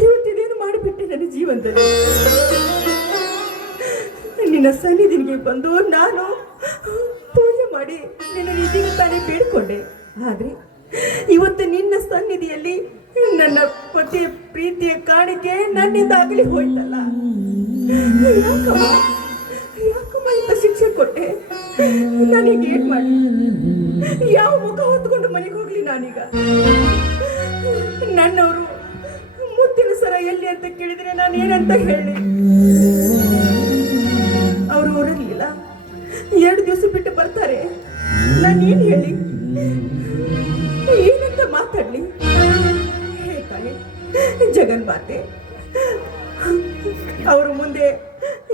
ಇವತ್ತಿನೇನು ಮಾಡಿಬಿಟ್ಟೆ ನನ್ನ ಜೀವನದಲ್ಲಿ. ನಿನ್ನ ಸನ್ನಿಧಿಗೆ ಬಂದು ನಾನು ಪೂಜೆ ಮಾಡಿ ನಿನ್ನ ನಿಧಿಗೆ ತಾನೇ ಬೇಡ್ಕೊಂಡೆ. ಆದ್ರೆ ಇವತ್ತು ನಿನ್ನ ಸನ್ನಿಧಿಯಲ್ಲಿ ನನ್ನ ಪತಿಯ ಪ್ರೀತಿಯ ಕಾಣಿಕೆ ನನ್ನಿಂದಾಗಲಿ ಹೋಯ್ತಲ್ಲ. ಯಾಕಮ್ಮ ಇಂಥ ಶಿಕ್ಷೆ ಕೊಟ್ಟೆ? ನಾನೀಗ ಏನ್ ಮಾಡಿ ಯಾವ ಮುಖ ಹೊತ್ಕೊಂಡು ಮನೆಗೆ ಹೋಗ್ಲಿ ನಾನೀಗ? ನನ್ನವರು ಮುತ್ತಿನ ಸರ ಎಲ್ಲಿ ಅಂತ ಕೇಳಿದ್ರೆ ನಾನು ಏನಂತ ಹೇಳಿ? ಅವರು ಊರಲ್ಲಿಲ್ಲ, 2 ದಿವಸ ಬಿಟ್ಟು ಬರ್ತಾರೆ. ನಾನೇನು ಹೇಳಿ ಏನಂತ ಮಾತಾಡ್ಲಿ? ಹೇಳ್ತಾನೆ ಜಗನ್ಮಾತೆ, ಅವರ ಮುಂದೆ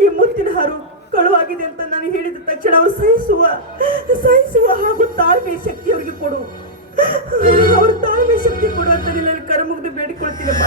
ಈ ಮುತ್ತಿನ ಹಾರು ಕಳುವಾಗಿದೆ ಅಂತ ನಾನು ಹೇಳಿದ ತಕ್ಷಣ ಅವರು ಸಹಿಸುವ ಹಾಗೂ ತಾಳ್ಮೆ ಶಕ್ತಿ ಅವರಿಗೆ ಕೊಡು. ಅವ್ರ ತಾಳ್ಮೆ ಶಕ್ತಿ ಕೊಡು ಅಂತ ನಾನು ಕರಮುಗ್ದು ಬೇಡಿಕೊಳ್ತೀನಮ್ಮ.